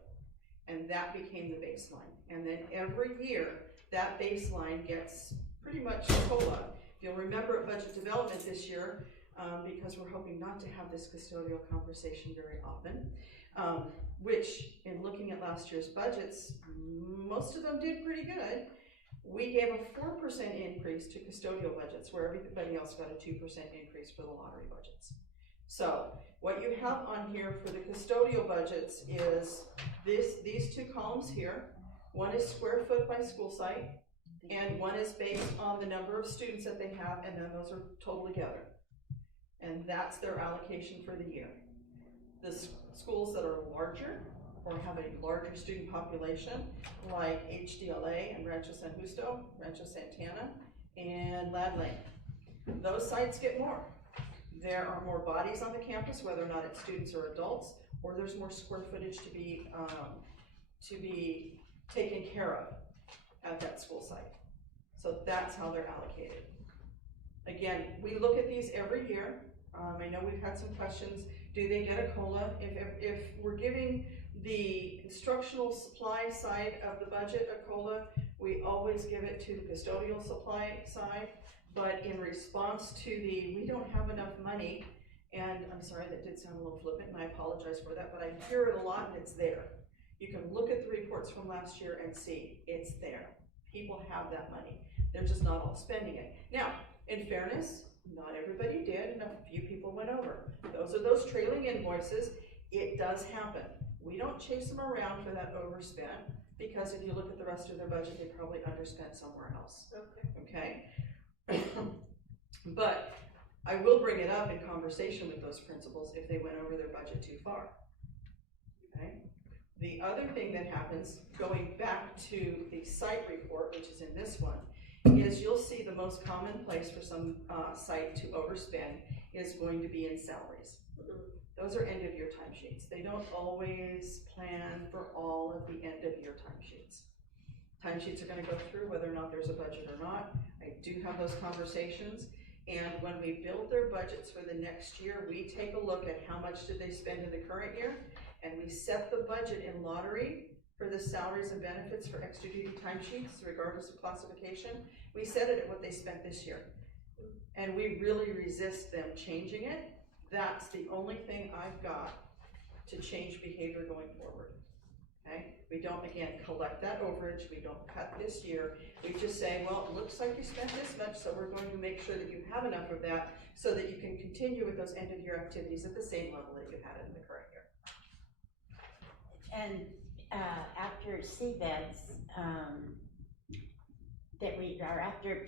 And that became the baseline. And then every year, that baseline gets pretty much COLA. If you'll remember at budget development this year, because we're hoping not to have this custodial conversation very often, which in looking at last year's budgets, most of them did pretty good. We gave a 4% increase to custodial budgets, where everybody else got a 2% increase for the lottery budgets. So what you have on here for the custodial budgets is these two columns here. One is square foot by school site, and one is based on the number of students that they have, and then those are totaled together. And that's their allocation for the year. The schools that are larger or have a larger student population, like HDLA and Rancho San Justo, Rancho Santana, and Lad Lake, those sites get more. There are more bodies on the campus, whether or not it's students or adults, or there's more square footage to be taken care of at that school site. So that's how they're allocated. Again, we look at these every year. I know we've had some questions. Do they get a COLA? If we're giving the instructional supply side of the budget a COLA, we always give it to the custodial supply side. But in response to we don't have enough money, and I'm sorry, that did sound a little flippant, and I apologize for that, but I hear it a lot, and it's there. You can look at the reports from last year and see it's there. People have that money. They're just not all spending it. Now, in fairness, not everybody did, and a few people went over. Those are those trailing invoices. It does happen. We don't chase them around for that overspend, because if you look at the rest of their budget, they probably underspent somewhere else. Okay? But I will bring it up in conversation with those principals if they went over their budget too far. Okay? The other thing that happens, going back to the site report, which is in this one, is you'll see the most common place for some site to overspend is going to be in salaries. Those are end-of-year timesheets. They don't always plan for all of the end-of-year timesheets. Timesheets are going to go through whether or not there's a budget or not. I do have those conversations, and when we build their budgets for the next year, we take a look at how much did they spend in the current year, and we set the budget in lottery for the salaries and benefits for extra duty timesheets, regardless of classification. We set it at what they spent this year, and we really resist them changing it. That's the only thing I've got to change behavior going forward. Okay? We don't, again, collect that overage. We don't cut this year. We just say, well, it looks like you spent this much, so we're going to make sure that you have enough of that so that you can continue with those end-of-year activities at the same level that you had in the current year. And after CBEDS, after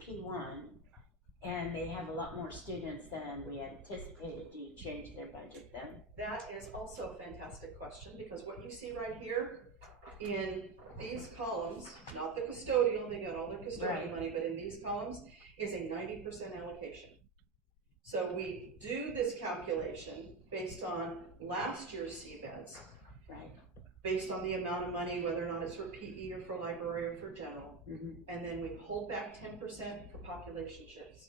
P1, and they have a lot more students than we anticipated, do you change their budget then? That is also a fantastic question, because what you see right here in these columns, not the custodial, they got all their custodial money, but in these columns is a 90% allocation. So we do this calculation based on last year's CBEDS, based on the amount of money, whether or not it's for PE or for library or for general, and then we hold back 10% for population shifts.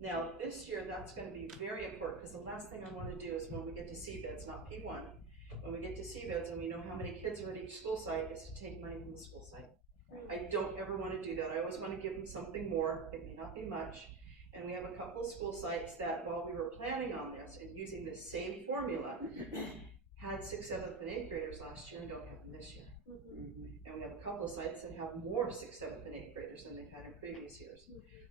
Now, this year, that's going to be very important, because the last thing I want to do is when we get to CBEDS, not P1, when we get to CBEDS and we know how many kids are at each school site, is to take money from the school site. I don't ever wanna do that, I always wanna give them something more, it may not be much. And we have a couple of school sites that, while we were planning on this and using this same formula, had 6th, 7th, and 8th graders last year and don't have them this year. And we have a couple of sites that have more 6th, 7th, and 8th graders than they've had in previous years.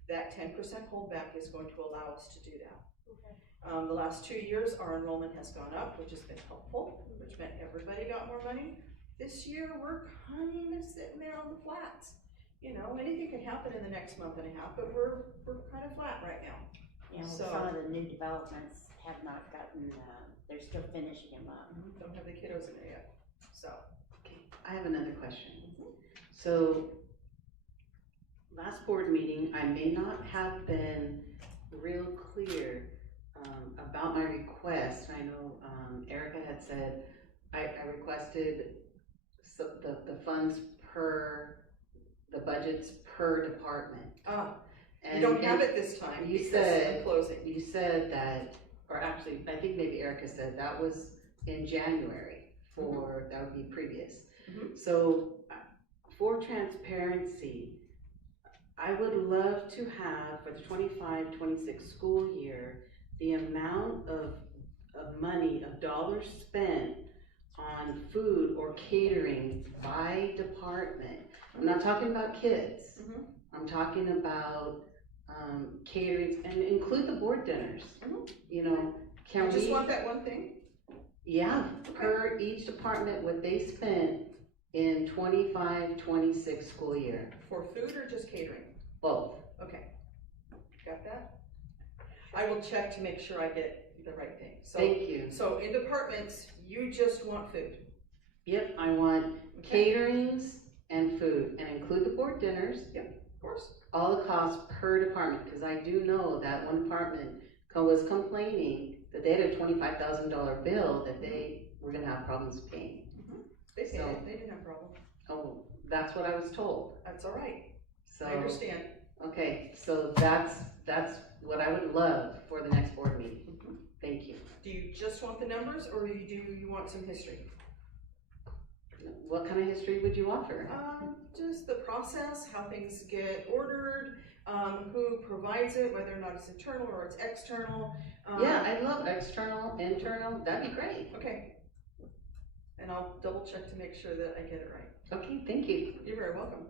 That 10% holdback is going to allow us to do that. The last 2 years, our enrollment has gone up, which has been helpful, which meant everybody got more money. This year, we're kind of sitting there on the flats. You know, anything can happen in the next month and a half, but we're kind of flat right now. Yeah, well, So- some of the new developments have not gotten, they're still finishing them up. Don't have the kiddos in there yet, so. I have another question. So, last board meeting, I may not have been real clear about my request. I know Erica had said I requested the funds per, the budgets per department. You don't have it this time You because said, I'm closing. You said that, or actually, I think maybe Erica said that was in January for, that would be previous. So, for transparency, I would love to have for the 25-26 school year, the amount of money, of dollars spent on food or catering by department. I'm not talking about kids. I'm talking about catering, and include the board dinners. You know, can we? You just want that one thing? Yeah, per each department, what they spent in 25-26 school year. For food or just catering? Both. Okay, got that? I will check to make sure I get the right thing. So, Thank you. So in departments, you just want food? Yep, I want caterings and food, and include the board dinners. Yep, of course. All the costs per department, because I do know that one department was complaining that they had a $25,000 bill that they were gonna have problems paying. They paid it, they didn't have a problem. Oh, that's what I was told. That's all right. So I understand. Okay, so that's what I would love for the next board meeting. Thank you. Do you just want the numbers, or you want some history? What kind of history would you offer? Just the process, how things get ordered, who provides it, whether or not it's internal or it's external. Yeah, I'd love external, internal, that'd be great. Okay. And I'll double check to make sure that I get it right. Okay, thank you. You're very welcome.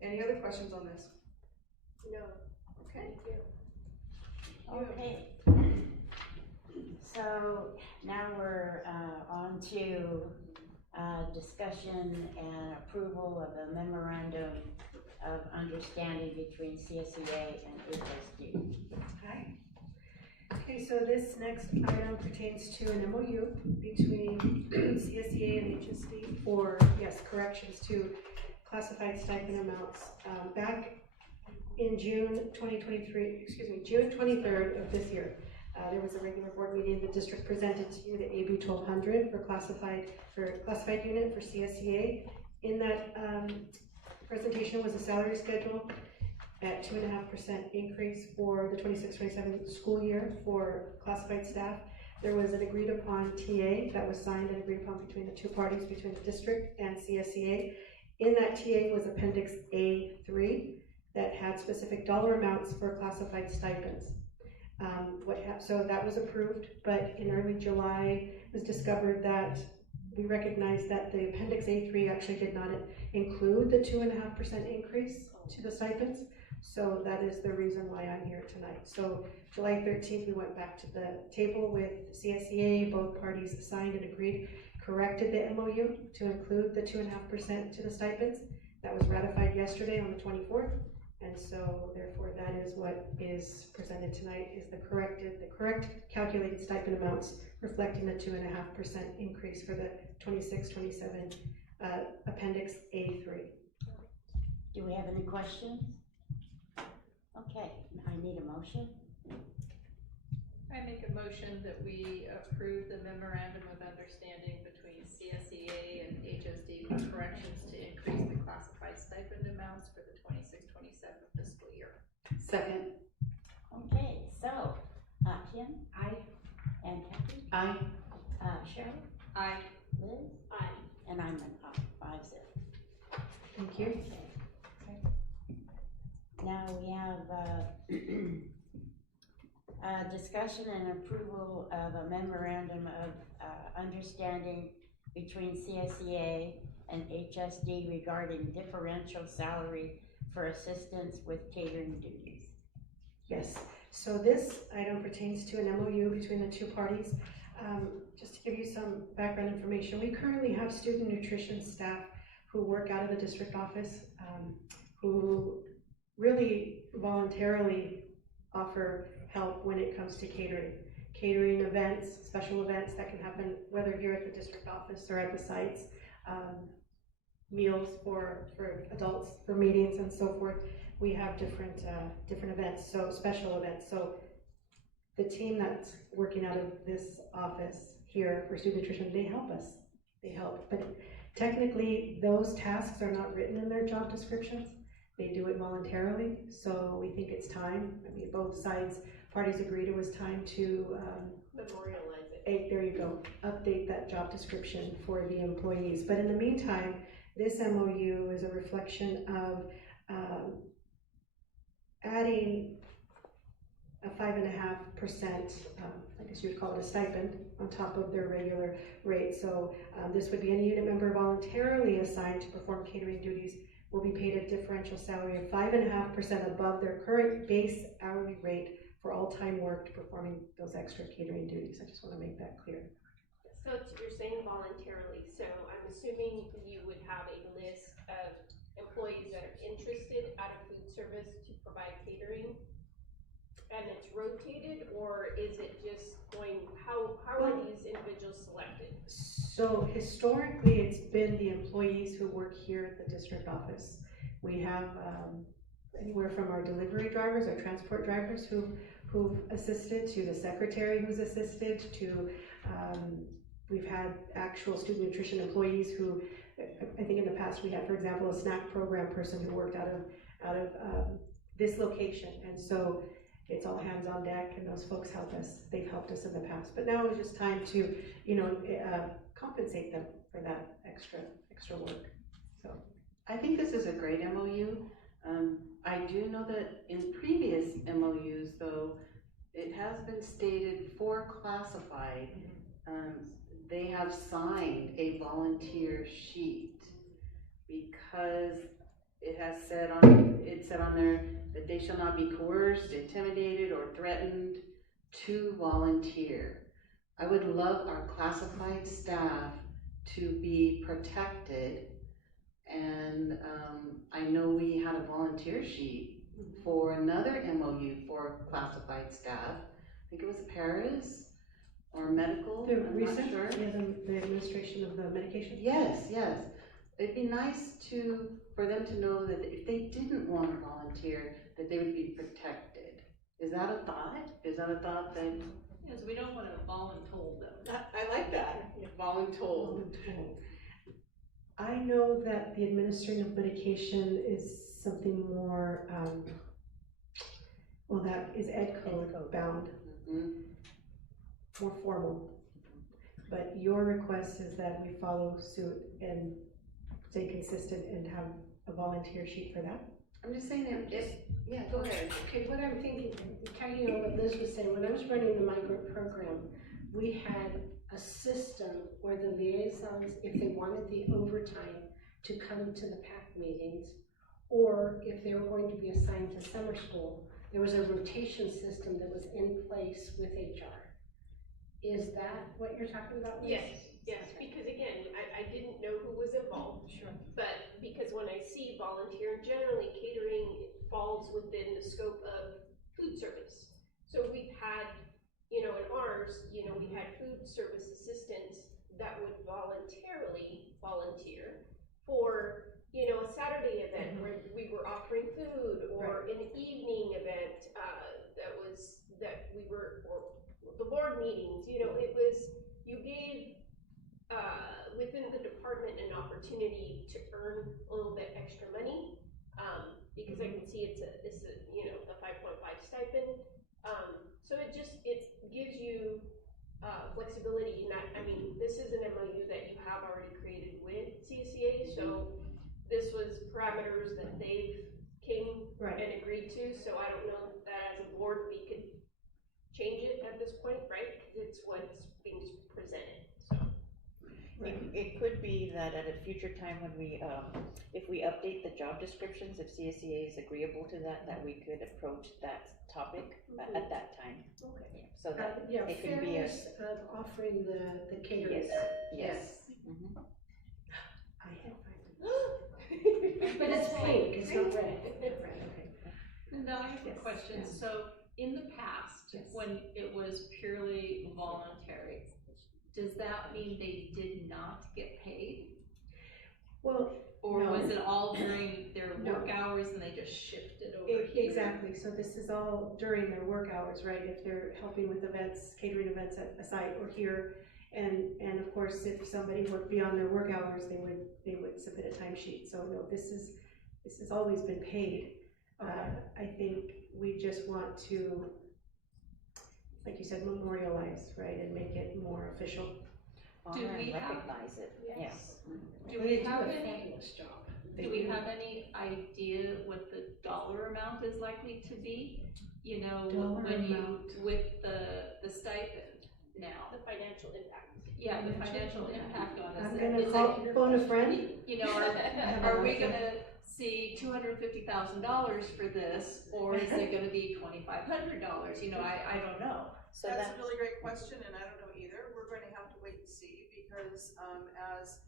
Any other questions on this? No. Okay. Okay. So now we're on to discussion and approval of a memorandum of understanding between CSEA and HSD. Hi. Okay, so this next item pertains to an MOU between CSEA and HSD for, yes, corrections to classified stipend amounts. Back in June 23rd of this year, there was a regular board meeting. The district presented to you the AB 1200 for classified unit for CSEA. In that presentation was a salary schedule at 2.5% increase for the 26-27 school year for classified staff. There was an agreed upon TA that was signed and agreed upon between the two parties, between the district and CSEA. In that TA was Appendix A3 that had specific dollar amounts for classified stipends. So that was approved, but in early July it was discovered that we recognized that the Appendix A3 actually did not include the 2.5% increase to the stipends. So that is the reason why I'm here tonight. So July 13th, we went back to the table with CSEA, both parties signed and agreed, corrected the MOU to include the 2.5% to the stipends. That was ratified yesterday on the 24th. And so therefore that is what is presented tonight, is the correct calculated stipend amounts reflecting the 2.5% increase for the 26-27 Appendix A3. Do we have any questions? Okay, I need a motion. I make a motion that we approve the memorandum of understanding between CSEA and HSD for corrections to increase the classified stipend amounts for the 26-27 fiscal year. Second. Okay, so, Kim? Aye. And Kathy? Aye. Cheryl? Aye. Liz? Aye. And I'm an aye, 5-0. Thank you. Okay. Now we have, discussion and approval of a memorandum of, understanding between CSEA and HSD regarding differential salary for assistance with catering duties. Yes, so this item pertains to an MOU between the two parties. Just to give you some background information, we currently have student nutrition staff who work out of the district office, who really voluntarily offer help when it comes to catering. Catering events, special events that can happen whether here at the district office or at the sites, meals for adults, for meetings and so forth. We have different events, so special events. So the team that's working out of this office here for student nutrition, they help us. They help, but technically those tasks are not written in their job descriptions. They do it voluntarily, so we think it's time. I mean, both parties agreed it was time to memorialize it. There you go, update that job description for the employees. But in the meantime, this MOU is a reflection of adding a 5.5%, I guess you would call it a stipend, on top of their regular rate. So this would be any unit member voluntarily assigned to perform catering duties will be paid a differential salary of 5.5% above their current base hourly rate for all time worked performing those extra catering duties. I just want to make that clear. So you're saying voluntarily, so I'm assuming you would have a list of employees that are interested out of food service to provide catering, and it's rotated, or is it just going, how are these individuals selected? So historically, it's been the employees who work here at the district office. We have anywhere from our delivery drivers, our transport drivers who've assisted, to the secretary who's assisted, to we've had actual student nutrition employees who, I think in the past we had, for example, a snack program person who worked out of this location, and so it's all hands on deck, and those folks help us. They've helped us in the past, but now it's just time to, compensate them for that extra work. So I think this is a great MOU. I do know that in previous MOUs, though, it has been stated for classified, they have signed a volunteer sheet because it said on there that they shall not be coerced, intimidated, or threatened to volunteer. I would love our classified staff to be protected, and I know we had a volunteer sheet for another MOU for classified staff. I think it was Paris or medical, I'm not sure. The administration of the medication? Yes. It'd be nice for them to know that if they didn't want to volunteer, that they would be protected. Is that a thought? That? Yes, we don't want to voluntold them. I like that, voluntold. I know that the administering of medication is something more, that is ed code bound, more formal. But your request is that we follow suit and stay consistent and have a volunteer sheet for that? I'm just saying yeah, go ahead. Okay, what I'm thinking, tagging on what Liz was saying, when I was running the migrant program, we had a system where the liaisons, if they wanted the overtime to come to the PAC meetings, or if they were going to be assigned to summer school, there was a rotation system that was in place with HR. Is that what you're talking about, Liz? Yes, because again, I didn't know who was involved. Sure. But because when I see volunteer, generally catering falls within the scope of food service. So we've had, in ours, we had food service assistants that would voluntarily volunteer for, a Saturday event where we were offering food, or an evening event that we were, or the board meetings, it was, you gave within the department an opportunity to earn a little bit extra money, because I can see it's a 5.5 stipend. So it gives you flexibility in that. I mean, this is an MOU that you have already created with CSEA, so this was parameters that they've came Right. and agreed to, so I don't know that as a board we could change it at this point, right? Because it's what's being presented, so. It could be that at a future time when we, if we update the job descriptions, if CSEA is agreeable to that, that we could approach that topic at that time. Okay. So that Yeah, it can be a. fairness of offering the catering. Yes. Mhm. I have but it's pink, it's not red. Now I have a question. So in the past, when it was purely voluntary, does that mean they did not get paid? Well, Or no. was it all during their No. work hours and they just shifted over here? Exactly, so this is all during their work hours, right? If they're helping with events, catering events at a site or here. And of course, if somebody worked beyond their work hours, they would submit a timesheet. So no, this has always been paid. I think we just want to, like you said, memorialize, right, and make it more official. Honor and recognize it, yes. Do They we do have a any, fabulous job. do we have any idea what the dollar amount is likely to be? You know, Dollar when you, amount. with the stipend now? The financial impact. Yeah, the financial impact on us. I'm gonna Is it- call, phone a friend. You know, are we gonna see $250,000 for this, or is it gonna be $2,500? You know, I don't know. So That's a really great question, and I don't know either. We're going to have to wait and see, because, as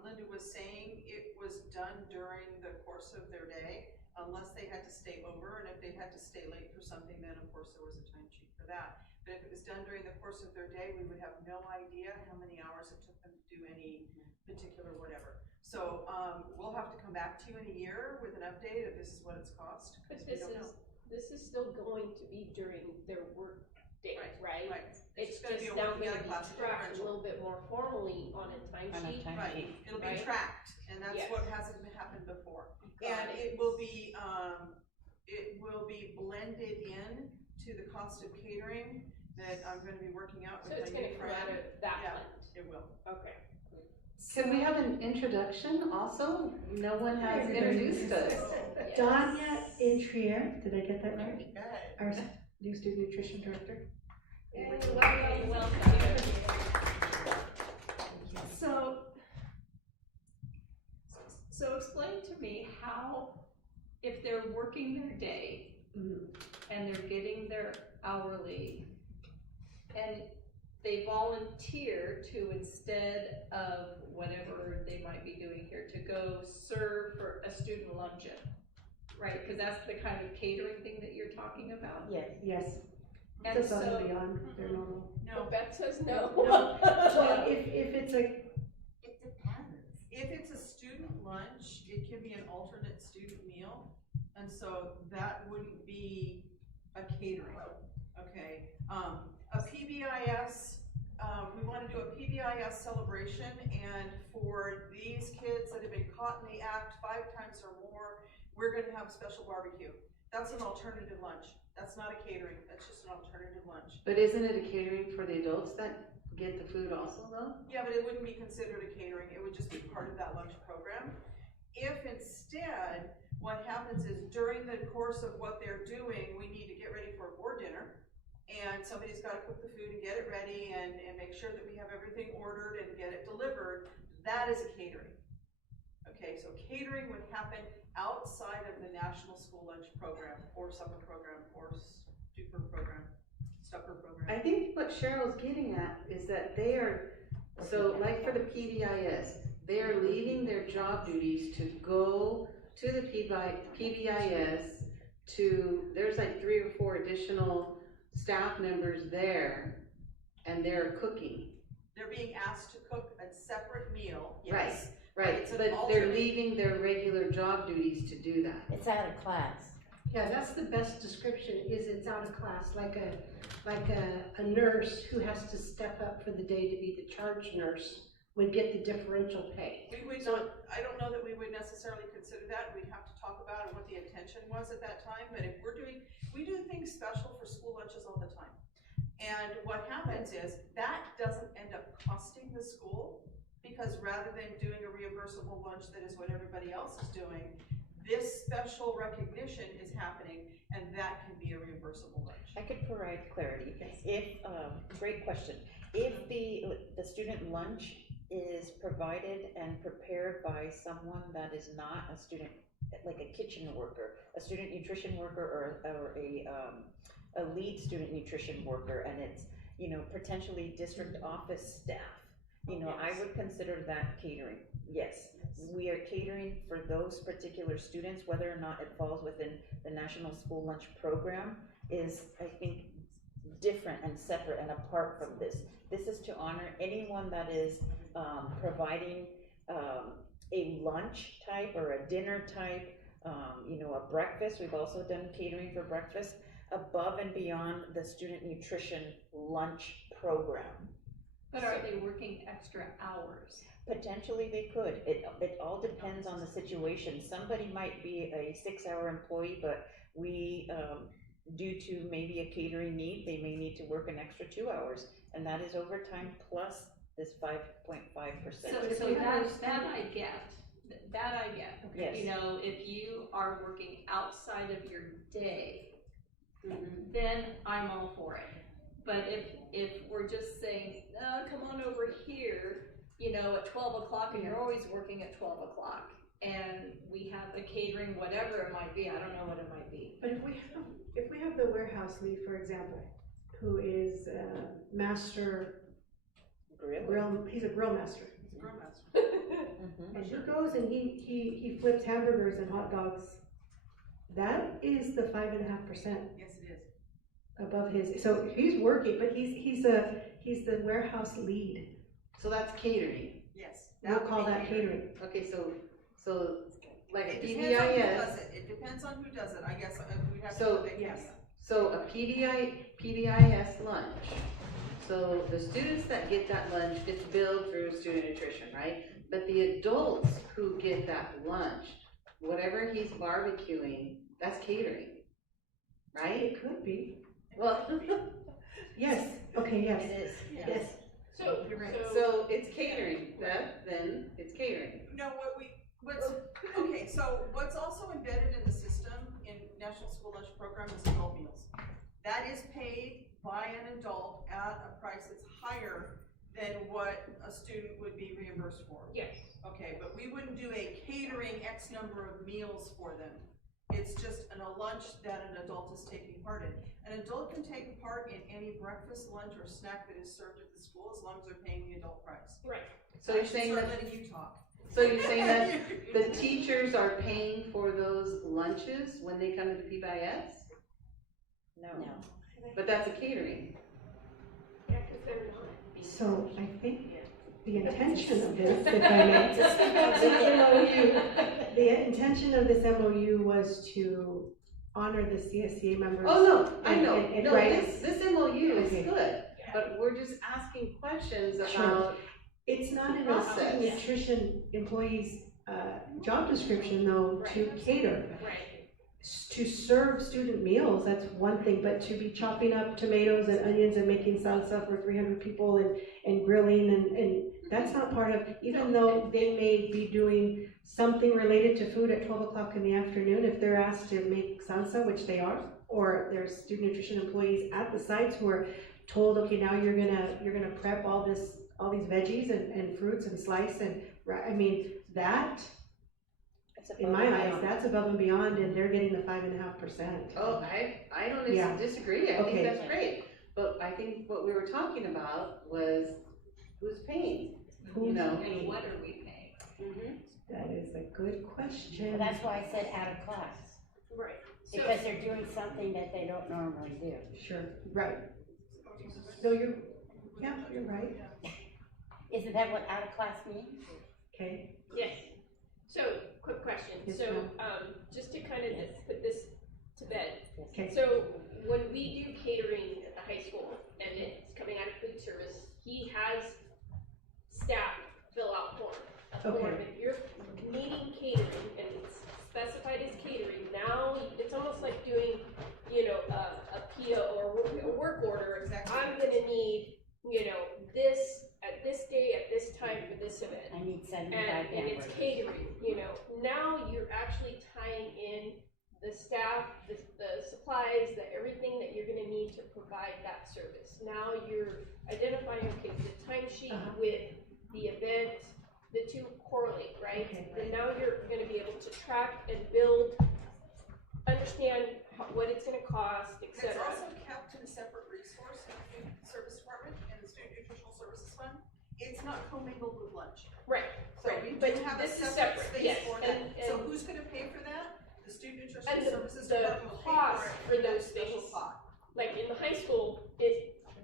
Linda was saying, it was done during the course of their day, unless they had to stay over, and if they had to stay late for something, then of course there was a timesheet for that. But if it was done during the course of their day, we would have no idea how many hours it took them to do any particular whatever. So, we'll have to come back to you in a year with an update of this is what it's cost. But because we this don't know. this is still going to be during their work day, right? Right. It's gonna just be a now working gonna out class be tracked a differential. little bit more formally on a timesheet. Right, it'll be right? tracked, and that's Yes. what hasn't happened before. Got And it. it will be blended in to the cost of catering that I'm gonna be working out with So my it's new gonna come out friend. of that Yeah, fund? it will. Okay. Can we have an introduction also? No one has introduced us. Danya Intrier, did I get that right? Good. Our new student nutrition director. So explain to me how, if they're working their day and they're getting their hourly, and they volunteer to, instead of whatever they might be doing here, to go serve for a student luncheon, right? Because that's the kind of catering thing that you're talking about? Yes. Yes. And It's above so- and beyond their normal. No. Beth says no. Well, if it's a, It depends. If it's a student lunch, it can be an alternate student meal, and so that wouldn't be a catering, okay? A PBIS, we wanna do a PBIS celebration, and for these kids that have been caught in the act 5 times or more, we're gonna have special barbecue. That's an alternative lunch. That's not a catering, that's just an alternative lunch. But isn't it a catering for the adults that get the food also though? Yeah, but it wouldn't be considered a catering, it would just be part of that lunch program. If instead, what happens is during the course of what they're doing, we need to get ready for a board dinner, and somebody's gotta cook the food and get it ready and make sure that we have everything ordered and get it delivered, that is a catering. Okay, so catering would happen outside of the National School Lunch Program, or supper program, or super program, supper program. I think what Cheryl's getting at is that they are, so like for the PBIS, they are leaving their job duties to go to the PBIS to, there's like 3 or 4 additional staff members there, and they're cooking. They're being asked to cook a separate meal, Right, yes. right, It's an but they're alternate- leaving their regular job duties to do that. It's out of class. Yeah, that's the best description, is it's out of class, like a nurse who has to step up for the day to be the charge nurse would get the differential pay. We would not, I don't know that we would necessarily consider that, we'd have to talk about what the intention was at that time, but if we're doing, we do things special for school lunches all the time. And what happens is, that doesn't end up costing the school, because rather than doing a reimbursable lunch that is what everybody else is doing, this special recognition is happening, and that can be a reimbursable lunch. I could provide clarity. If, great question. If the student lunch is provided and prepared by someone that is not a student, like a kitchen worker, a student nutrition worker, or a lead student nutrition worker, and it's, you know, potentially district office staff, you know, I would consider that catering. Yes, we are catering for those particular students. Whether or not it falls within the National School Lunch Program is, I think, different and separate and apart from this. This is to honor anyone that is providing a lunch type or a dinner type, you know, a breakfast. We've also done catering for breakfast above and beyond the student nutrition lunch program. But are they working extra hours? Potentially they could. It all depends on the situation. Somebody might be a 6-hour employee, but we, due to maybe a catering need, they may need to work an extra 2 hours, and that is overtime plus this 5.5%. So that I get, that I get. Yes. You know, if you are working outside of your day, then I'm all for it. But if we're just saying, come on over here, you know, at 12 o'clock, and you're always working at 12 o'clock, and we have a catering, whatever it might be, I don't know what it might be. But if we have the warehouse lead, for example, who is master grill, he's a grill master. He's a grill master. And he goes and he flips hamburgers and hot dogs. That is the 5.5%. Yes, it is. Above his, so he's working, but he's the warehouse lead. So that's catering. Yes. We'll call that catering. Okay, so like a It depends on who PBIS. does it. It depends on who does it, I guess, we'd have to So, put that caveat. So a PBIS lunch, so the students that get that lunch gets billed through student nutrition, right? But the adults who get that lunch, whatever he's barbecuing, that's catering, right? It could be. Well, yes, okay, yes. It is. Yes. So, You're right. So it's catering, then it's catering. No, okay, so what's also embedded in the system in National School Lunch Program is adult meals. That is paid by an adult at a price that's higher than what a student would be reimbursed for. Yes. Okay, but we wouldn't do a catering X number of meals for them. It's just a lunch that an adult is taking part in. An adult can take part in any breakfast, lunch, or snack that is served at the school as long as they're paying the adult price. Right. So you're saying Start that, letting you talk. so you're saying that the teachers are paying for those lunches when they come to the PBIS? No. But that's a catering. Yeah, because they're not. So I think the intention of this, if I may, the intention of this MOU was to honor the CSCA members. Oh, no, I know, and no, right? this MOU is Okay. good, but we're just asking questions Sure. about, It's not in a Process. student nutrition employee's job description though, to cater. Right. To serve student meals, that's one thing, but to be chopping up tomatoes and onions and making salsa for 300 people and grilling and that's not part of, even though they may be doing something related to food at 12 o'clock in the afternoon, if they're asked to make salsa, which they are, or there's student nutrition employees at the sites who are told, okay, now you're gonna prep all these veggies and fruits and slice and, I mean, that, in my eyes, that's above and beyond, and they're getting the 5.5%. oh, I don't Yeah. disagree, I think Okay. that's great. But I think what we were talking about was who's paying, you know? And what are we paying? That is a good question. Well, that's why I said out of class, Right. because they're doing something that they don't normally do. Sure, right. No, you're right. Isn't that what out of class means? Okay. Yes. So, quick question. Yes, So, ma'am. just to kind of just put this to bed. Okay. So, when we do catering at the high school and it's coming out of food service, he has staff fill out a form. Okay. If you're needing catering and it's specified as catering, now it's almost like doing, you know, a PO or a work order. Exactly. I'm gonna need, you know, this at this day, at this time for this event. I need 75 And it's hamburgers. catering, you know. Now you're actually tying staff, the supplies, everything that you're gonna need to provide that service. Now you're identifying, okay, the timesheet with the event, the two correlate, right? Then now you're gonna be able to track and build, understand what it's gonna cost, et It's cetera. also kept in a separate resource in the Student Service Department and the Student Nutritional Services Fund. It's not commingled with lunch. Right, So right, we but do have a this is separate separate, space yes, for that. So and- who's gonna pay for that? The Student And Nutritional Services the Department will pay cost for it. for that those special things, pot. like in the high school,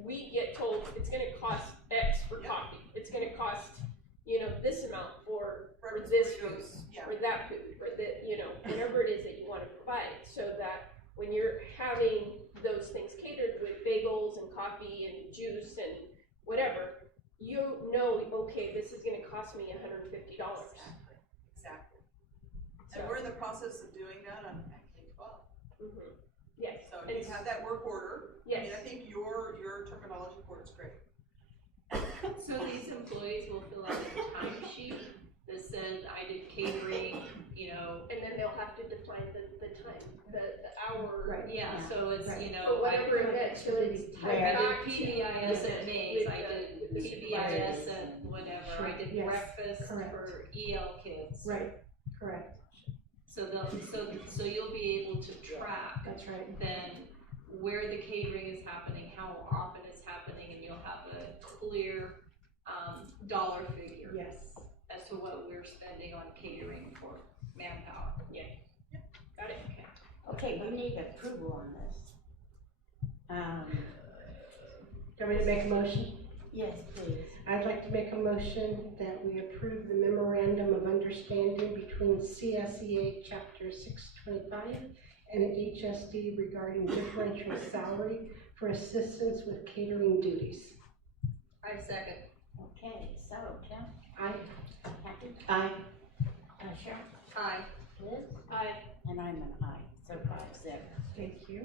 we get told it's gonna cost X for coffee. It's gonna cost, this amount for this food, or that food, or whatever it is that you wanna provide. So that when you're having those things catered with bagels and coffee and juice and whatever, you know, okay, this is gonna cost me $150. Exactly. And we're in the process of doing that on K-12. Yes. So you have that work order. Yes. I mean, I think your terminology for it's great. So these employees will fill out a timesheet that says, I did catering, And then they'll have to define the time, the hour. Right. Yeah, so it's, For whatever event, so it's I tied back did to. PBIS at Mays, I did with the PBIS supervisors. at whatever, Sure, I did yes, breakfast correct. for EL kids. Right, correct. So so you'll be able to track. That's right. Then where the catering is happening, how often it's happening, and you'll have a clear, dollar figure. Yes. As to what we're spending on catering for manpower. Yeah. Got it. Okay, we need approval on this. Do you want me to make a motion? Yes, please. I'd like to make a motion that we approve the memorandum of understanding between CSEA Chapter 625 and HSD regarding differential salary for assistance with catering duties. I second. Okay, so, Kim? Aye. Kathy? Aye. Sharon? Aye. Liz? Aye. And I'm an aye, so 5-0. Thank you.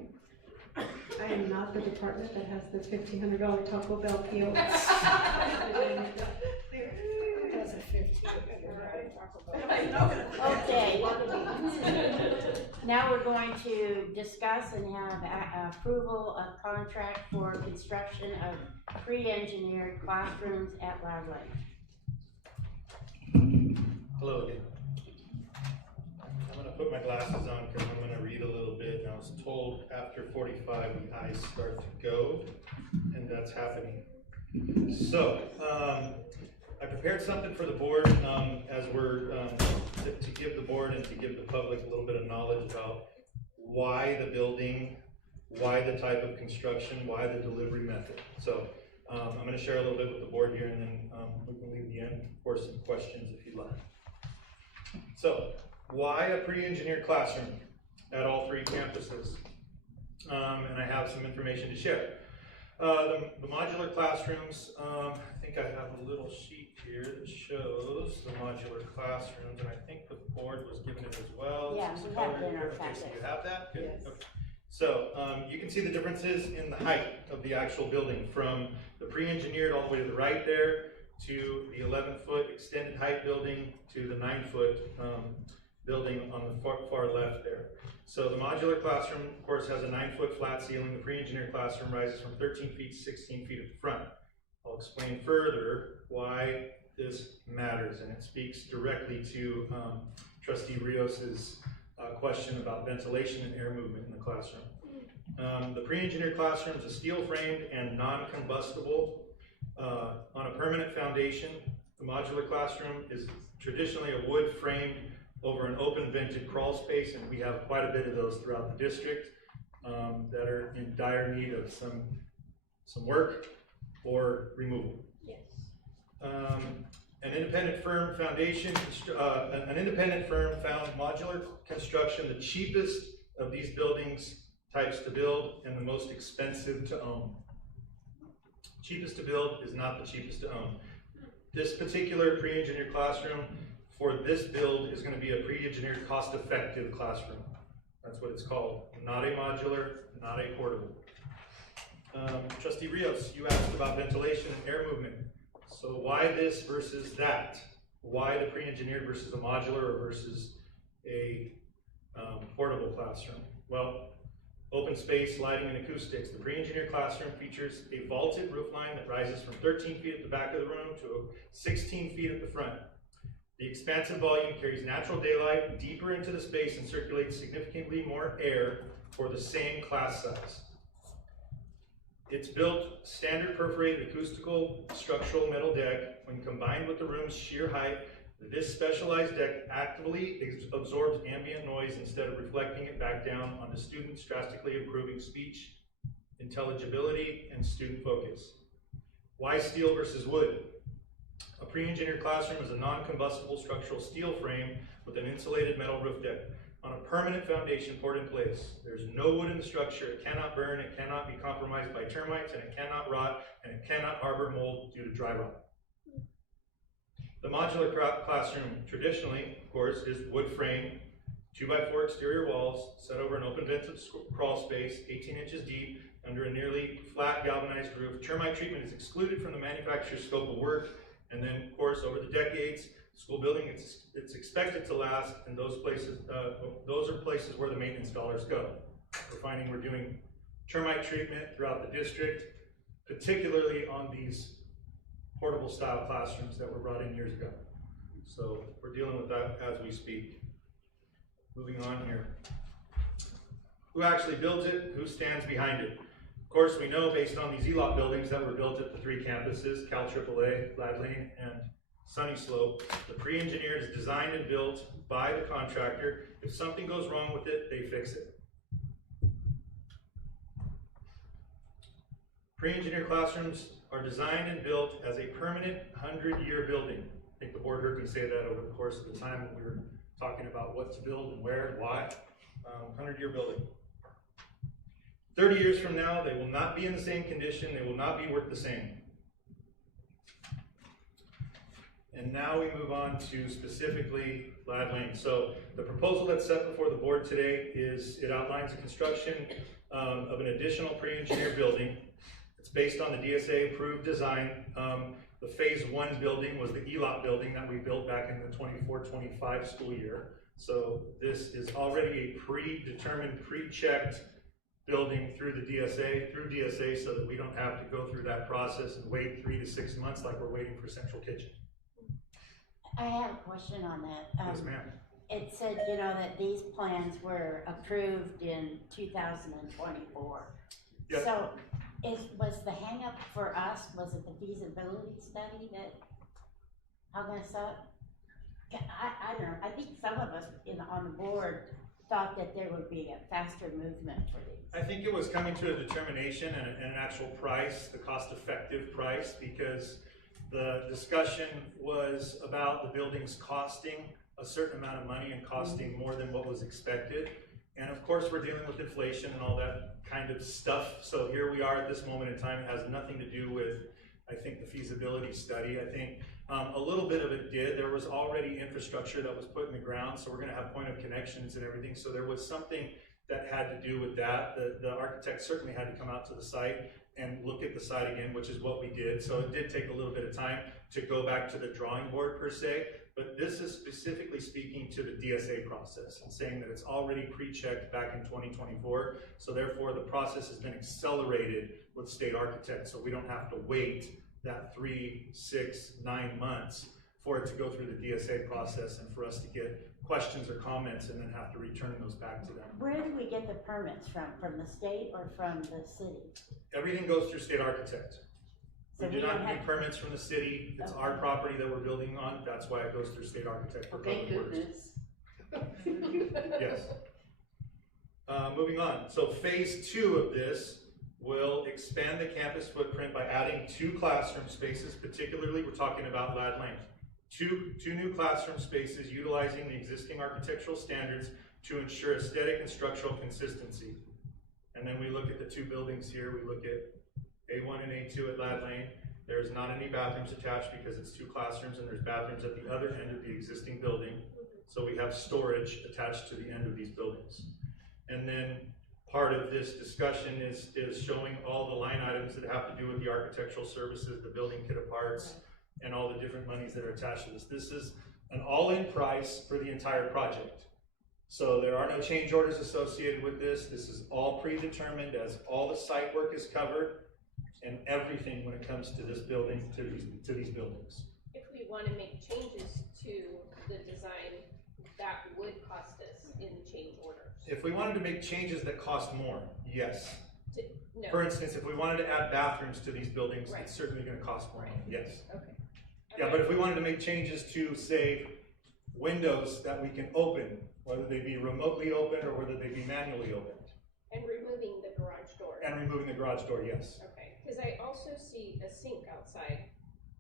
I am not the department that has the $1,500 Taco Bell PO. That's a 1500 Okay. Now we're going to discuss and have approval of contract for construction of pre-engineered classrooms at Loudon. Hello again. I'm gonna put my glasses on because I'm gonna read a little bit. And I was told after 45, the eyes start to go, and that's happening. So, I prepared something for the board as we're, to give the board and to give the public a little bit of knowledge about why the building, why the type of construction, why the delivery method. So, I'm gonna share a little bit with the board here, and then we can leave the end for some questions if you'd like. So, why a pre-engineered classroom at all 3 campuses? And I have some information to share. The modular classrooms, I think I have a little sheet here that shows the modular classrooms, and I think the board was given it as well. Yeah, Some we have it in color our here. Okay, so packet. you have that? Good. Yes. Okay. So, you can see the differences in the height of the actual building from the pre-engineered all the way to the right there to the 11-foot extended height building to the 9-foot building on the far left there. So the modular classroom, of course, has a 9-foot flat ceiling. The pre-engineered classroom rises from 13 feet to 16 feet at the front. I'll explain further why this matters, and it speaks directly to Trustee Rios's question about ventilation and air movement in the classroom. The pre-engineered classroom is a steel-framed and non-combustible on a permanent foundation. The modular classroom is traditionally a wood-framed over an open vented crawl space, and we have quite a bit of those throughout the district that are in dire need of some work or removal. Yes. An independent firm found modular construction the cheapest of these buildings types to build and the most expensive to own. Cheapest to build is not the cheapest to own. This particular pre-engineered classroom for this build is going to be a pre-engineered cost-effective classroom. That's what it's called. Not a modular, not a portable. Trustee Rios, you asked about ventilation and air movement. So why this versus that? Why the pre-engineered versus a modular or versus a portable classroom. Well, open space, lighting, and acoustics. The pre-engineered classroom features a vaulted roof line that rises from 13 feet at the back of the room to 16 feet at the front. The expansive volume carries natural daylight deeper into the space and circulates significantly more air for the same class size. It's built standard perforated acoustical structural metal deck. When combined with the room's sheer height, this specialized deck actively absorbs ambient noise instead of reflecting it back down onto students, drastically improving speech, intelligibility, and student focus. Why steel versus wood? A pre-engineered classroom is a non-combustible structural steel frame with an insulated metal roof deck on a permanent foundation poured in place. There's no wood in the structure. It cannot burn, it cannot be compromised by termites, and it cannot rot, and it cannot harbor mold due to dry rot. The modular classroom, traditionally, of course, is wood frame, 2x4 exterior walls, set over an open vented crawl space, 18 inches deep, under a nearly flat galvanized roof. Termite treatment is excluded from the manufacturer's scope of work, and then, of course, over the decades, school building, it's expected to last, and those are places where the maintenance dollars go. We're finding we're doing termite treatment throughout the district, particularly on these portable style classrooms that were brought in years ago. So we're dealing with that as we speak. Moving on here. Who actually builds it? Who stands behind it? Of course, we know based on these ELOT buildings that were built at the three campuses, Cal AAA, Ladd Lane, and Sunny Slope, the pre-engineered is designed and built by the contractor. If something goes wrong with it, they fix it. Pre-engineered classrooms are designed and built as a permanent 100-year building. I think the board heard me say that over the course of the time when we were talking about what to build and where and why. 100-year building. 30 years from now, they will not be in the same condition. They will not be worth the same. And now we move on to specifically Ladd Lane. So the proposal that's set before the board today is, it outlines the construction of an additional pre-engineered building. It's based on the DSA approved design. The phase 1 building was the ELOT building that we built back in the 24-25 school year. So this is already a predetermined, pre-checked building through the DSA, so that we don't have to go through that process and wait 3 to 6 months like we're waiting for Central Kitchen. I have a question on that. Yes, ma'am. It said, you know, that these plans were approved in 2024. Yep. So was the hang up for us, was it the feasibility study that hung us up? I don't know, I think some of us on the board thought that there would be a faster movement for these. I think it was coming to a determination and an actual price, the cost-effective price, because the discussion was about the buildings costing a certain amount of money and costing more than what was expected. And of course, we're dealing with inflation and all that kind of stuff. So here we are at this moment in time. It has nothing to do with, I think, the feasibility study. I think a little bit of it did. There was already infrastructure that was put in the ground, so we're going to have point of connections and everything. So there was something that had to do with that. The architect certainly had to come out to the site and look at the site again, which is what we did. So it did take a little bit of time to go back to the drawing board per se, but this is specifically speaking to the DSA process and saying that it's already pre-checked back in 2024. So therefore the process has been accelerated with state architects, so we don't have to wait that 3, 6, 9 months for it to go through the DSA process and for us to get questions or comments and then have to return those back to them. Where do we get the permits from the state or from the city? Everything goes through state architect. So We do not need permits from the city. It's our property that we're building on. That's why it goes through state architect for Thank public works. goodness. Yes. Moving on. So phase 2 of this will expand the campus footprint by adding 2 classroom spaces. Particularly, we're talking about Ladd Lane. Two new classroom spaces utilizing the existing architectural standards to ensure aesthetic and structural consistency. And then we look at the 2 buildings here. We look at A1 and A2 at Ladd Lane. There's not any bathrooms attached because it's 2 classrooms, and there's bathrooms at the other end of the existing building. So we have storage attached to the end of these buildings. And then part of this discussion is showing all the line items that have to do with the architectural services, the building kit of parts, and all the different monies that are attached to this. This is an all-in price for the entire project. So there are no change orders associated with this. This is all predetermined as all the site work is covered and everything when it comes to this building, to these buildings. If we wanna make changes to the design, that would cost us in change orders. If we wanted to make changes that cost more, yes. No. For instance, if we wanted to add bathrooms to these buildings, Right. it's certainly gonna cost more, yes. Okay. Yeah, but if we wanted to make changes to, say, windows that we can open, whether they be remotely opened or whether they be manually opened, And removing the garage door. and removing the garage door, yes. Okay, because I also see a sink outside,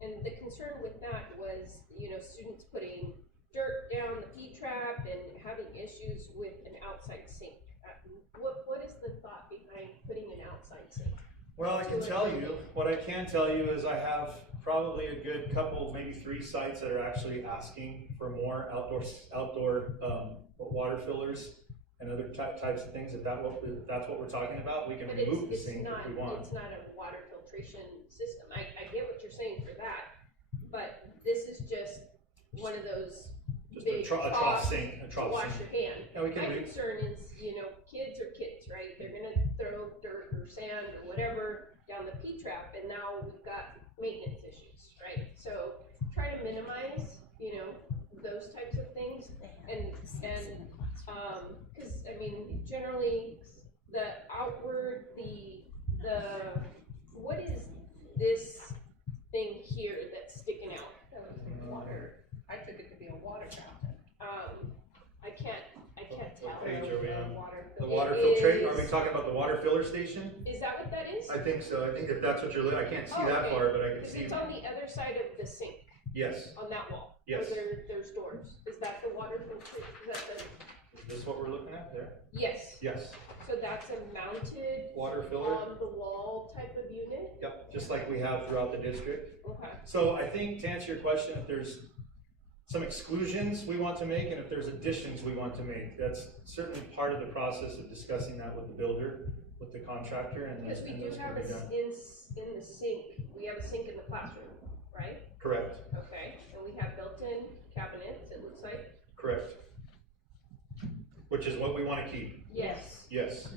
and the concern with that was, you know, students putting dirt down the P-trap and having issues with an outside sink. What is the thought behind putting an outside sink? Well, I can tell you, what I can tell you is I have probably a good couple, maybe 3 sites that are actually asking for more outdoor water fillers and other types of things. If that's what we're talking about, we can But remove the it's sink not, if we want. it's not a water filtration system. I get what you're saying for that, but this is just one of those Just a big trough troughs sink, a to trough wash sink. your hand. Yeah, we can My re- concern is, you know, kids are kids, right? They're gonna throw dirt or sand or whatever down the P-trap, and now we've got maintenance issues, right? So try to minimize, you know, those types of things, and because, I mean, generally, the outward, what is this thing here that's sticking out? Water, I took it to be a water fountain. I can't tell. What page are we on? The It water filtrate, are is- we talking about the water filler station? Is that what that is? I think so. I think if that's what you're looking, I can't see Oh, that okay. far, but I can 'Cause see. it's on the other side of the sink, Yes. on that wall. Yes. Where there's doors. Is that the water filter? Is that the, Is this what we're looking at there? yes. Yes. So that's a mounted Water filler? on the wall type of unit? Yep, just like we have throughout the district. Okay. So I think to answer your question, if there's some exclusions we want to make and if there's additions we want to make, that's certainly part of the process of discussing that with the builder, with the contractor, and Because those we and do those have can be done. in the sink, we have a sink in the classroom, right? Correct, Okay, and we have built-in cabinets, it looks like. correct. Which is what we want to keep. Yes. Yes.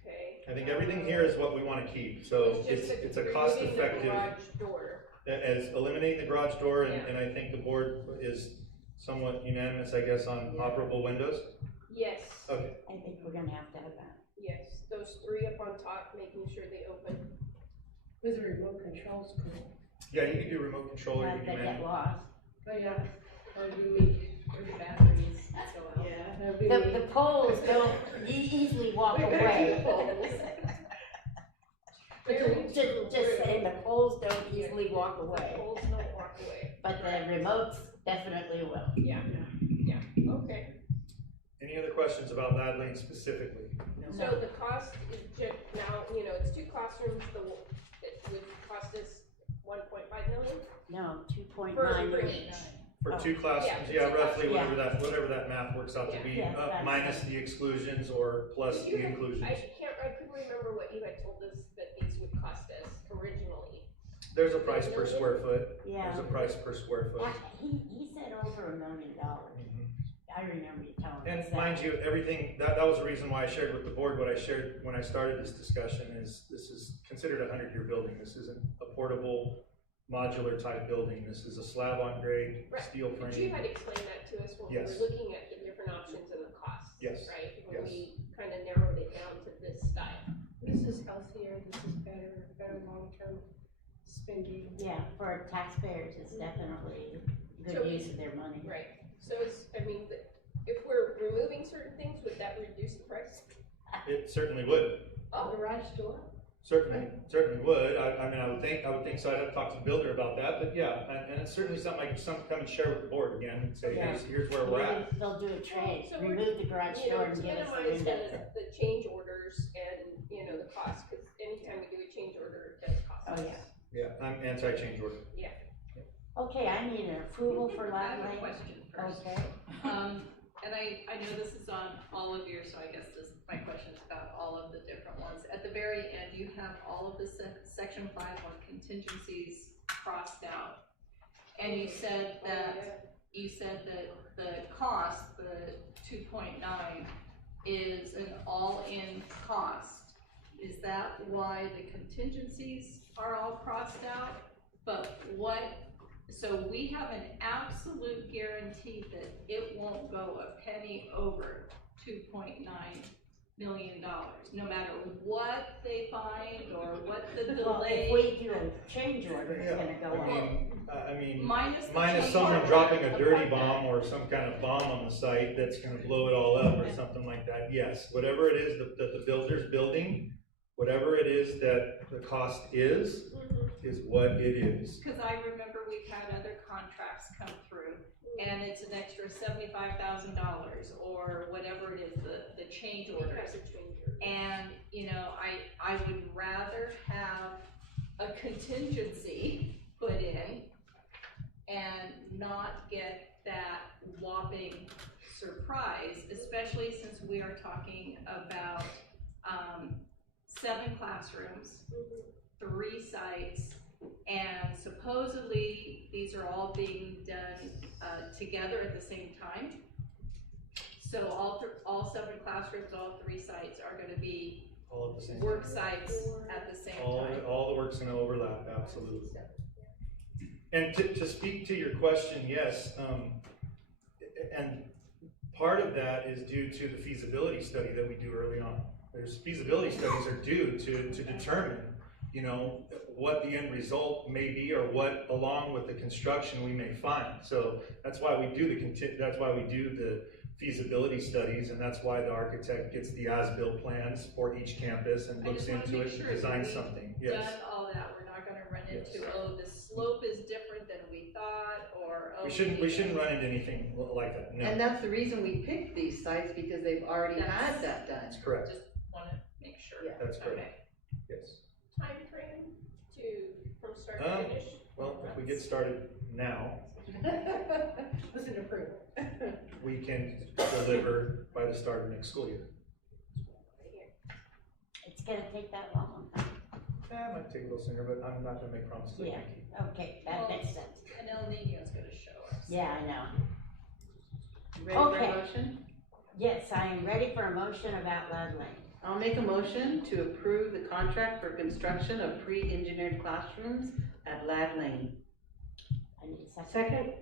Okay. I think everything here is what we want to keep, so just it's the- a cost removing the effective. garage door. As eliminating the garage door, and, Yeah. and I think the board is somewhat unanimous, I guess, on operable windows. Yes. Okay. I think we're gonna have to have that. Yes, those 3 up on top, making sure they open. With the remote controls, cool. Yeah, you can do remote control or you They can get manual. lost. But yeah, or do we? Or the batteries go out. Yeah. That'd be The poles don't easily walk away. Just saying, the poles don't easily walk away. Poles don't walk away. But the remotes definitely will. Yeah, okay. Any other questions about that lane specifically? So the cost is just now, you know, it's 2 classrooms, it would cost us 1.5 million? No, 2.9 For million. each. For Oh. 2 classrooms, Yeah, yeah, two roughly classrooms. whatever that math works out to be, Yeah, that's minus the exclusions or plus You the had- inclusions. I couldn't remember what you had told us that these would cost us originally. There's a price per square foot. Yeah. There's a price per square foot. He said over $1 million. I remember you telling me. And mind you, everything, that was the reason why I shared with the board what I shared when I started this discussion is this is considered a 100-year building. This isn't a portable modular type building. This is a slab on grade, Right. steel But frame. you had explained that to us when we Yes. were looking at the different options and the costs, Yes. right? When Yes. we kind of narrowed it down to this style. This is healthier, this is better long-term spending. Yeah, for taxpayers, it's definitely So- good use of their money. Right, so it's, I mean, if we're removing certain things, would that reduce the price? It certainly would. Oh. Garage door? Certainly would. I mean, I would think so. I'd have to talk to the builder about that, but yeah, and it's certainly something I could come and share with the board again and say, Yeah. here's where we're at. Maybe they'll do a trade, So we're- remove the garage You know, door and to give us the minimize window. the change orders and, you know, the cost, because anytime we do a change order, it does cost us. Oh, yeah. Yeah, I'm anti-change order. Yeah. Okay, I need an approval for I Lat have a Lane. question first. Okay. And I know this is on all of yours, so I guess my question is about all of the different ones. At the very end, you have all of the section 5 on contingencies crossed out. And you said that the cost, the 2.9 is an all-in cost. Is that why the contingencies are all crossed out? But so we have an absolute guarantee that it won't go a penny over $2.9 million, no matter what they find or what the Well, delay. if we do a change order, it's gonna go up. I mean, Minus the minus change someone order. dropping a dirty bomb or some kind of bomb on the site that's gonna blow it all up or something like that, yes. Whatever it is that the builder's building, whatever it is that the cost is what it is. Because I remember we've had other contracts come through, and it's an extra $75,000 or whatever it is, the change orders. And, you know, I would rather have a contingency put in and not get that whopping surprise, especially since we are talking about 7 classrooms, 3 sites, and supposedly these are all being done together at the same time. So all 7 classrooms, all 3 sites are going to be All at the same work time. sites at the same All, time. all the work's gonna overlap, absolutely. And to speak to your question, yes, and part of that is due to the feasibility study that we do early on. There's feasibility studies are due to determine, you know, what the end result may be or what, along with the construction, we may find. So that's why we do the feasibility studies, and that's why the architect gets the as-built plans for each campus and I looks just wanna into make it and sure that designs we've something, yes. done all that. We're not gonna run Yes. into, oh, the slope is different than we thought, or, oh. We shouldn't run into anything like that, no. And that's the reason we picked these sites, because they've already had that done. That's correct. Just wanna make sure. That's correct. Okay. Yes. Time frame from start to Um, finish? Well, if we get started now, Listen to proof. we can deliver by the start of next school year. It's gonna take that long. It might take a little sooner, but I'm not gonna make promises. I Yeah, can't keep. okay, that makes sense. And El Nino's gonna show us. Yeah, I know. Ready for Okay. a motion? Yes, I am ready for a motion about Loud Lane. I'll make a motion to approve the contract for construction of pre-engineered classrooms at Lad Lane. I need a second. Second?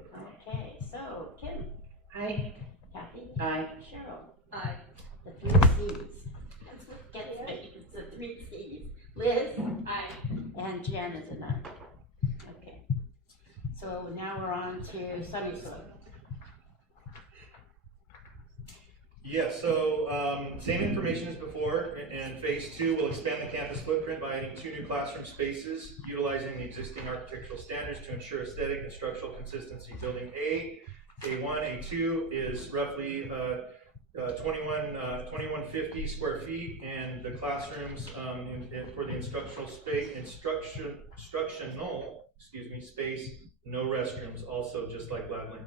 Okay, so Kim, Aye. Kathy, Aye. Cheryl, Aye. the 3 Cs. That's what gets me, it's the 3 Cs. Liz? Aye. And Jen is a 9. Okay. So now we're on to Sunny Slope. Yeah, so, same information as before, and phase 2 will expand the campus footprint by adding 2 new classroom spaces, utilizing the existing architectural standards to ensure aesthetic and structural consistency. Building A1, A2 is roughly 2150 square feet, and the classrooms for the instructional space, no restrooms, also just like Loud Lane.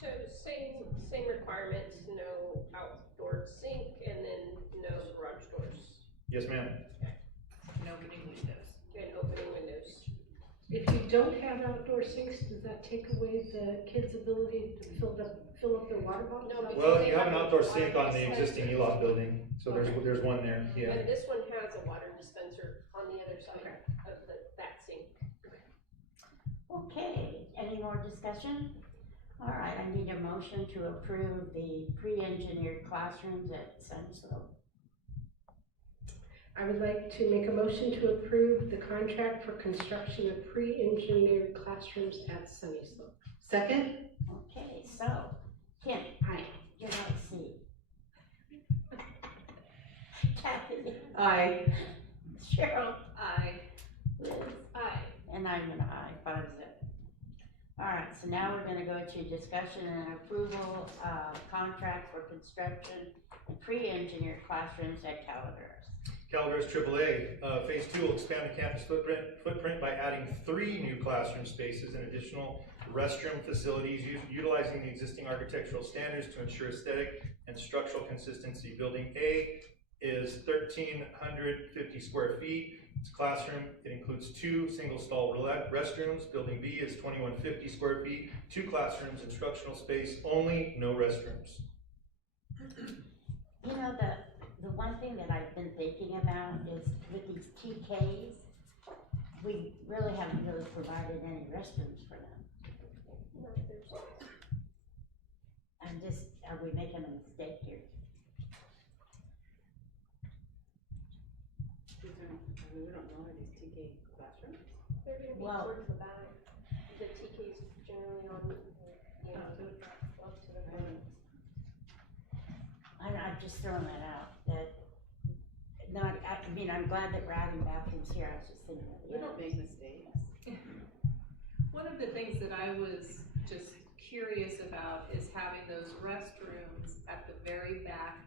So same requirements, no outdoor sink, and then no garage doors, Yes, ma'am. And opening windows. and opening windows. If you don't have outdoor sinks, does that take away the kids' ability to fill up their water bottles? No, because Well, they you have an have outdoor water sink on the dispenser. existing ELOT building, so there's one there, yeah. And this one has a water dispenser on the other side of that sink. Okay, any more discussion? All right, I need a motion to approve the pre-engineered classrooms at Sunny Slope. I would like to make a motion to approve the contract for construction of pre-engineered classrooms at Sunny Slope. Second? Okay, so, Kim, Aye. you're on C. Kathy, Aye. Cheryl, Aye. Liz, Aye. and I'm an aye, 5-0. All right, so now we're gonna go to discussion and approval of contract for construction and pre-engineered classrooms at Calaveras. Calaveras AAA, phase 2 will expand the campus footprint by adding 3 new classroom spaces and additional restroom facilities, utilizing the existing architectural standards to ensure aesthetic and structural consistency. Building A is 1,350 square feet. It's a classroom. It includes 2 single-stall restrooms. Building B is 2,150 square feet, 2 classrooms, instructional space only, no restrooms. You know, the one thing that I've been thinking about is with these TKs, we really haven't really provided any restrooms for them. Are we making a mistake here? We don't know, are these TK classrooms? They're gonna be Well- towards the back. The TK's generally on, you know, up to the front. I'm just throwing that out, that, I mean, I'm glad that we're adding bathrooms here, I was just thinking of We don't make mistakes. One of the things that I was just curious about is having those restrooms at the very back,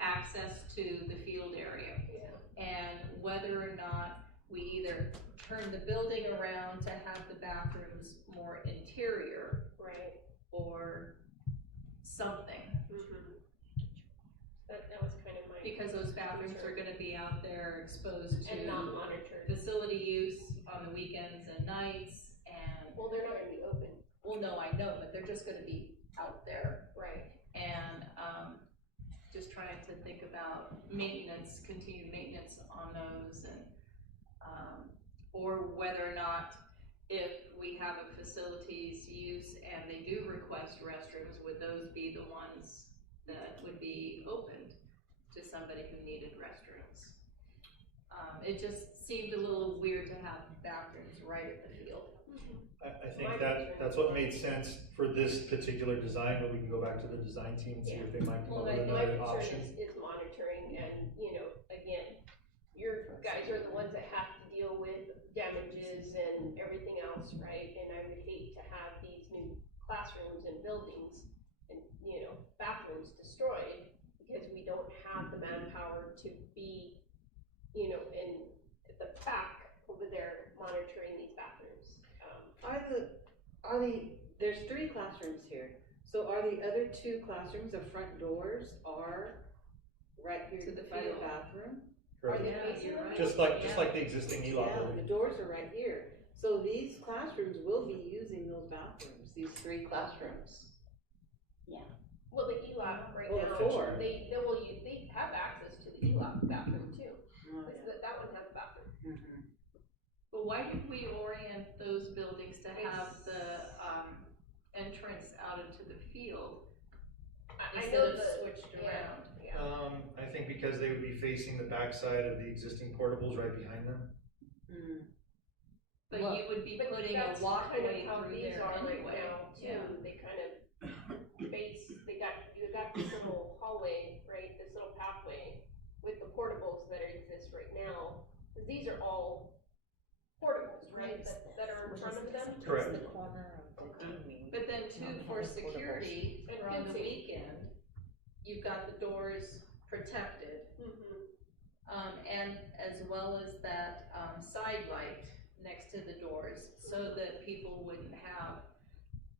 access to the field area. And whether or not we either turn the building around to have the bathrooms more interior. Right. Or something. That was kind of my. Because those bathrooms are gonna be out there exposed to. And not monitored. Facility use on the weekends and nights and. Well, they're not gonna be open. Well, no, I know, but they're just gonna be out there. Right. And, just trying to think about maintenance, continued maintenance on those and, or whether or not if we have a facilities use and they do request restrooms, would those be the ones that would be opened to somebody who needed restrooms? It just seemed a little weird to have bathrooms right at the field. I think that's what made sense for this particular design, but we can go back to the design team and see if they might come up with My another concern option. is monitoring and, you know, again, your guys are the ones that have to deal with damages and everything else, right? And I would hate to have these new classrooms and buildings and, you know, bathrooms destroyed because we don't have the manpower to be, you know, in the back over there monitoring these bathrooms. There's 3 classrooms here, so are the other 2 classrooms, the front doors are right here To the by the field. bathroom? Correct. Are they Yeah, facing you're them? right. Just like the existing ELOP Yeah, building. the doors are right here, so these classrooms will be using those bathrooms, these 3 classrooms. Well, the ELOP right Well, now, the 4. they have access to the ELOP bathroom too. That one has a bathroom. But why did we orient those buildings to have the, entrance out into the field I instead know of the- switched yeah. around? I think because they would be facing the backside of the existing portables right behind them. But Well- you would be But putting that's a walkway kind of how through these there are right anyway. now too. Yeah. They kind of face, you got this little hallway, right, this little pathway with the portables that exist right now. 'Cause these are all portables, right, that are in front of them. Correct. The corner of the gaming. But then too, for security, And for on the fencing. weekend, you've got the doors protected. And as well as that, side light next to the doors, so that people wouldn't have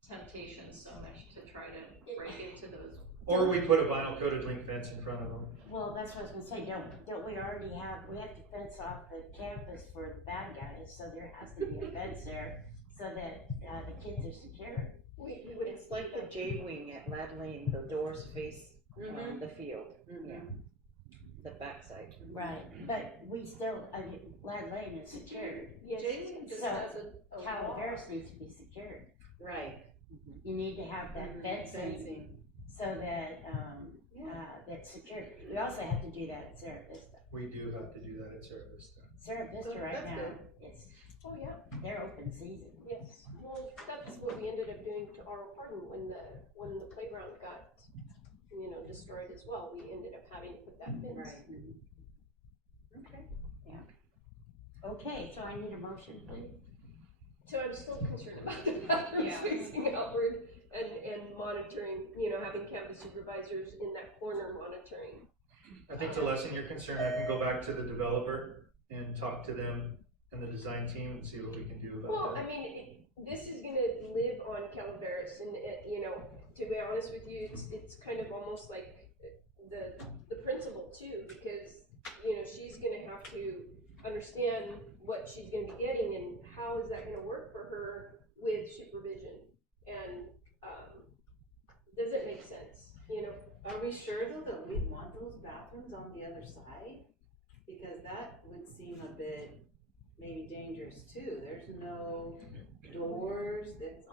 temptation so much to try to break into those. Or we put a vinyl coated link fence in front of them. Well, that's what I was gonna say, don't we already have, we have to fence off the campus for the bad guys, so there has to be a fence there, so that, the kids are secure. We would. It's like the J-wing at Lad Lane, the doors face the field, yeah, the backside. Right, but we still, I mean, Lad Lane is secured. Yes. Jason just So, has a Calaveras needs to be secured. Right. You need to have that fencing Fencing. so that, that's secured. We also have to do that at Sarah Vista. We do have to do that at Sarah Vista. Sarah Vista So right that's now, good. it's, Oh, yeah. they're open season. Yes, well, that's what we ended up doing to Arnold Hardin when the playground got, you know, destroyed as well. We ended up having to put that fence. Right. Okay. Okay, so I need a motion, please. So I'm still concerned about the bathrooms Yeah. facing outward and monitoring, you know, having campus supervisors in that corner monitoring. I think to lessen your concern, I can go back to the developer and talk to them and the design team and see what we can do Well, about I that. mean, this is gonna live on Calaveras and, you know, to be honest with you, it's kind of almost like the principal too, because, you know, she's gonna have to understand what she's gonna be getting and how is that gonna work for her with supervision. And, does it make sense, you know? Are we sure though that we want those bathrooms on the other side? Because that would seem a bit maybe dangerous too. There's no doors, that's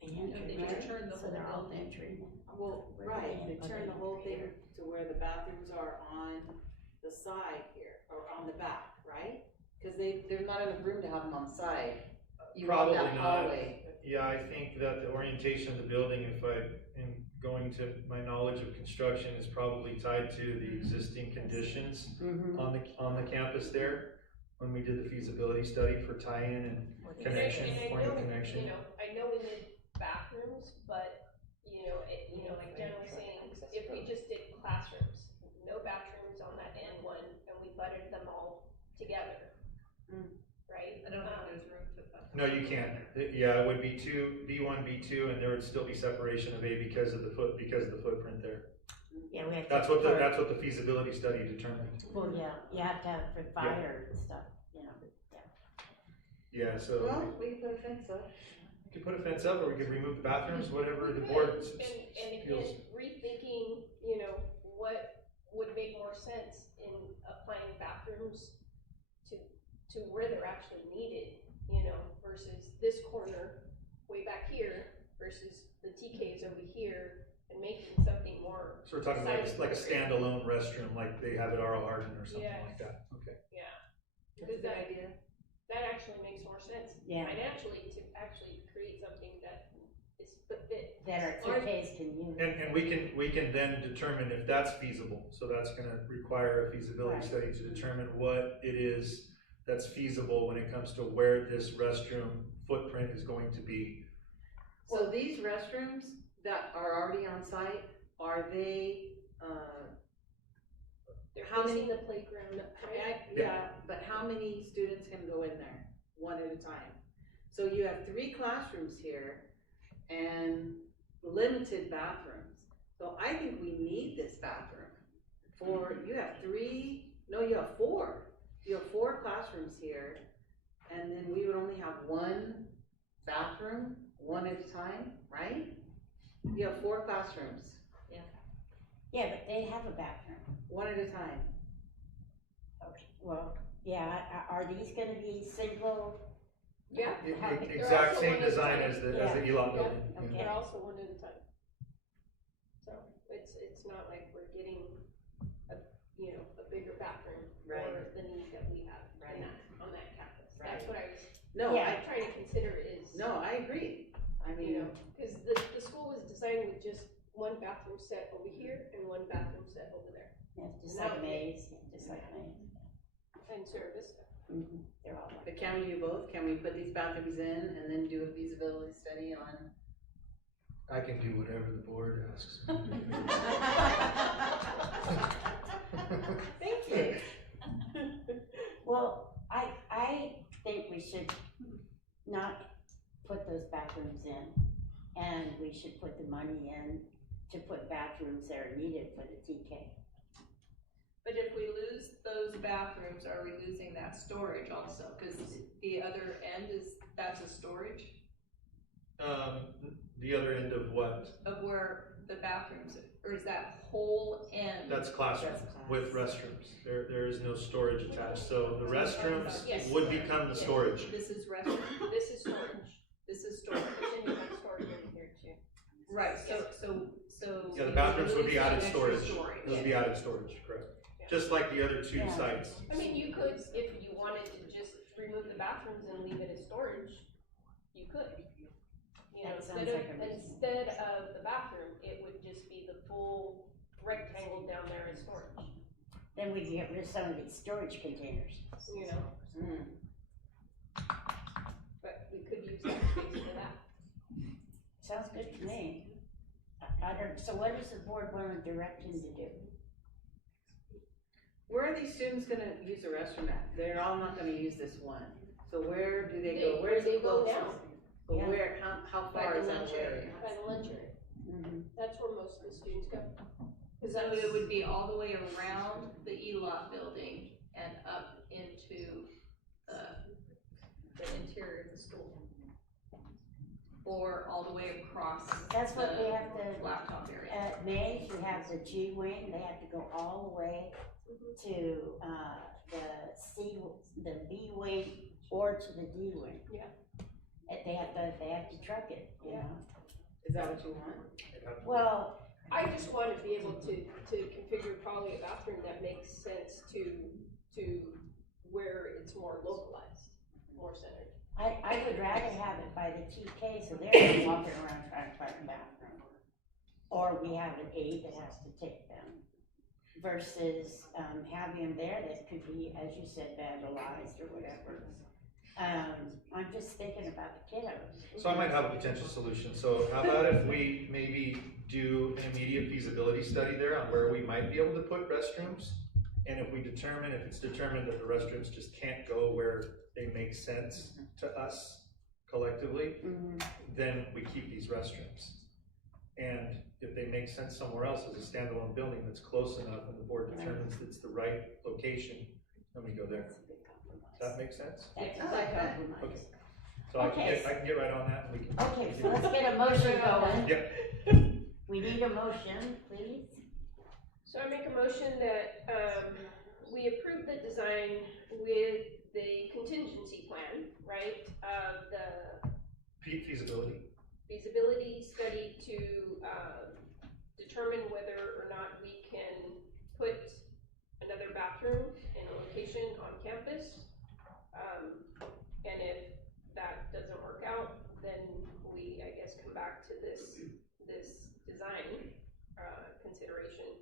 The entry, They right? turn the So they're whole all building. entry. well, right, they turn the whole thing to where the bathrooms are on the side here, or on the back, right? Cause there's not enough room to have them on the side. You want Probably that not. hallway. Yeah, I think that the orientation of the building, in going to my knowledge of construction, is probably tied to the existing conditions on the campus there. When we did the feasibility study for tie-in and connection, And I point of know, connection. you know, I know we need bathrooms, but, like Jen was saying, if we just did classrooms, no bathrooms on that end one, and we butted them all together, right? I don't know if there's room to put. No, you can't. Yeah, it would be B1, B2, and there would still be separation of A because of the footprint there. Yeah, we have to. That's what the feasibility study determined. Well, yeah, you have to have for fire and stuff, you know, yeah. Yeah, so Well, we can put a fence up. we could put a fence up, or we could remove the bathrooms, whatever the board And again, feels. rethinking, what would make more sense in applying bathrooms to where they're actually needed, versus this corner way back here versus the TKs over here, and making something more. So we're talking like a standalone restroom, like they have at R.L. Hardin or something Yeah. like that. Okay. Yeah. That's a good idea. That actually makes more sense. Yeah. Financially, to actually create something that is fit. That our TKs can use. And we can then determine if that's feasible. So that's gonna require a feasibility Right. study to determine what it is that's feasible when it comes to where this restroom footprint is going to be. So these restrooms that are already on site, are they, They're how many? facing the playground, right? Yeah, but how many students can go in there, one at a time? So you have 3 classrooms here and limited bathrooms. So I think we need this bathroom you have 4. You have 4 classrooms here, and then we would only have 1 bathroom, one at a time, right? You have 4 classrooms, Yeah, but they have a bathroom. one at a time. Okay, well, yeah, are these gonna be single? Yeah. Exact same design as the ELOT building. Yeah, Okay. they're also one at a time. So it's not like we're getting a bigger bathroom for Right. the need that we have on that campus. That's Right. what I was. No, I'm trying to consider is. No, I agree. I mean, Because the school was designed with just one bathroom set over here and one bathroom set over there. Yeah, just Now like it- Maze, just like Maze. And service. They're all like. but can we do both? Can we put these bathrooms in and then do a feasibility study on? I can do whatever the board asks. Thank you. Well, I think we should not put those bathrooms in, and we should put the money in to put bathrooms that are needed for the TK. But if we lose those bathrooms, are we losing that storage also? Cause the other end that's a storage The other end of what? of where the bathrooms, or is that whole end? That's classroom with restrooms. There is no storage attached, so the restrooms Yes. would become the storage. This is restroom, This is storage. this is storage. And you have storage in here too. Right, so. Yeah, the bathrooms would be losing added extra storage. Those would be added storage, correct. Yeah. Just like the other 2 Yeah. sites. I mean, you could, if you wanted to just remove the bathrooms and leave it as storage, you could. That sounds Instead like a reason. instead of the bathroom, it would just be the full rectangle down there as storage, Then we can get rid of some of these storage containers. But we could use that space for that. Sounds good to me. I don't, so what does the board want to direct him to do? Where are these students gonna use the restroom at? They're all not gonna use this one. So where do they go? Where's They the go closest? now. But Yeah. where, how far is that area? By the lunch area. That's where most of the students go. So it would be all the way around the ELOT building and up into the interior of the school. or all the way across That's what the we have to, laptop area? at Mays, you have the G wing, they have to go all the way to, the B wing or to the D wing. Yeah. And they have to truck it, you know? Is that what you want? Well, I just want to be able to configure probably a bathroom that makes sense to where it's more localized, more centered. I would rather have it by the TK, so they're not walking around trying to find a bathroom. Or we have an aide that has to take them, versus, having them there that could be, as you said, vandalized or whatever. I'm just thinking about the kiddos. So I might have a potential solution. So how about if we maybe do an immediate feasibility study there on where we might be able to put restrooms? And if it's determined that the restrooms just can't go where they make sense to us collectively, then we keep these restrooms. And if they make sense somewhere else as a standalone building that's close enough and the board determines it's the right location, then we go there. Does that make sense? That's I like that. Okay. So I can get right on that and we can. Okay, so let's get a motion going. Yep. We need a motion, please. So I make a motion that, we approve the design with the contingency plan, right? The Feasibility. feasibility study to, determine whether or not we can put another bathroom in a location on campus. And if that doesn't work out, then we, I guess, come back to this design, consideration,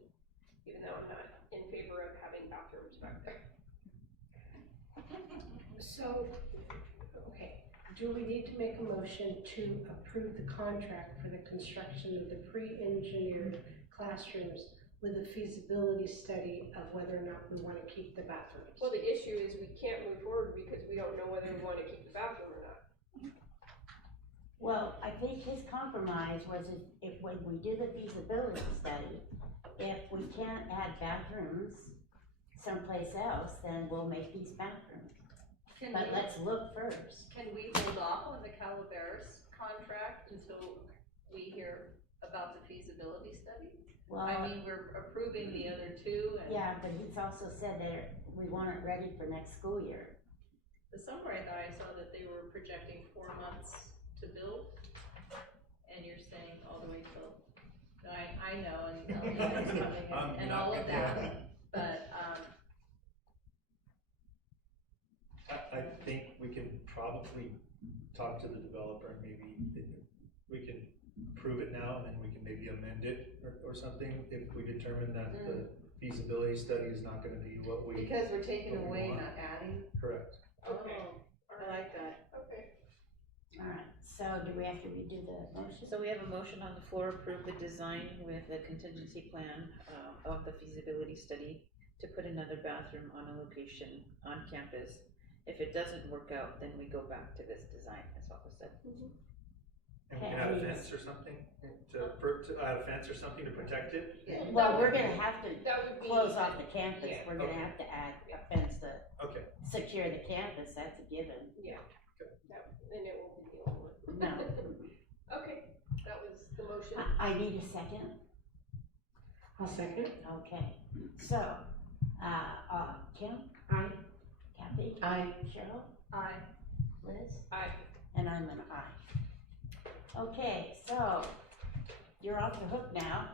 even though I'm not in favor of having bathrooms back there. So, okay, do we need to make a motion to approve the contract for the construction of the pre-engineered classrooms with a feasibility study of whether or not we want to keep the bathrooms? Well, the issue is we can't move forward because we don't know whether we want to keep the bathroom or not. Well, I think his compromise was if when we do the feasibility study, if we can't add bathrooms someplace else, then we'll make these bathrooms. But let's look first. Can we hold off on the Calaveras contract until we hear about the feasibility study? Well, I mean, we're approving the other two and. yeah, but he's also said that we want it ready for next school year. The somewhere I thought I saw that they were projecting 4 months to build, and you're saying all the way till, I know, and LDS coming and all of that, but, I think we can probably talk to the developer and maybe we can approve it now and then we can maybe amend it or something if we determine that the feasibility study is not gonna be what we. Because we're taking what we away, want. not adding? Correct. Okay. I like that. Okay. Alright, so do we have to redo the motion? So we have a motion on the floor, approve the design with the contingency plan, of the feasibility study to put another bathroom on a location on campus. If it doesn't work out, then we go back to this design, as what was said. And we can add a fence or something to add a fence or something to protect it? Well, we're gonna have to That would be. close off the campus, Yeah. we're gonna have to add a fence to Okay. secure the campus, that's a given. Yeah, then it won't be the only one. No. Okay, that was the motion. I need a second. I'll second. Okay, so, Kim? Aye. Kathy? Aye. Cheryl? I, Liz? Aye. And I'm an aye. Okay, so, you're off the hook now.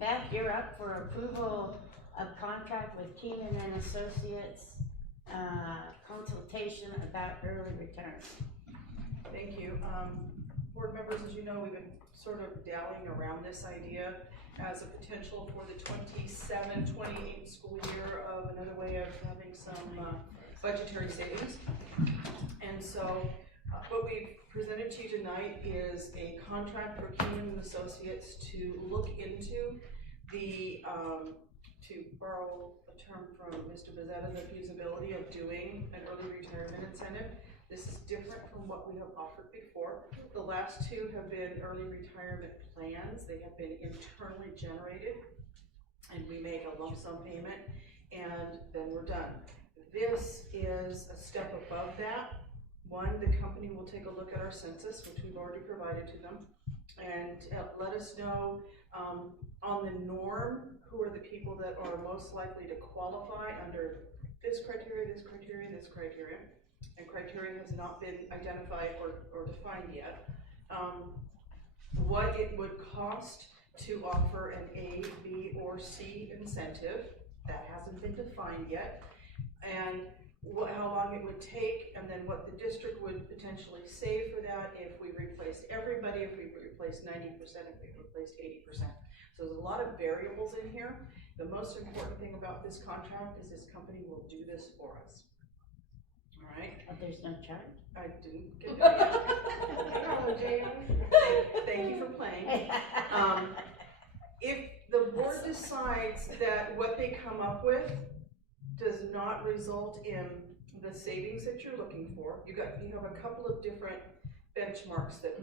Beth, you're up for approval of contract with Keenan and Associates, consultation about early return. Thank you. Board members, as you know, we've been sort of dallying around this idea as a potential for the 27-28 school year of another way of having some budgetary savings. And so what we've presented to you tonight is a contract for Keenan and Associates to look into the, to borrow a term from Mr. Bezzetta, the feasibility of doing an early retirement incentive. This is different from what we have offered before. The last two have been early retirement plans. They have been internally generated, and we make a lump sum payment, and then we're done. This is a step above that, One, the company will take a look at our census, which we've already provided to them, and let us know on the norm, who are the people that are most likely to qualify under this criteria, this criteria, this criteria, and criteria has not been identified or defined yet. What it would cost to offer an A, B, or C incentive, that hasn't been defined yet, and how long it would take, and then what the district would potentially save for that if we replaced everybody, if we replaced 90%, if we replaced 80%. So there's a lot of variables in here. The most important thing about this contract is this company will do this for us. All right? There's no charge? I didn't get there yet. Thank you for playing. If the board decides that what they come up with does not result in the savings that you're looking for, you have a couple of different benchmarks that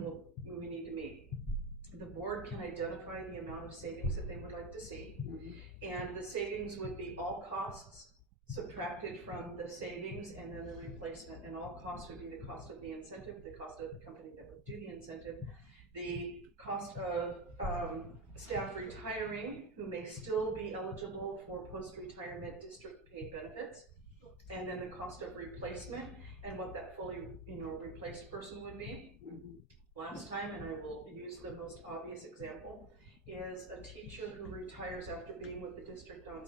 we need to meet. The board can identify the amount of savings that they would like to see, and the savings would be all costs subtracted from the savings and then the replacement, and all costs would be the cost of the incentive, the cost of the company that would do the incentive, the cost of staff retiring who may still be eligible for post-retirement district paid benefits, and then the cost of replacement and what that fully replaced person would be. Last time, and I will use the most obvious example, is a teacher who retires after being with the district on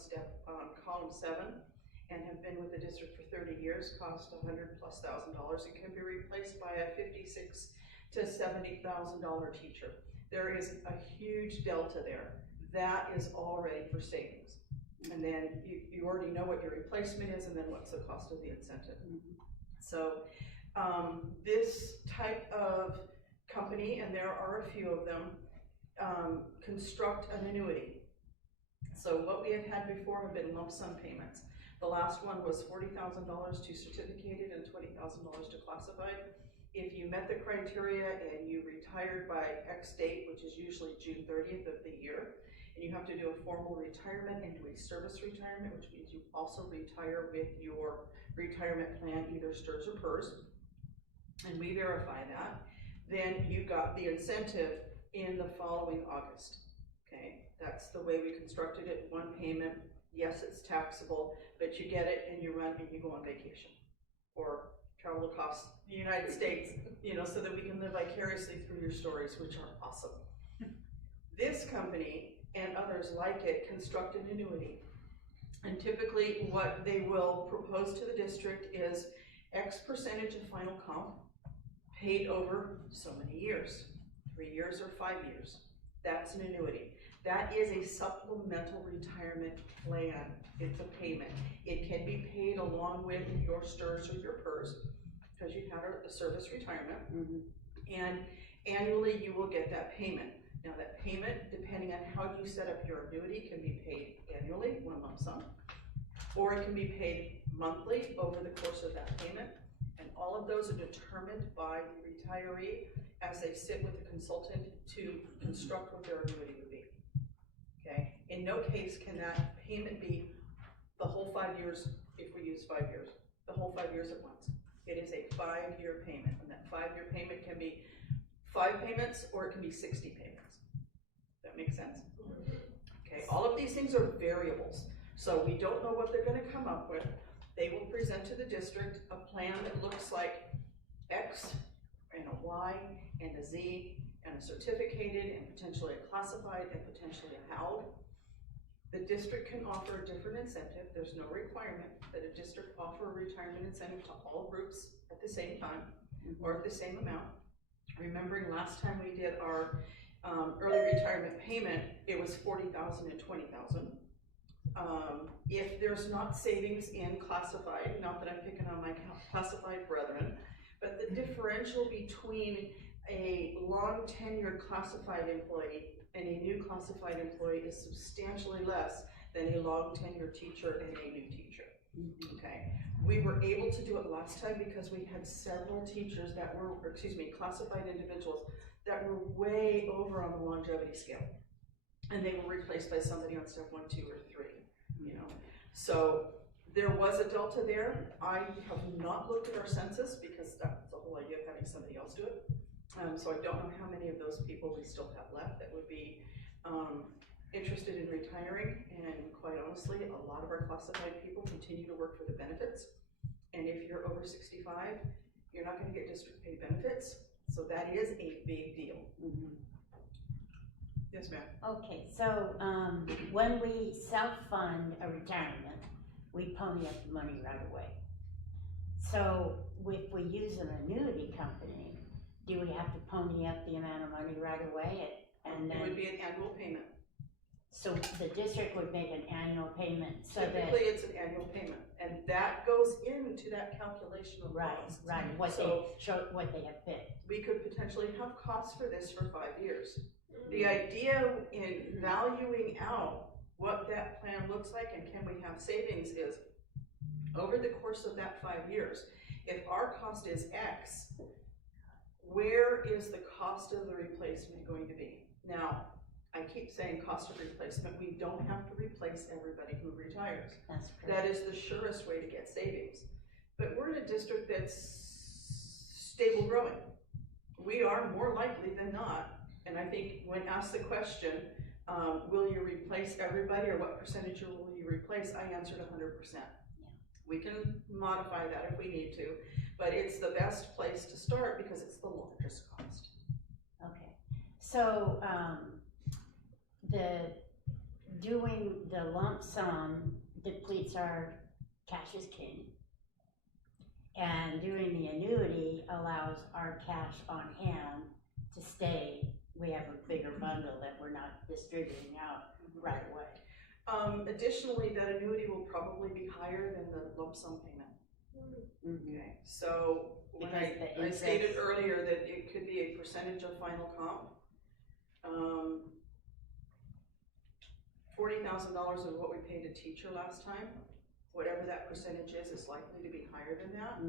column 7 and have been with the district for 30 years, cost $100,000+. It can be replaced by a $56,000 to $70,000 teacher. There is a huge delta there. That is already for savings. And then you already know what your replacement is, and then what's the cost of the incentive. So this type of company, and there are a few of them, construct an annuity. So what we have had before have been lump sum payments. The last one was $40,000 to certificated and $20,000 to classified. If you met the criteria and you retired by X date, which is usually June 30th of the year, and you have to do a formal retirement and do a service retirement, which means you also retire with your retirement plan, either STRS or PERS, and we verify that, then you got the incentive in the following August. Okay, that's the way we constructed it. One payment, yes, it's taxable, but you get it and you run and you go on vacation or travel across the United States, so that we can live vicariously through your stories, which are awesome. This company and others like it construct an annuity. And typically what they will propose to the district is X percentage of final comp paid over so many years, 3 years or 5 years. That's an annuity. That is a supplemental retirement plan. It's a payment. It can be paid along with your STRS or your PERS, because you've had a service retirement, and annually you will get that payment. Now that payment, depending on how you set up your annuity, can be paid annually, one lump sum, or it can be paid monthly over the course of that payment, and all of those are determined by the retiree as they sit with the consultant to construct what their annuity would be. Okay? In no case can that payment be the whole 5 years, if we use 5 years, the whole 5 years at once. It is a 5-year payment, and that 5-year payment can be 5 payments or it can be 60 payments. That makes sense? Okay, all of these things are variables. So we don't know what they're going to come up with. They will present to the district a plan that looks like X and a Y and a Z and a certificated and potentially a classified and potentially a HALD. The district can offer a different incentive. There's no requirement that a district offer a retirement incentive to all groups at the same time or at the same amount. Remembering last time we did our early retirement payment, it was $40,000 and $20,000. If there's not savings in classified, not that I'm picking on my classified brethren, but the differential between a long tenured classified employee and a new classified employee is substantially less than a long tenured teacher and a new teacher. Okay, we were able to do it last time because we had several teachers that were, classified individuals that were way over on the longevity scale, and they were replaced by somebody on step 1, 2, or 3. So There was a delta there. I have not looked at our census because that's the whole idea of having somebody else do it. So I don't know how many of those people we still have left that would be interested in retiring. And quite honestly, a lot of our classified people continue to work for the benefits. And if you're over 65, you're not going to get district paid benefits. So that is a big deal. Yes, ma'am. Okay, so when we self-fund a retirement, we pony up the money right away. So if we use an annuity company, do we have to pony up the amount of money right away? And then It would be an annual payment. so the district would make an annual payment so that. Typically, it's an annual payment, and that goes into that calculation of cost. Right, what they have paid. We could potentially have costs for this for 5 years. The idea in valuing out what that plan looks like and can we have savings is, over the course of that 5 years, if our cost is X, where is the cost of the replacement going to be? Now, I keep saying cost of replacement, we don't have to replace everybody who retires. That's correct. That is the surest way to get savings. But we're in a district that's stable growing. We are more likely than not, and I think when asked the question, will you replace everybody or what percentage will you replace, I answered 100%. Yeah. We can modify that if we need to, but it's the best place to start because it's the largest cost. Okay, so doing the lump sum depletes our cash is king. And doing the annuity allows our cash on hand to stay. We have a bigger bundle that we're not distributing out right away. Additionally, that annuity will probably be higher than the lump sum payment. Okay, so when I stated earlier that it could be a percentage of final comp. $40,000 is what we paid a teacher last time. Whatever that percentage is likely to be higher than that.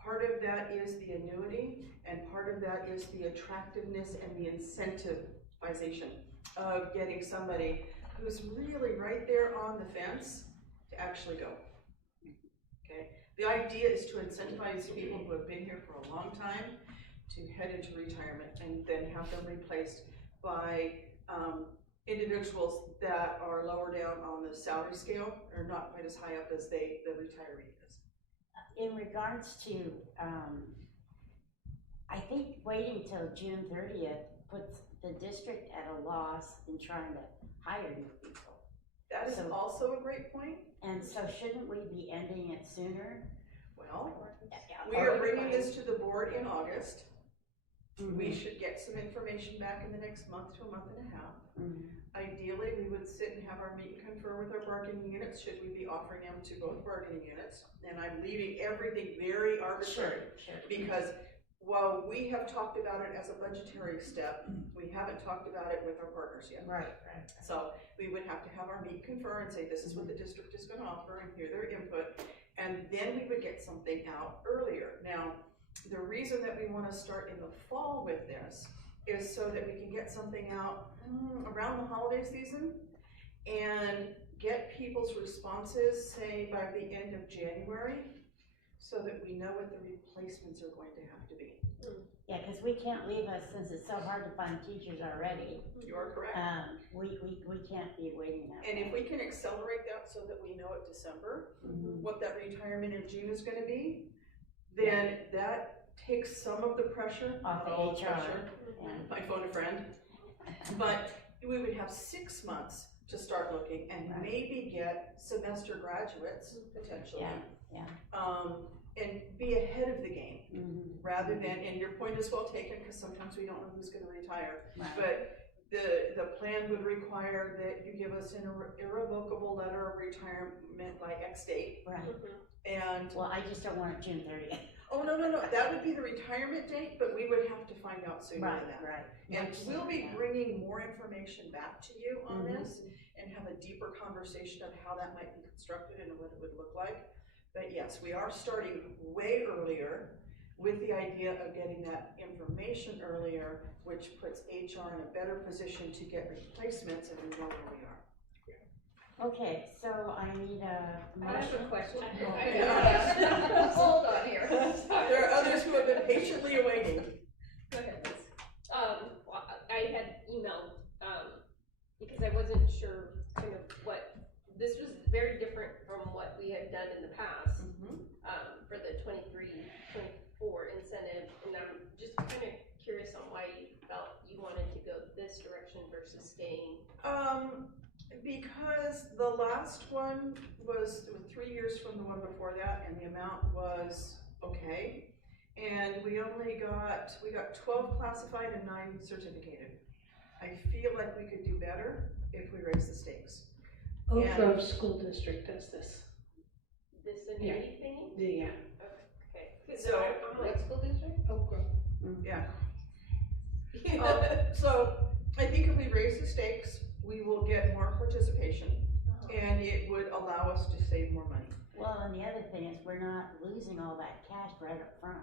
Part of that is the annuity, and part of that is the attractiveness and the incentivization of getting somebody who's really right there on the fence to actually go. Okay, the idea is to incentivize people who have been here for a long time to head into retirement and then have them replaced by individuals that are lower down on the salary scale or not quite as high up as the retiree is. In regards to, I think waiting till June 30th puts the district at a loss in trying to hire new people. That is also a great point. And so shouldn't we be ending it sooner? Well, we are bringing this to the board in August. We should get some information back in the next month to a month and a half. Ideally, we would sit and have our meet and confer with our bargaining units, should we be offering them to both bargaining units. And I'm leaving everything very arbitrary. Sure. Because while we have talked about it as a budgetary step, we haven't talked about it with our partners yet. Right. So we would have to have our meet and confer and say, this is what the district is gonna offer and hear their input. And then we would get something out earlier. Now, the reason that we wanna start in the fall with this is so that we can get something out around the holiday season and get people's responses, say, by the end of January, so that we know what the replacements are going to have to be. Yeah, because we can't leave us, since it's so hard to find teachers already. You are correct. We can't be waiting that And long. if we can accelerate that so that we know at December what that retirement in June is gonna be, then that takes some of the pressure, Off not the all the HR. pressure. Yeah. I phone a friend. But we would have 6 months to start looking and maybe get semester graduates potentially. Yeah. And be ahead of the game rather than, and your point is well taken, because sometimes we don't know who's gonna retire. Right. But the plan would require that you give us an irrevocable letter of retirement by X date. Right. And. Well, I just don't want it June 30th. Oh, no, that would be the retirement date, but we would have to find out sooner than that. Right. And we'll be bringing more information back to you on this and have a deeper conversation of how that might be constructed and what it would look like. But yes, we are starting way earlier with the idea of getting that information earlier, which puts HR in a better position to get replacements, and we know where we are. Okay, so I need a I have motion. a question. Hold on here. There are others who have been patiently awaiting. Go ahead, Liz. Well, I had emailed, because I wasn't sure kind of what, this was very different from what we had done in the past, for the 23-24 incentive, and I'm just kind of curious on why you felt you wanted to go this direction versus staying. Because the last one was 3 years from the one before that, and the amount was okay. And we got 12 classified and 9 certificated. I feel like we could do better if we raise the stakes. Oak Grove School District does this. This annuity thing? Yeah. Okay. So, I'm like, What school district? Oak Grove. Yeah. So I think if we raise the stakes, we will get more participation, and it would allow us to save more money. Well, and the other thing is, we're not losing all that cash right up front.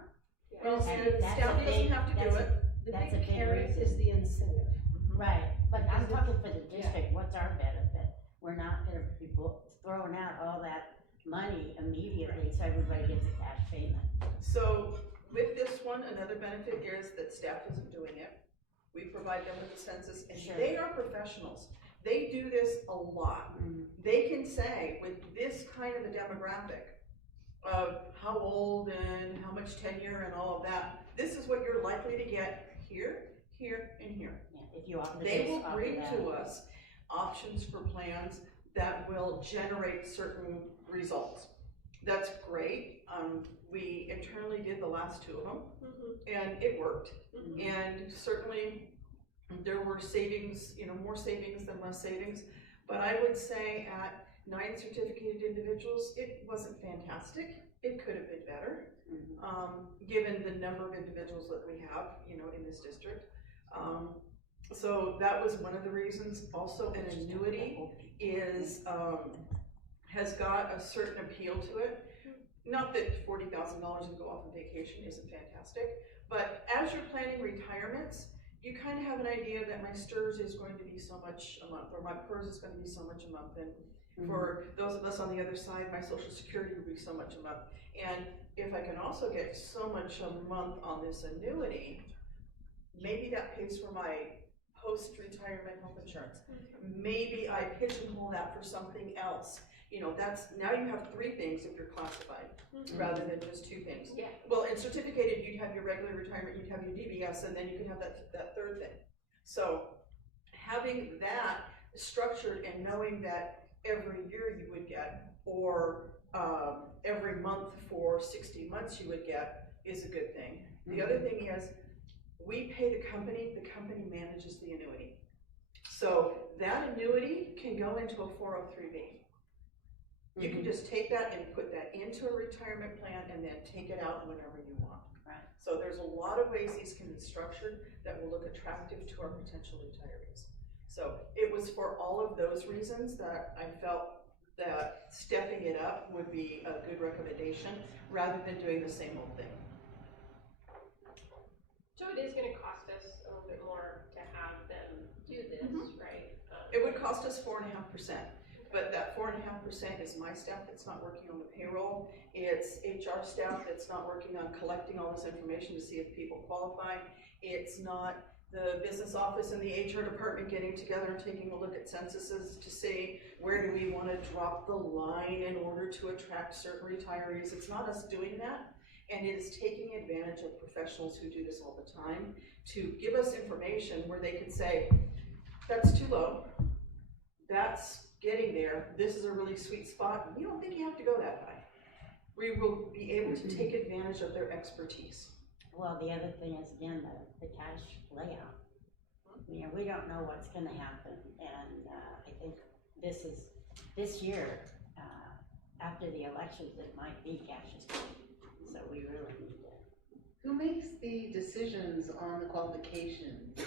Well, And the that's staff a doesn't big- have to do that's a- it. The That's a big big carrot reason. is the incentive. Right, but I'm talking for the district, what's our benefit? We're not gonna be throwing out all that money immediately, so everybody gets a cash payment. So with this one, another benefit is that staff isn't doing it. We provide them with the census, and Sure. they are professionals. They do this a lot. They can say, with this kind of a demographic of how old and how much tenure and all of that, this is what you're likely to get here, here, and here. Yeah, if you offer They this, will offer bring that. to us options for plans that will generate certain results. That's great. We internally did the last 2 of them, and it worked. And certainly there were savings, more savings than less savings. But I would say at 9 certificated individuals, it wasn't fantastic. It could have been better, given the number of individuals that we have, in this district. So that was one of the reasons. Also, an annuity has got a certain appeal to it. Not that $40,000 and go off on vacation isn't fantastic, but as you're planning retirements, you kind of have an idea that my STRS is going to be so much a month, or my PERS is going to be so much a month, and for those of us on the other side, my Social Security will be so much a month. And if I can also get so much a month on this annuity, maybe that pays for my post-retirement health insurance. Maybe I pigeonhole that for something else. Now you have 3 things if you're classified, rather than just 2 things. Yeah. Well, in certificated, you'd have your regular retirement, you'd have your DBS, and then you could have that 3rd thing. So having that structured and knowing that every year you would get, or every month for 60 months you would get, is a good thing. The other thing is, we pay the company manages the annuity. So that annuity can go into a 403B. You can just take that and put that into a retirement plan and then take it out whenever you want. Right. So there's a lot of ways these can be structured that will look attractive to our potential retirees. So it was for all of those reasons that I felt that stepping it up would be a good recommendation rather than doing the same old thing. So it is gonna cost us a little bit more to have them do this, right? It would cost us 4.5%, but that 4.5% is my staff that's not working on the payroll. It's HR staff that's not working on collecting all this information to see if people qualify. It's not the business office and the HR department getting together and taking a look at censuses to see where do we want to drop the line in order to attract certain retirees. It's not us doing that, and it is taking advantage of professionals who do this all the time to give us information where they can say, that's too low, that's getting there, this is a really sweet spot, and you don't think you have to go that high. We will be able to take advantage of their expertise. Well, the other thing is, again, the cash layout. We don't know what's gonna happen, and I think this year, after the elections, it might be cash is king, so we really need to. Who makes the decisions on the qualifications?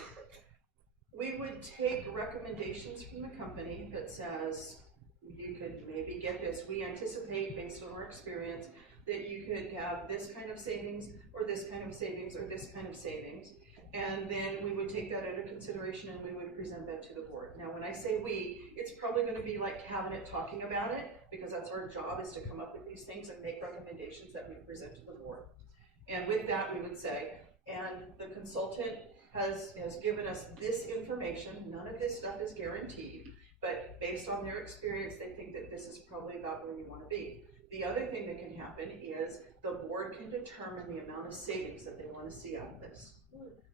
We would take recommendations from the company that says, you could maybe get this. We anticipate, based on our experience, that you could have this kind of savings, or this kind of savings, or this kind of savings. And then we would take that under consideration and we would present that to the board. Now, when I say we, it's probably gonna be like cabinet talking about it, because that's our job, is to come up with these things and make recommendations that we present to the board. And with that, we would say, and the consultant has given us this information, none of this stuff is guaranteed, but based on their experience, they think that this is probably about where you wanna be. The other thing that can happen is the board can determine the amount of savings that they wanna see out of this.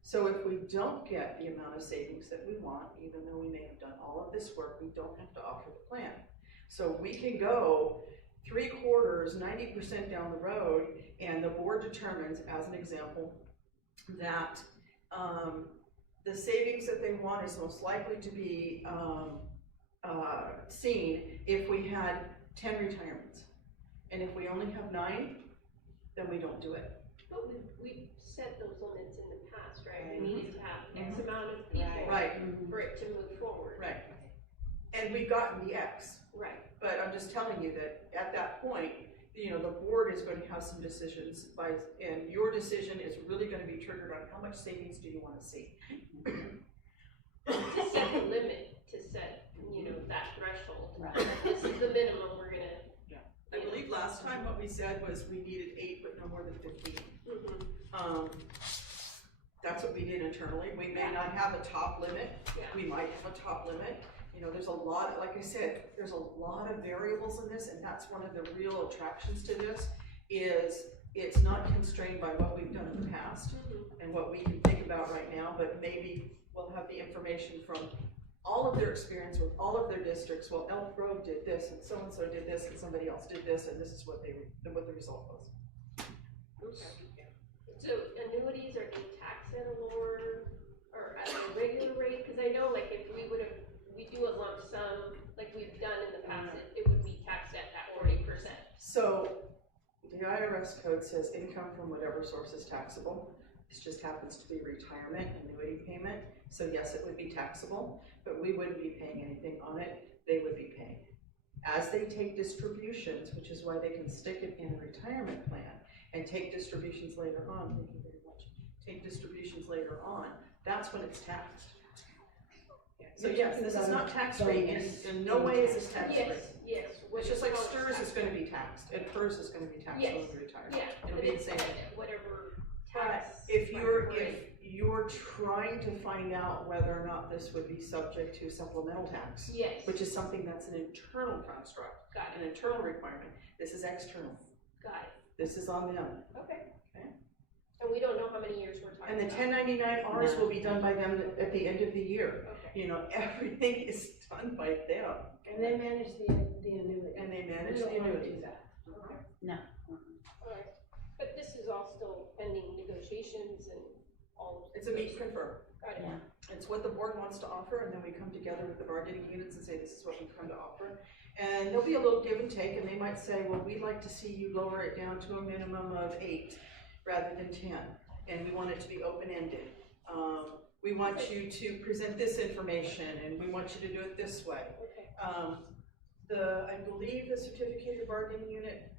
So if we don't get the amount of savings that we want, even though we may have done all of this work, we don't have to offer the plan. So we can go 3/4, 90% down the road, and the board determines, as an example, that the savings that they want is most likely to be seen if we had 10 retirements. And if we only have 9, then we don't do it. But we've set those limits in the past, right? We needed to have X amount of people Right. for it to move forward. Right. And we've gotten the X. Right. But I'm just telling you that at that point, the board is going to have some decisions and your decision is really going to be triggered on how much savings do you want to see. To set the limit, to set, that threshold. This is the minimum we're gonna. I believe last time what we said was we needed 8, but no more than 15. That's what we did internally. We may not have a top limit. We might have a top limit. There's a lot, like I said, there's a lot of variables in this, and that's one of the real attractions to this, is it's not constrained by what we've done in the past and what we can think about right now, but maybe we'll have the information from all of their experience with all of their districts. Well, Elk Grove did this, and so did this, and somebody else did this, and this is what the result was. Okay. So annuities, are they taxed at a lower, or at a regular rate? Because I know, like, if we do a lump sum, like we've done in the past, it would be taxed at that 40%. So the IRS code says income from whatever source is taxable. This just happens to be retirement annuity payment. So yes, it would be taxable, but we wouldn't be paying anything on it. They would be paying. As they take distributions, which is why they can stick it in a retirement plan and take distributions later on, thank you very much, take distributions later on, that's when it's taxed. So yes, this is not tax rate, in no way is this tax rate. Yes. It's just like STRS is gonna be taxed, and PERS is gonna be taxed when we retire. It'll be the same. Whatever But tax. if you're trying to find out whether or not this would be subject to supplemental tax, which is something that's an internal construct, an internal requirement, this is external. Got it. This is on them. Okay. And we don't know how many years we're talking And the about. 1099Rs will be done by them at the end of the year. Everything is done by them. And they manage the annuity. And they manage We don't the wanna annuity. do that. Okay. No. Alright. But this is all still pending negotiations and all. It's a meet and confirm. Got it. It's what the board wants to offer, and then we come together with the bargaining units and say, this is what we've come to offer. And there'll be a little give and take, and they might say, well, we'd like to see you lower it down to a minimum of 8 rather than 10, and we want it to be open-ended. We want you to present this information, and we want you to do it this way. I believe the certificated bargaining unit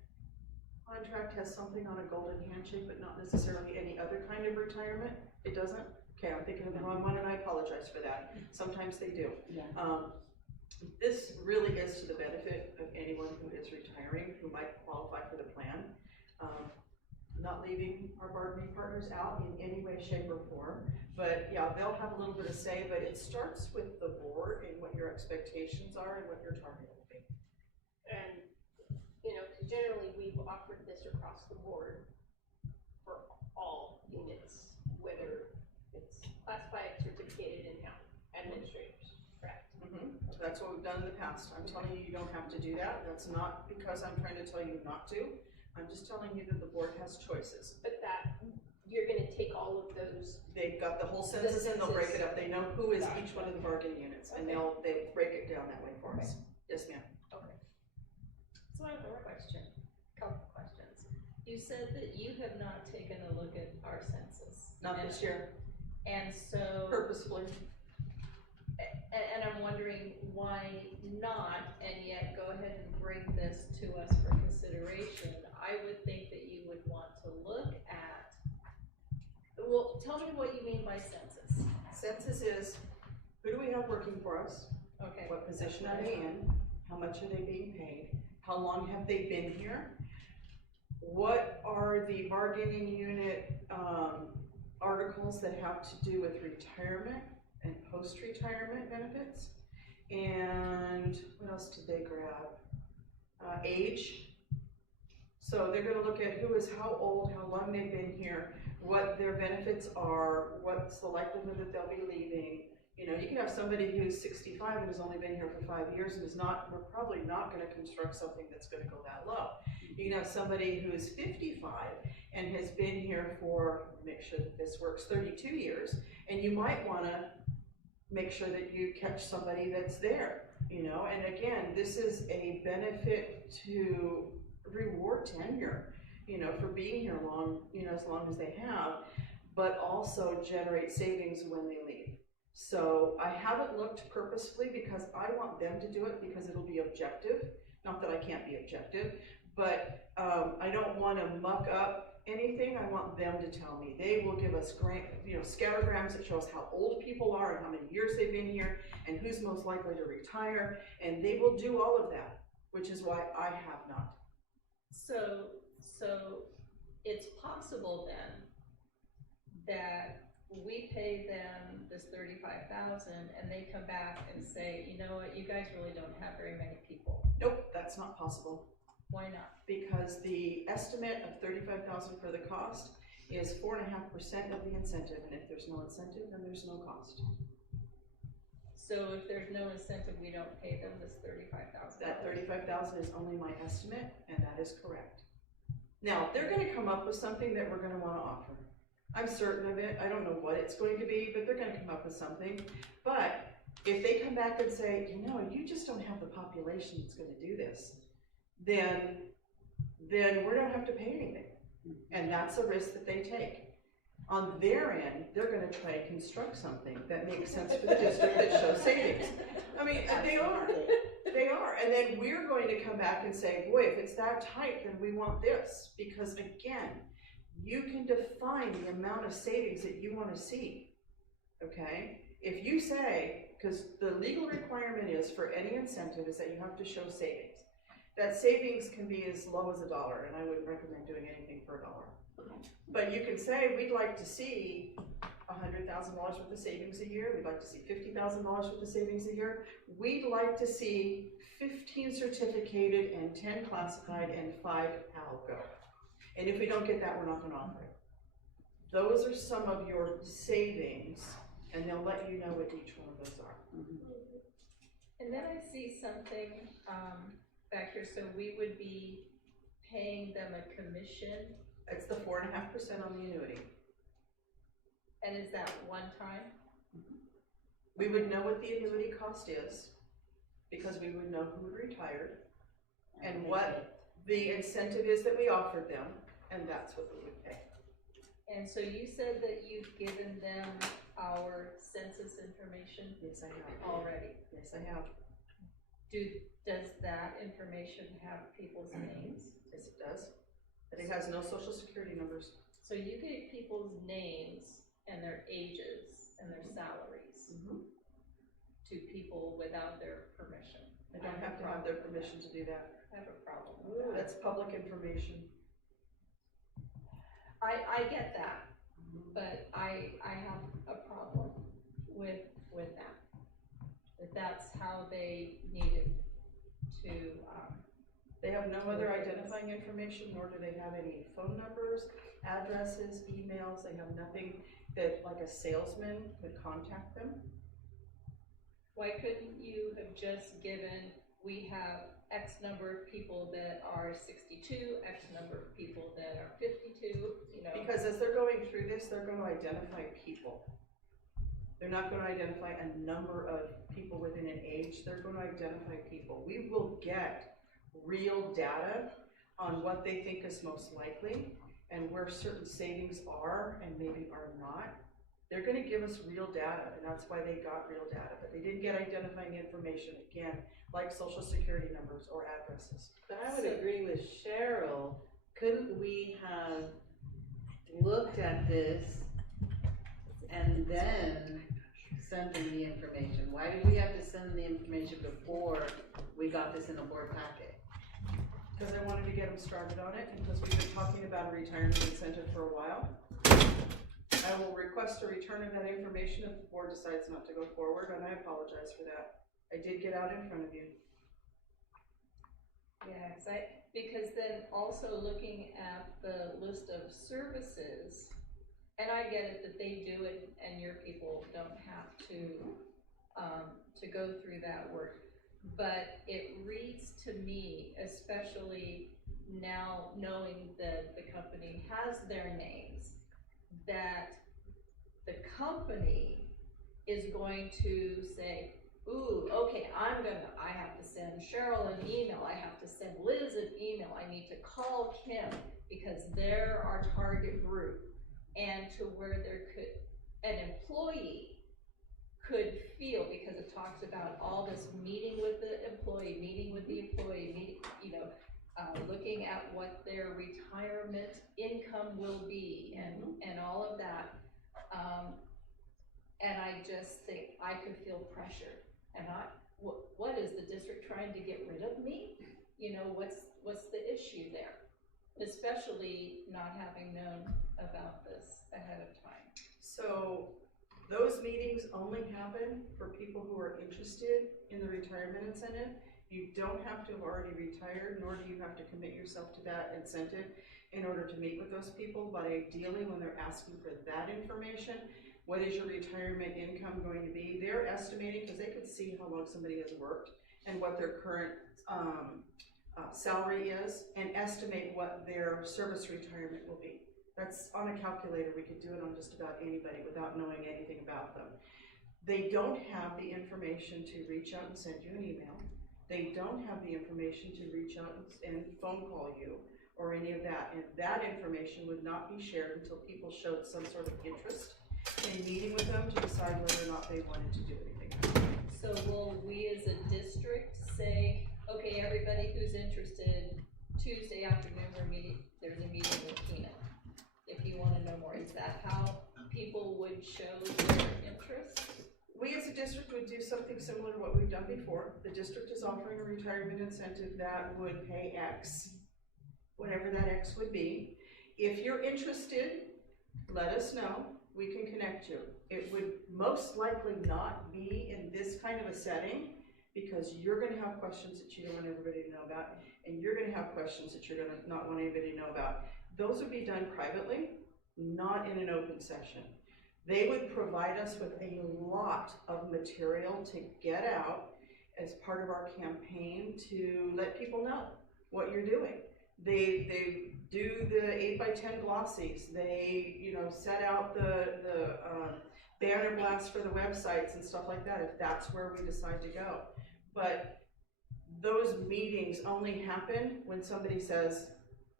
contract has something on a golden handshake, but not necessarily any other kind of retirement. It doesn't? Okay, I'm thinking of the wrong one, and I apologize for that. Sometimes they do. This really is to the benefit of anyone who is retiring, who might qualify for the plan. Not leaving our bargaining partners out in any way, shape, or form. But yeah, they'll have a little bit of say, but it starts with the board and what your expectations are and what your target will be. And, because generally we've offered this across the board for all units, whether it's classified, certificated, and administrators, correct? That's what we've done in the past. I'm telling you, you don't have to do that. That's not because I'm trying to tell you not to. I'm just telling you that the board has choices. But that, you're gonna take all of those. They've got the whole census and they'll break it up. They know who is each one of the bargaining units, and they'll break it down that way for us. Yes, ma'am. Okay. So I have a question, couple questions. You said that you have not taken a look at our census. Not this year. And so. Purposefully. And I'm wondering why not, and yet go ahead and bring this to us for consideration. I would think that you would want to look at well, tell me what you mean by census. Census is, who do we have working for us? Okay. What position are they in? How much are they being paid? How long have they been here? What are the bargaining unit, articles that have to do with retirement and post-retirement benefits? And what else did they grab? Age. So they're gonna look at who is how old, how long they've been here, what their benefits are, what's the likelihood that they'll be leaving. You know, you can have somebody who's 65 and has only been here for 5 years and is not, we're probably not gonna construct something that's gonna go that low. You can have somebody who's 55 and has been here for, make sure that this works, 32 years, and you might wanna make sure that you catch somebody that's there, you know? And again, this is a benefit to reward tenure, you know, for being here long, you know, as long as they have, but also generate savings when they leave. So I haven't looked purposefully because I want them to do it because it'll be objective. Not that I can't be objective, but I don't want to muck up anything. I want them to tell me. They will give us scattergrams that show us how old people are and how many years they've been here and who's most likely to retire, and they will do all of that, which is why I have not. So it's possible then that we pay them this $35,000 and they come back and say, you know what, you guys really don't have very many people. Nope, that's not possible. Why not? Because the estimate of $35,000 for the cost is 4.5% of the incentive, and if there's no incentive, then there's no cost. So if there's no incentive, we don't pay them this $35,000? That $35,000 is only my estimate, and that is correct. Now, they're gonna come up with something that we're gonna wanna offer. I'm certain of it. I don't know what it's going to be, but they're gonna come up with something. But if they come back and say, you know, you just don't have the population that's gonna do this, then we don't have to pay anything. And that's a risk that they take. On their end, they're gonna try to construct something that makes sense for the district that shows savings. I mean, they are. They are. And then we're going to come back and say, boy, if it's that tight, then we want this. Because again, you can define the amount of savings that you want to see, okay? If you say, because the legal requirement is for any incentive is that you have to show savings. That savings can be as low as $1, and I wouldn't recommend doing anything for $1. But you can say, we'd like to see $100,000 worth of savings a year. We'd like to see $50,000 worth of savings a year. We'd like to see 15 certificated and 10 classified and 5 PAL go. And if we don't get that, we're not going to offer it. Those are some of your savings, and they'll let you know what each one of those are. And then I see something back here, so we would be paying them a commission. It's the 4.5% on the annuity. And is that one time? We would know what the annuity cost is, because we would know who retired, and what the incentive is that we offered them, and that's what we would pay. And so you said that you've given them our census information? Yes, I have. Already? Yes, I have. Does that information have people's names? Yes, it does. But it has no social security numbers. So you gave people's names and their ages and their salaries to people without their permission. I don't have to have their permission to do that. I have a problem with that. That's public information. I get that, but I have a problem with that. If that's how they needed to. They have no other identifying information, nor do they have any phone numbers, addresses, emails. They have nothing that, like a salesman could contact them. Why couldn't you have just given, we have X number of people that are 62, X number of people that are 52, you know? Because as they're going through this, they're going to identify people. They're not going to identify a number of people within an age. They're going to identify people. We will get real data on what they think is most likely and where certain savings are and maybe are not. They're going to give us real data, and that's why they got real data, but they didn't get identifying information, again, like social security numbers or addresses. But I would agree with Cheryl. Couldn't we have looked at this and then send them the information? Why did we have to send them the information before we got this in the board packet? Because I wanted to get them started on it, and because we've been talking about a retirement incentive for a while. I will request a return of that information if the board decides not to go forward, and I apologize for that. I did get out in front of you. Yeah, because then also looking at the list of services, and I get it that they do it and your people don't have to go through that work. But it reads to me, especially now knowing that the company has their names, that the company is going to say, ooh, okay, I have to send Cheryl an email, I have to send Liz an email, I need to call Kim, because they're our target group. And to where an employee could feel, because it talks about all this meeting with the employee, looking at what their retirement income will be and all of that. And I just think I could feel pressure. And what is the district trying to get rid of me? What's the issue there? Especially not having known about this ahead of time. So those meetings only happen for people who are interested in the retirement incentive. You don't have to have already retired, nor do you have to commit yourself to that incentive in order to meet with those people. But ideally, when they're asking for that information, what is your retirement income going to be? They're estimating, because they could see how long somebody has worked and what their current salary is, and estimate what their service retirement will be. That's on a calculator. We could do it on just about anybody without knowing anything about them. They don't have the information to reach out and send you an email. They don't have the information to reach out and phone call you or any of that. And that information would not be shared until people showed some sort of interest in meeting with them to decide whether or not they wanted to do anything. So will we as a district say, okay, everybody who's interested, Tuesday afternoon, there's a meeting with Tina. If you want to know more, is that how people would show their interest? We as a district would do something similar to what we've done before. The district is offering a retirement incentive that would pay X, whatever that X would be. If you're interested, let us know. We can connect you. It would most likely not be in this kind of a setting, because you're going to have questions that you don't want everybody to know about, and you're going to have questions that you're going to not want anybody to know about. Those would be done privately, not in an open session. They would provide us with a lot of material to get out as part of our campaign to let people know what you're doing. They do the 8x10 glossies. They, set out the banner blast for the websites and stuff like that, if that's where we decide to go. But those meetings only happen when somebody says,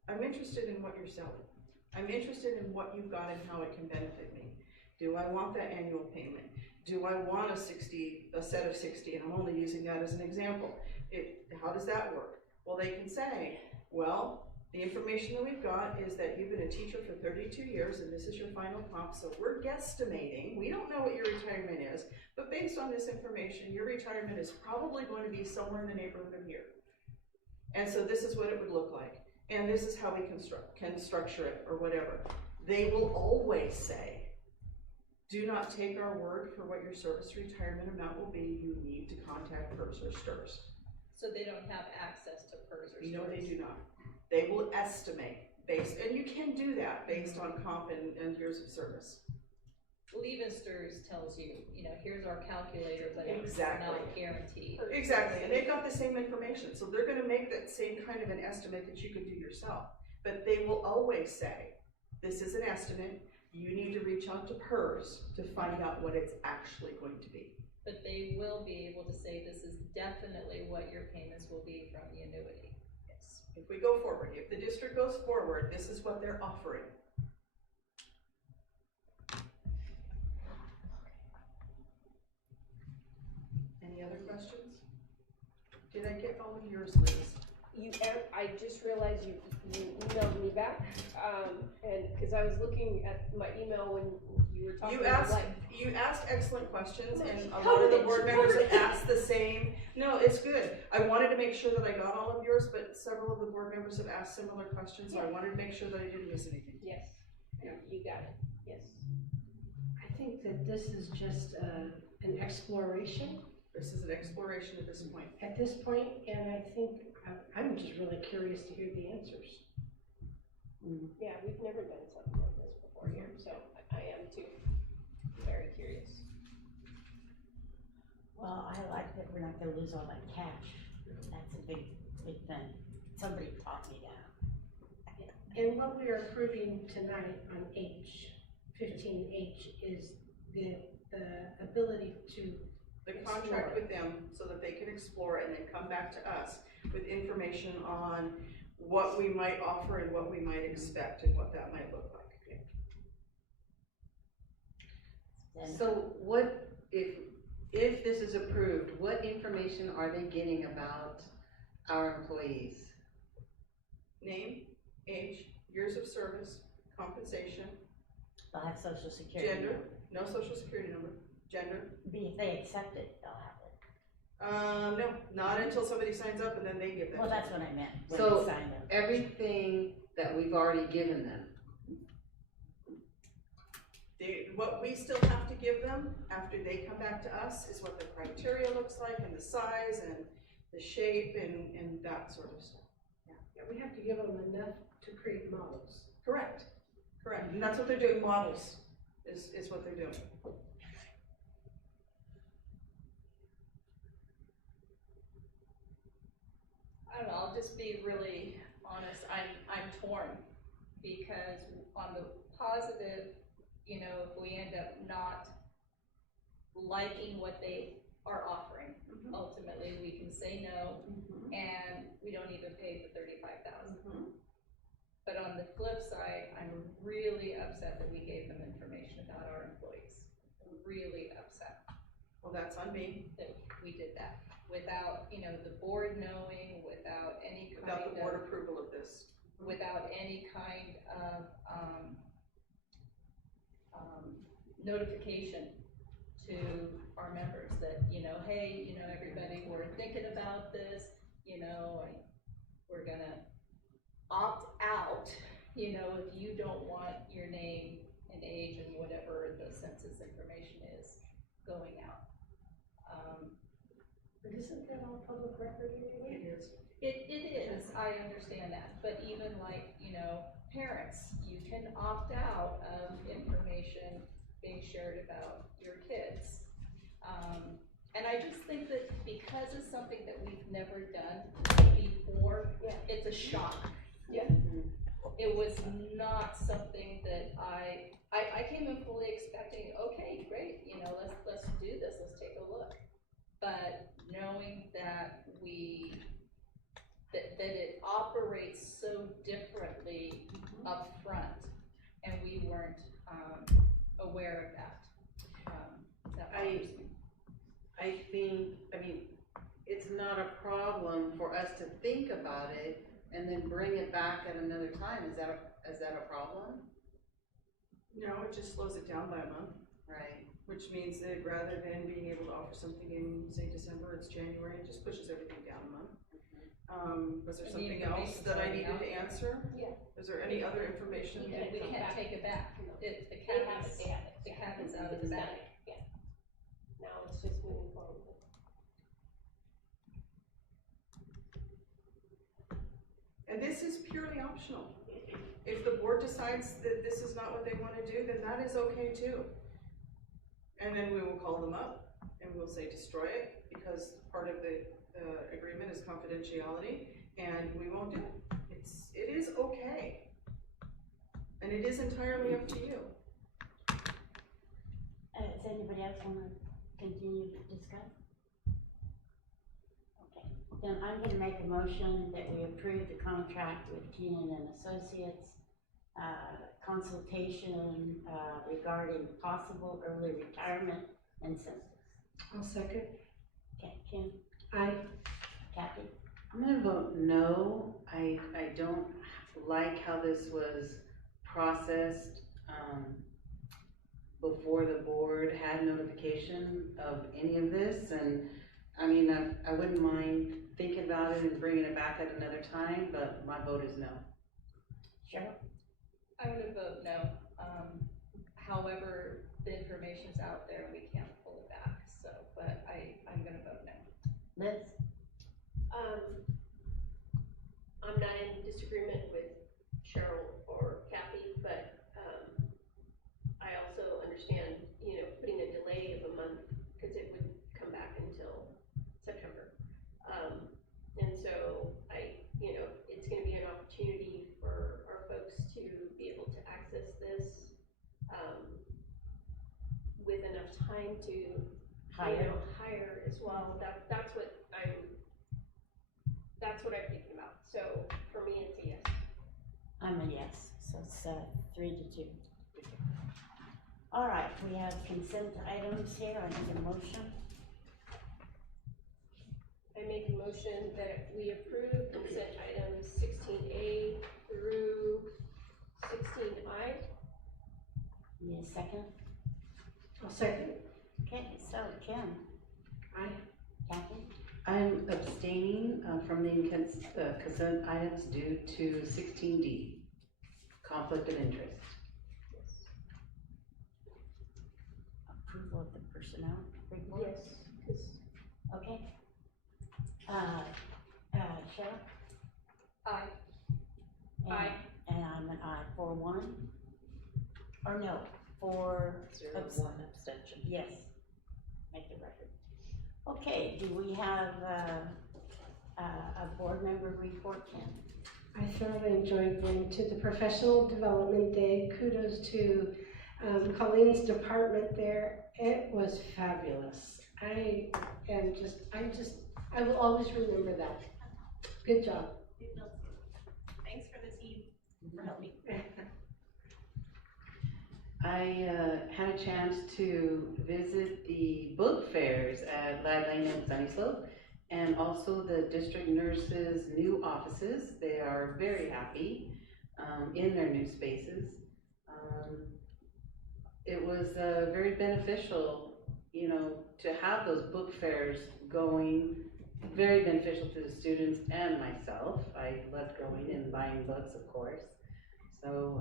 I'm interested in what you're selling. I'm interested in what you've got and how it can benefit me. Do I want that annual payment? Do I want a set of 60? And I'm only using that as an example. How does that work? Well, they can say, well, the information that we've got is that you've been a teacher for 32 years and this is your final comp, so we're guesstimating. We don't know what your retirement is, but based on this information, your retirement is probably going to be somewhere in the neighborhood of here. And so this is what it would look like. And this is how we can structure it, or whatever. They will always say, do not take our word for what your service retirement amount will be. You need to contact PERS or STRS. So they don't have access to PERS or STRS? No, they do not. They will estimate based, and you can do that based on comp and years of service. Well, even STRS tells you, here's our calculator, but Exactly. it's not guaranteed. Exactly, and they've got the same information, so they're gonna make that same kind of an estimate that you could do yourself. But they will always say, this is an estimate, you need to reach out to PERS to find out what it's actually going to be. But they will be able to say this is definitely what your payments will be from the annuity. Yes. If we go forward, if the district goes forward, this is what they're offering. Any other questions? Did I get all of yours, Liz? I just realized you emailed me back, and, cause I was looking at my email when you were talking about like. You asked excellent questions, and a lot Covered of the it, board you members covered have asked the same. No, it's good. I wanted to make sure that I got all of yours, but several of the board members have asked similar questions, so I wanted to make sure that I didn't miss anything. Yes, you got it, yes. I think that this is just an exploration. This is an exploration at this point. At this point, and I think, I'm just really curious to hear the answers. Yeah, we've never done something like this before here, so I am too. Very curious. Well, I like that we're not gonna lose all that cash. That's a big thing. Somebody taught me that. And what we are approving tonight on 15H is the ability to The contract with them so that they can explore it and then come back to us with information on what we might offer and what we might expect and what that might look like. So what, if this is approved, what information are they getting about our employees? Name, age, years of service, compensation. They'll have social security. Gender, no social security number, gender. If they accept it, they'll have it. No, not until somebody signs up and then they give that. Well, that's what I meant, when So they signed up. everything that we've already given them. What we still have to give them after they come back to us is what the criteria looks like and the size and the shape and that sort of stuff. Yeah, we have to give them enough to create models. Correct, correct. And that's what they're doing, models is what they're doing. I don't know, I'll just be really honest, I'm torn, because on the positive, you know, if we end up not liking what they are offering, ultimately, we can say no, and we don't even pay the $35,000. But on the flip side, I'm really upset that we gave them information about our employees, really upset. Well, that's on me. That we did that, without, you know, the board knowing, without any kind of. Without the board approval of this. Without any kind of, notification to our members that, you know, hey, you know, everybody, we're thinking about this, you know, we're gonna opt out, you know, if you don't want your name and age and whatever the census information is going out. But isn't that all public record anyway? It is. It is, I understand that, but even like, you know, parents, you can opt out of information being shared about your kids. And I just think that because it's something that we've never done before, it's a shock. Yeah. It was not something that I came in fully expecting, okay, great, you know, let's do this, let's take a look. But knowing that that it operates so differently up front, and we weren't aware of that. That bothers me. I think, I mean, it's not a problem for us to think about it and then bring it back at another time. Is that a problem? No, it just slows it down by a month. Right. Which means that rather than being able to offer something in, say, December, it's January, it just pushes everything down a month. Was there And the something else information's that I already needed out to there. answer? Yeah. Is there any other information? We can't take it back. The They cat have is, it, they have it. the cat is out of the bag. Yeah. Now it's just moving forward. And this is purely optional. If the board decides that this is not what they want to do, then that is okay too. And then we will call them up and we'll say destroy it because part of the agreement is confidentiality and we won't do it. It is okay. And it is entirely up to you. Does anybody else want to continue to discuss? Okay, then I'm gonna make a motion that we approve the contract with Keenan and Associates, consultation, regarding possible early retirement incentives. I'll second. Okay, Kim? Aye. Kathy? I'm gonna vote no. I don't like how this was processed, before the board had notification of any of this, and, I mean, I wouldn't mind thinking about it and bringing it back at another time, but my vote is no. Cheryl? I'm gonna vote no. However, the information's out there, we can't pull it back, so, but I'm gonna vote no. Liz? I'm not in disagreement with Cheryl or Kathy, but, I also understand, putting a delay of a month, because it would come back until September. And so it's gonna be an opportunity for our folks to be able to access this, with enough time to, hire as well. That's what I'm thinking about. So for me, it's a yes. I'm a yes, so it's 3-2. All right, we have consent items here, I need a motion. I make a motion that we approve consent items 16A through 16I. Need a second? I'll second. Okay, so Kim? Aye. Kathy? I'm abstaining from the consent items due to 16D, conflict of interest. Approval of the personnel report? Yes, because. Okay. Cheryl? Aye. Aye. And I'm an aye, 4-1. Or no, 4-1 abstention. Yes, make the record. Okay, do we have a board member report, Kim? I thoroughly enjoyed going to the Professional Development Day. Kudos to Colleen's department there. It was fabulous. I will always remember that. Good job. Thanks for the team for helping. I had a chance to visit the book fairs at Lad Lane and Sunny Slope, and also the district nurses' new offices. They are very happy in their new spaces. It was very beneficial, to have those book fairs going. Very beneficial to the students and myself. I loved going and buying books, of course. So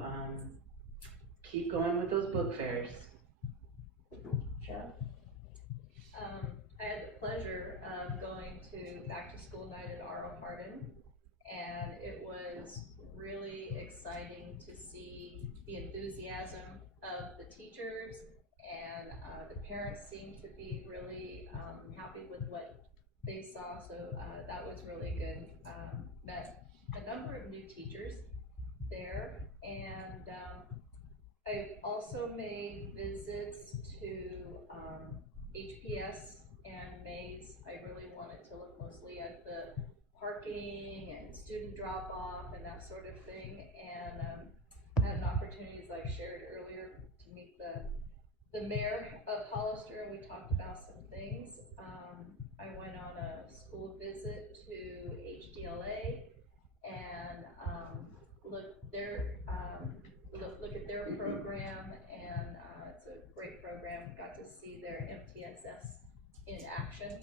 keep going with those book fairs. Cheryl? I had the pleasure of going to back to school night at R.O. Hardin, and it was really exciting to see the enthusiasm of the teachers, and the parents seemed to be really happy with what they saw, so that was really good. Met a number of new teachers there, and I've also made visits to HPS and Mays. I really wanted to look mostly at the parking and student drop-off and that sort of thing, and had an opportunity, as I shared earlier, to meet the mayor of Hollister, and we talked about some things. I went on a school visit to HDLA and look at their program, and it's a great program. Got to see their MTSS in action.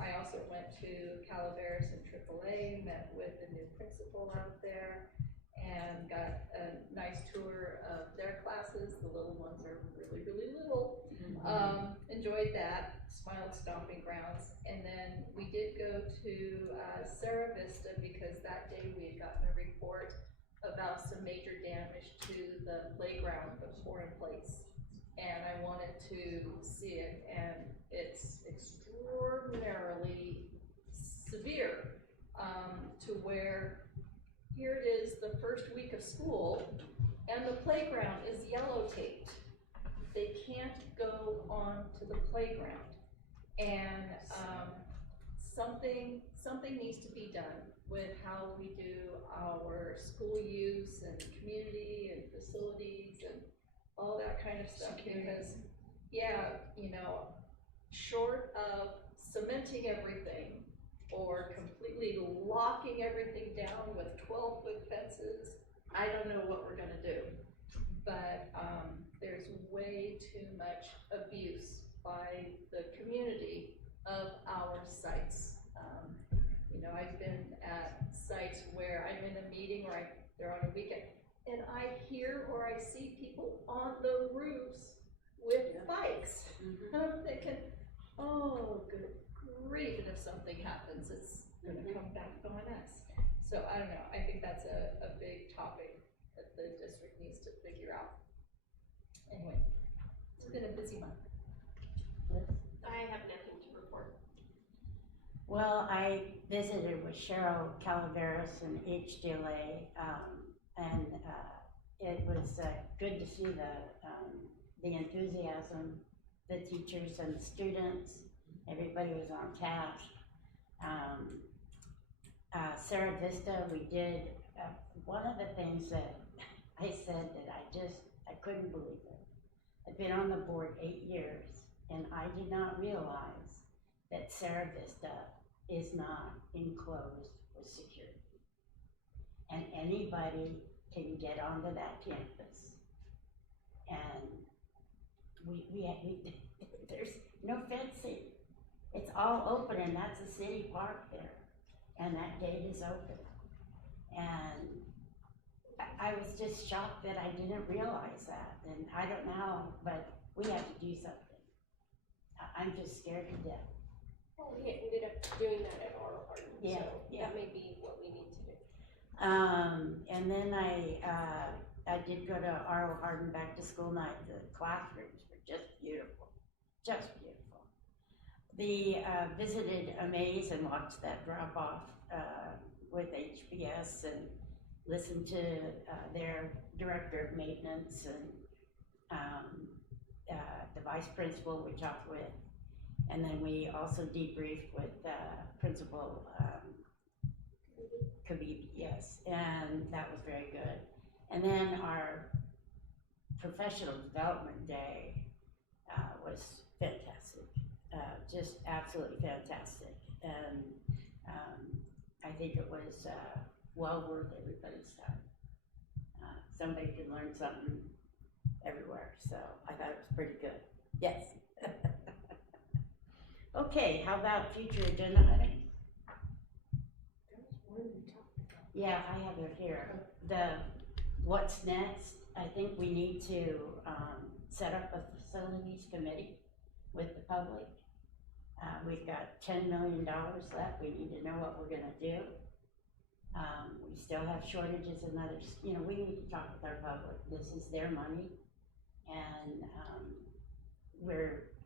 I also went to Calaveras and AAA, met with the new principal out there, and got a nice tour of their classes. The little ones are really, really little. Enjoyed that, Smiled Stomping Grounds. And then we did go to Sarah Vista, because that day we had gotten a report about some major damage to the playground, the pouring place. And I wanted to see it, and it's extraordinarily severe, to where here it is the first week of school, and the playground is yellow taped. They can't go on to the playground. And something needs to be done with how we do our school use and community and facilities and all that kind of stuff. Because, short of cementing everything or completely locking everything down with 12-foot fences, I don't know what we're gonna do. But, there's way too much abuse by the community of our sites. You know, I've been at sites where I'm in a meeting or they're on a weekend, and I hear or I see people on the roofs with bikes. And I'm thinking, oh, good grief, and if something happens, it's gonna come back on us. So I don't know, I think that's a big topic that the district needs to figure out. Anyway, it's been a busy month. I have nothing to report. Well, I visited with Cheryl Calaveras and HDLA, and it was good to see the enthusiasm, the teachers and the students. Everybody was on task. Sarah Vista, we did, one of the things that I said that I couldn't believe it. I've been on the board 8 years, and I did not realize that Sarah Vista is not enclosed with security. And anybody can get onto that campus. And there's no fencing. It's all open, and that's a city park there. And that gate is open. And I was just shocked that I didn't realize that. And I don't know, but we have to do something. I'm just scared to death. Well, we ended up doing that at Oral Garden, Yeah, so yeah. that may be what we need to do. And then I did go to R.O. Hardin back to school night. The classrooms were just beautiful, just beautiful. Visited Amaze and watched that drop off with HBS and listened to their director of maintenance and the vice principal we talked with. And then we also debriefed with Principal Khabib, yes, and that was very good. And then our professional development day was fantastic, just absolutely fantastic. And I think it was well worth everybody's time. Somebody can learn something everywhere, so I thought it was pretty good. Yes. Okay, how about future agenda items? Yeah, I have it here. What's next, I think we need to set up a facilities committee with the public. We've got $10 million left. We need to know what we're gonna do. We still have shortages in others. You know, we need to talk with our public. This is their money. And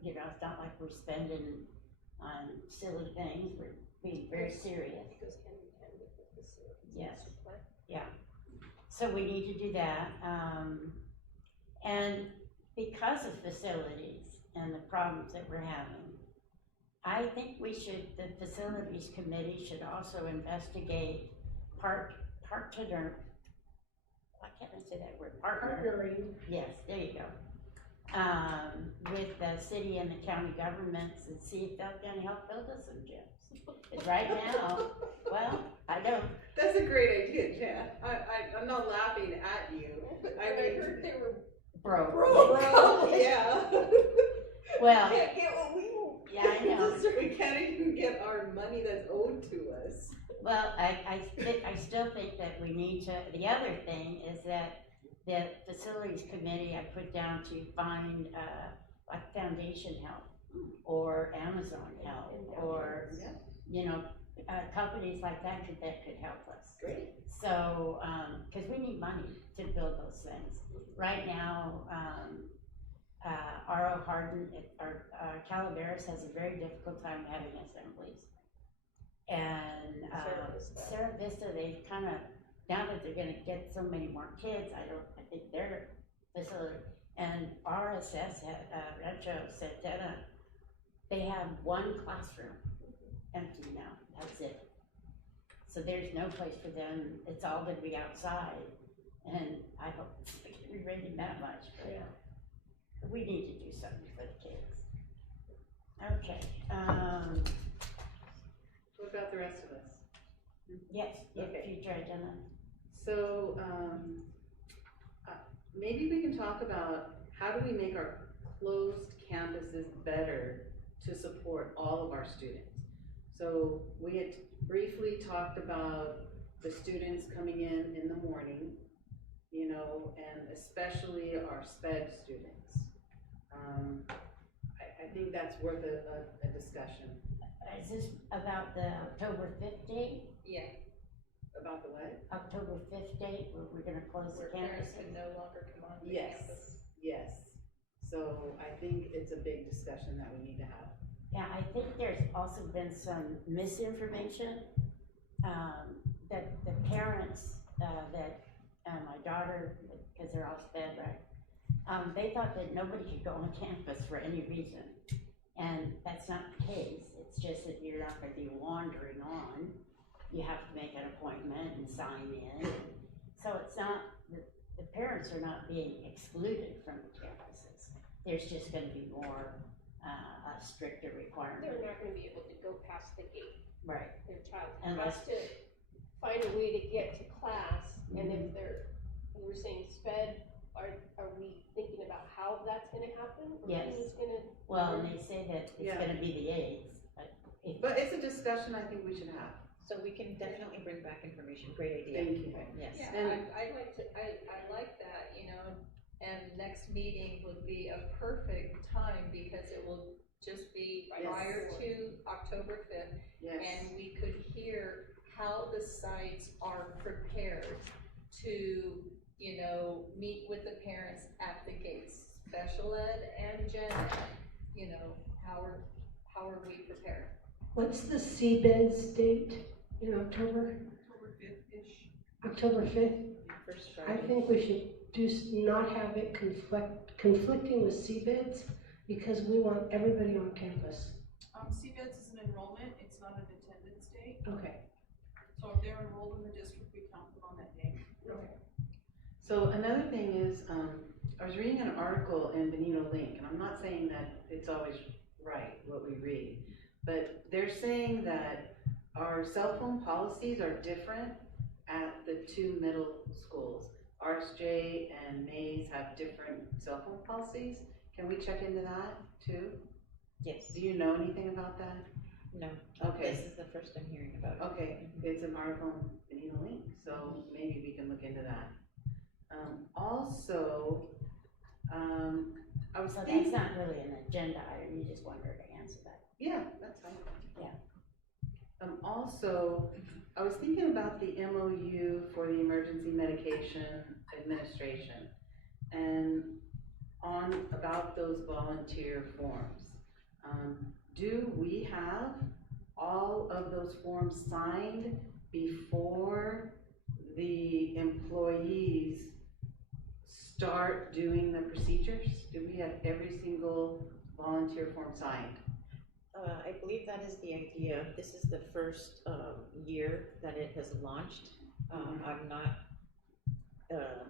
you know, it's not like we're spending on silly things. We're being very serious. It goes hand in hand with the facilities. Yes. Plan. Yeah. So we need to do that. And because of facilities and the problems that we're having, I think the facilities committee should also investigate partnering. Why can't I say that word? Partnering. Yes, there you go. With the city and the county governments and see if they're gonna help build us some gyms. 'Cause right now, well, I don't. That's a great idea, Jan. I'm not laughing at you. I mean, heard they were Broke. yeah. Well, Can't get what we want. yeah, I know. We can't even get our money that's owed to us. Well, I still think that we need to, the other thing is that the facilities committee I put down to find, like foundation help or Amazon help or, you know, companies like that could help us. Great. So, cause we need money to build those things. Right now, R.O. Hardin, Calaveras has a very difficult time having assemblies. And, Sarah Vista, they kinda, now that they're gonna get so many more kids, I think their facility, and RSS, Rancho Santana, they have one classroom empty now, that's it. So there's no place for them, it's all gonna be outside, and I hope it's not gonna be raining that much, but we need to do something for the kids. Okay, the rest of us? Yes, Okay. future agenda. So, maybe we can talk about how do we make our closed campuses better to support all of our students? So we had briefly talked about the students coming in the morning, you know, and especially our SPED students. I think that's worth a discussion. Is this about the October 5th date? Yeah. About the what? October 5th date, where we're gonna close the Where parents campus? can no longer come on the Yes, campus. yes. So I think it's a big discussion that we need to have. Yeah, I think there's also been some misinformation, that the parents, my daughter, because they're all SPED, right? They thought that nobody could go on campus for any reason. And that's not the case. It's just that you're not gonna be wandering on. You have to make an appointment and sign in. So it's not, the parents are not being excluded from the campuses. There's just gonna be more, a stricter requirement. They're not gonna be able to go past the gate. Right. Their child Unless- has to find a way to get to class, and if they're, you were saying SPED, are we thinking about how that's gonna happen? Or Yes. who's gonna? Well, and they say that it's Yeah. gonna be the aides, but if. But it's a discussion I think we should have. So we can definitely bring back information, great idea. Thank you. Yes. Yeah, And- I like to, I like that, you know, and next meeting would be a perfect time because it will just be Yes. prior to October 5th. Yes. And we could hear how the sites are prepared to, you know, meet with the parents at the gates, special ed and gen ed, you know, how are we prepared? What's the CBED's date in October? October 5th-ish. October 5th? First I Friday. think we should not have it conflicting with CBED's because we want everybody on campus. CBEDS is an enrollment, it's not an attendance date. Okay. So if they're enrolled in the district, we count them on that day. Okay. So another thing is, I was reading an article in Benito Link, and I'm not saying that it's always right what we read, but they're saying that our cell phone policies are different at the two middle schools. RSJ and Mays have different cell phone policies. Can we check into that too? Yes. Do you know anything about that? No. Okay. This is the first I'm hearing about it. Okay, it's an article in Benito Link, so maybe we can look into that. Also, I was So thinking. that's not really an agenda item, you just want her to answer that. Yeah, that's fine. Yeah. Also, I was thinking about the MOU for the Emergency Medication Administration and about those volunteer forms. Do we have all of those forms signed before the employees start doing the procedures? Do we have every single volunteer form signed? I believe that is the idea. This is the first year that it has launched. I'm not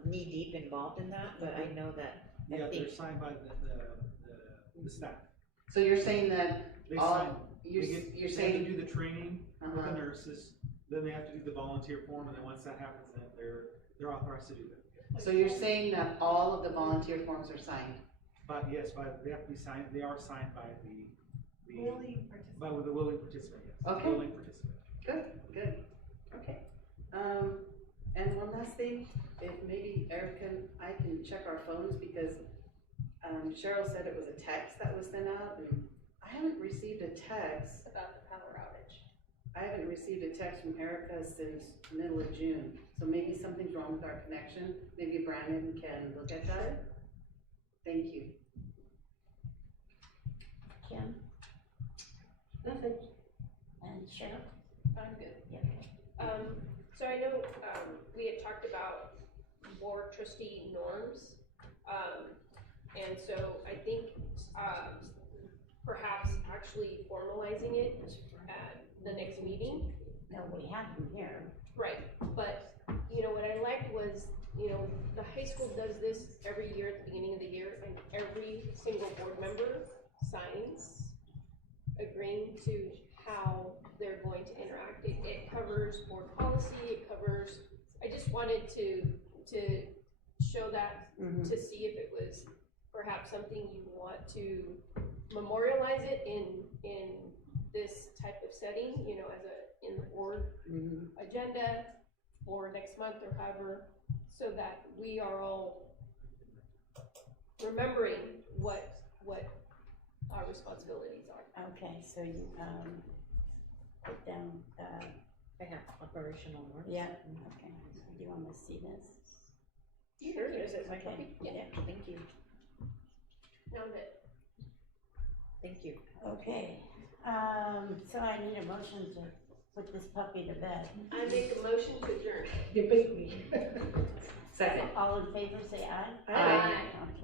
knee-deep involved in that, but I know that, I Yeah, think, they're signed by the staff. So you're saying that They all, sign, you're they get, you're they saying. have to do the training with the Uh-huh. nurses, then they have to do the volunteer form, and then once that happens, then they're authorized to do that. So you're saying that all of the volunteer forms are signed? But yes, they have to be signed, they are signed by the Willing participant. by the willing participant, yes. Okay. Willing participant. Good, okay. And one last thing, if maybe Eric I can check our phones because Cheryl said it was a text that was sent out and I haven't received a text. About the power outage. I haven't received a text from Erica since middle of June, so maybe something's wrong with our connection. Maybe Brandon can look at that. Thank you. Kim? Nothing. And Cheryl? I'm good. Yeah. So I know, we had talked about board trustee norms. And so I think, perhaps actually formalizing it at the next meeting. No, we have them here. Right, but, you know, what I liked was, you know, the high school does this every year at the beginning of the year, and every single board member signs agreeing to how they're going to interact. It covers board policy, it covers, I just wanted to show that, to see if it was perhaps something you want to memorialize it in this type of setting, you know, in the board agenda or next month or however, so that we are all remembering what our responsibilities are. Okay, so you, put down, They have operational work. yeah, okay. Do you want to see this? Sure, is it my Okay, copy? yeah. Thank you, Now that, thank you. Okay, so I need a motion to put this puppy to bed. I make a motion to adjourn. Debate me. Second. All in favor, say aye. Aye. Okay.